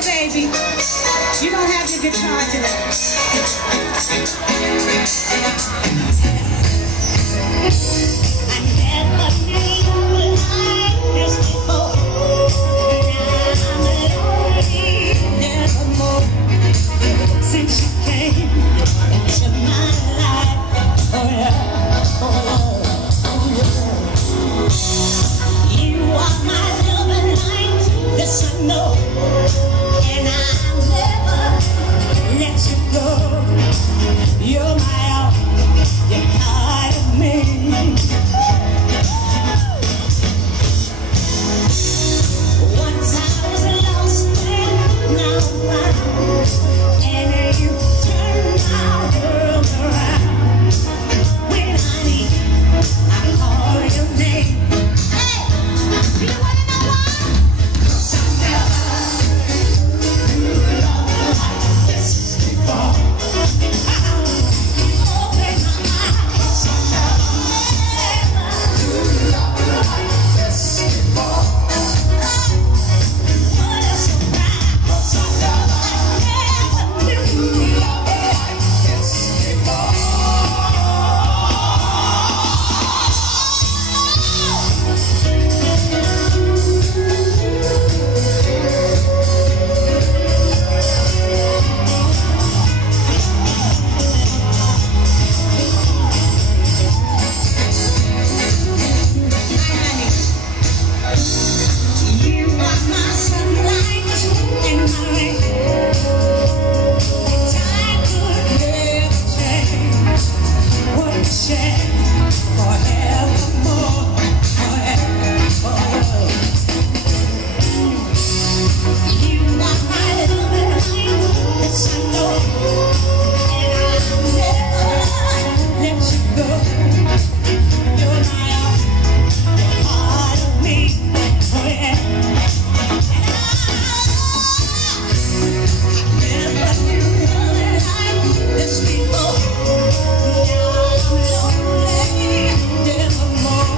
baby. You don't have your guitar today. I never knew like this before. Now I'm lonely, nevermore. Since you came into my life, oh yeah, oh yeah, oh yeah. You are my love and light, this I know, and I'll never let you go. You're my all, you're part of me. Once I was lost and now I'm found, and you turned my world around. When I need, I call your name. Hey, you wanna know why? 'Cause I never knew love like this before. Open my eyes. I never knew love like this before. What a surprise. 'Cause I never knew love like this before. You are my sunlight and my rain. Time could never change. What a shame, forevermore, forever. You are my love and light, this I know, and I'll never let you go. You're my all, you're part of me, oh yeah. Never knew love like this before. Now I'm lonely, nevermore.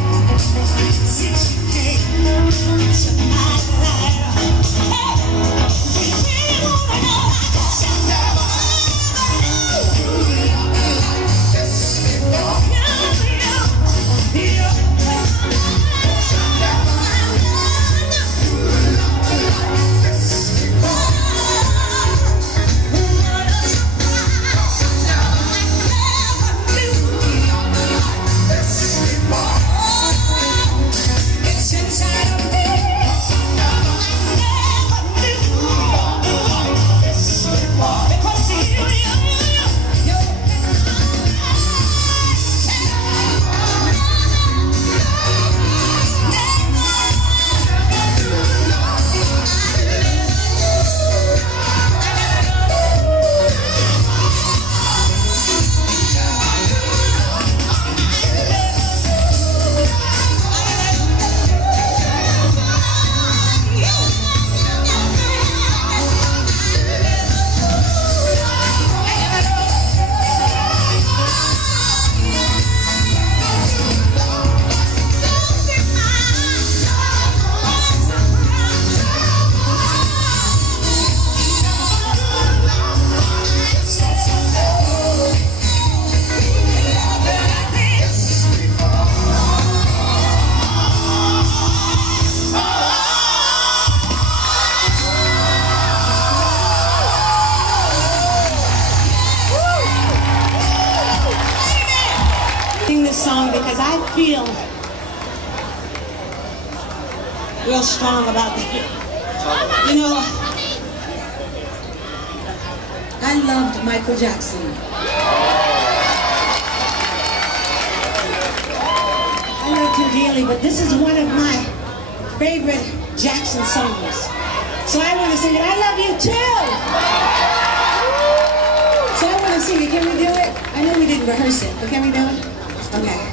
Since you came into my life, hey, we really wanna know how to never knew love like this before. It's inside of me. Because sing this song because I feel real strong about it. You know, I loved Michael Jackson. I loved him dearly, but this is one of my favorite Jackson songs. So I want to sing it. I love you too. So I want to sing it. Can we do it? I know we didn't rehearse it, but can we do it? Okay.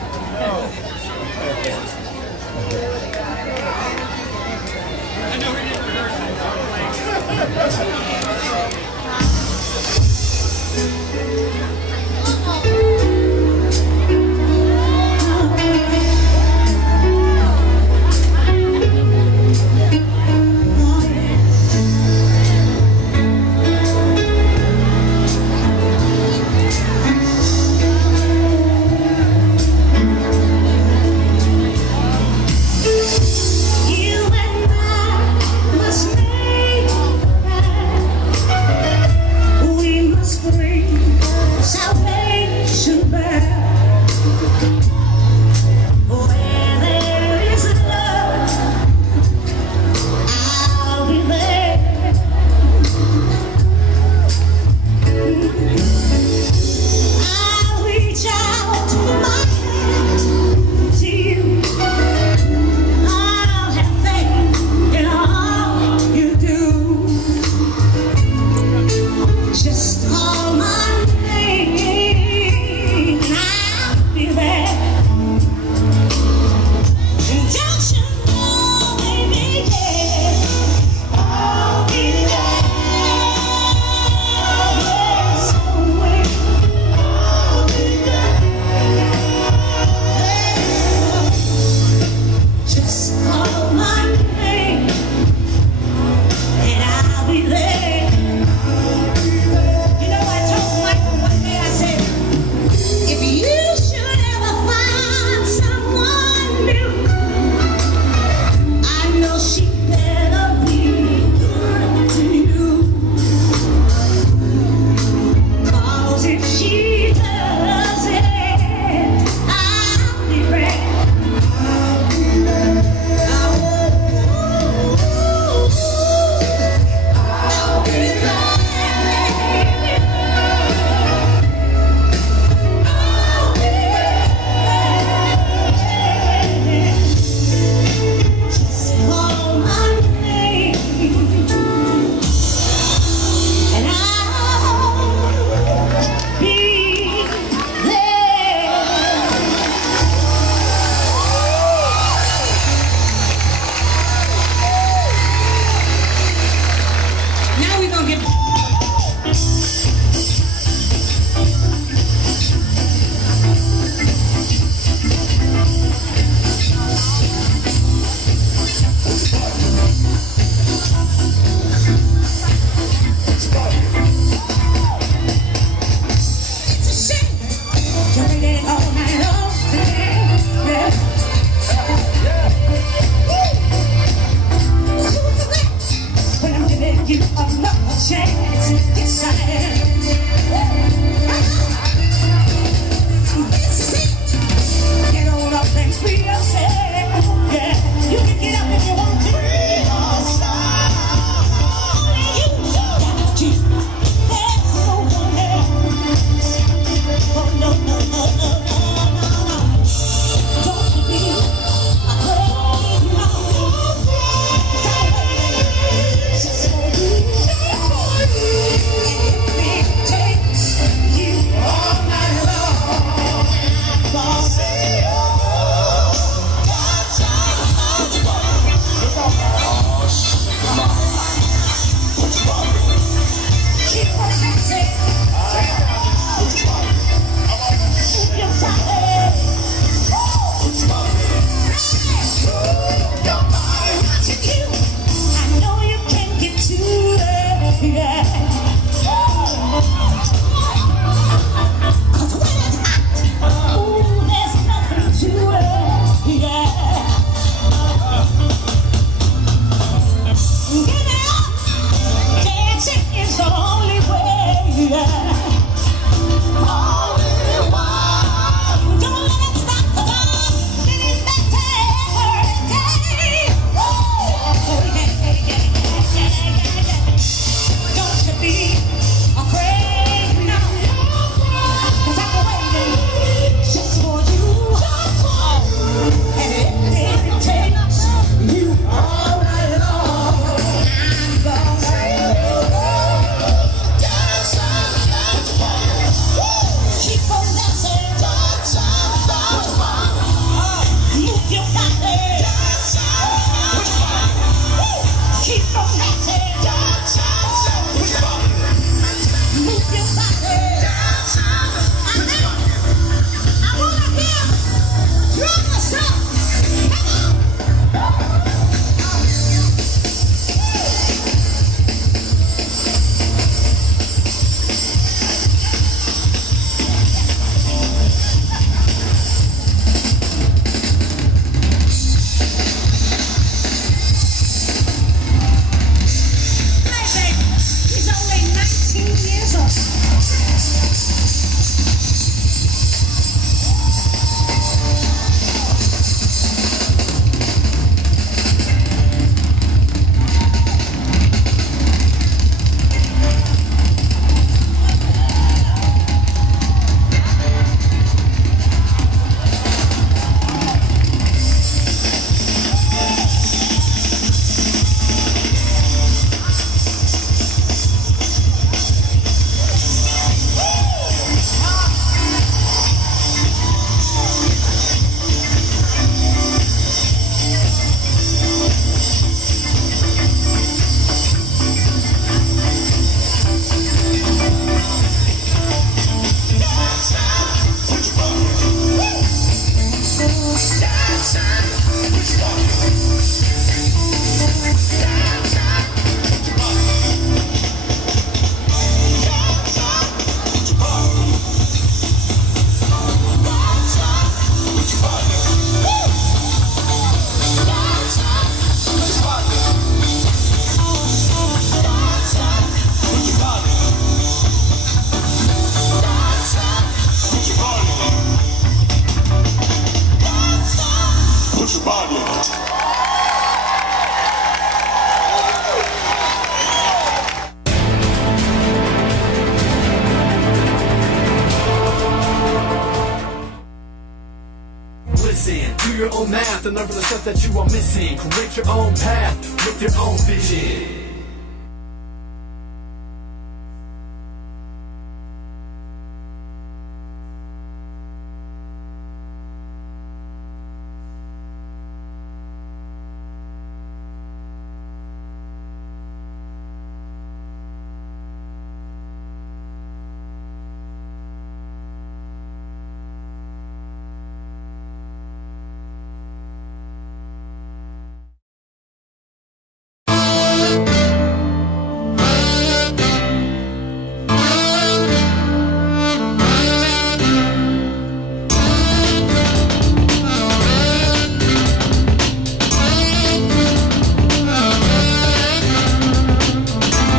Listen, do your own math and learn from the stuff that you are missing. Create your own path with your own vision.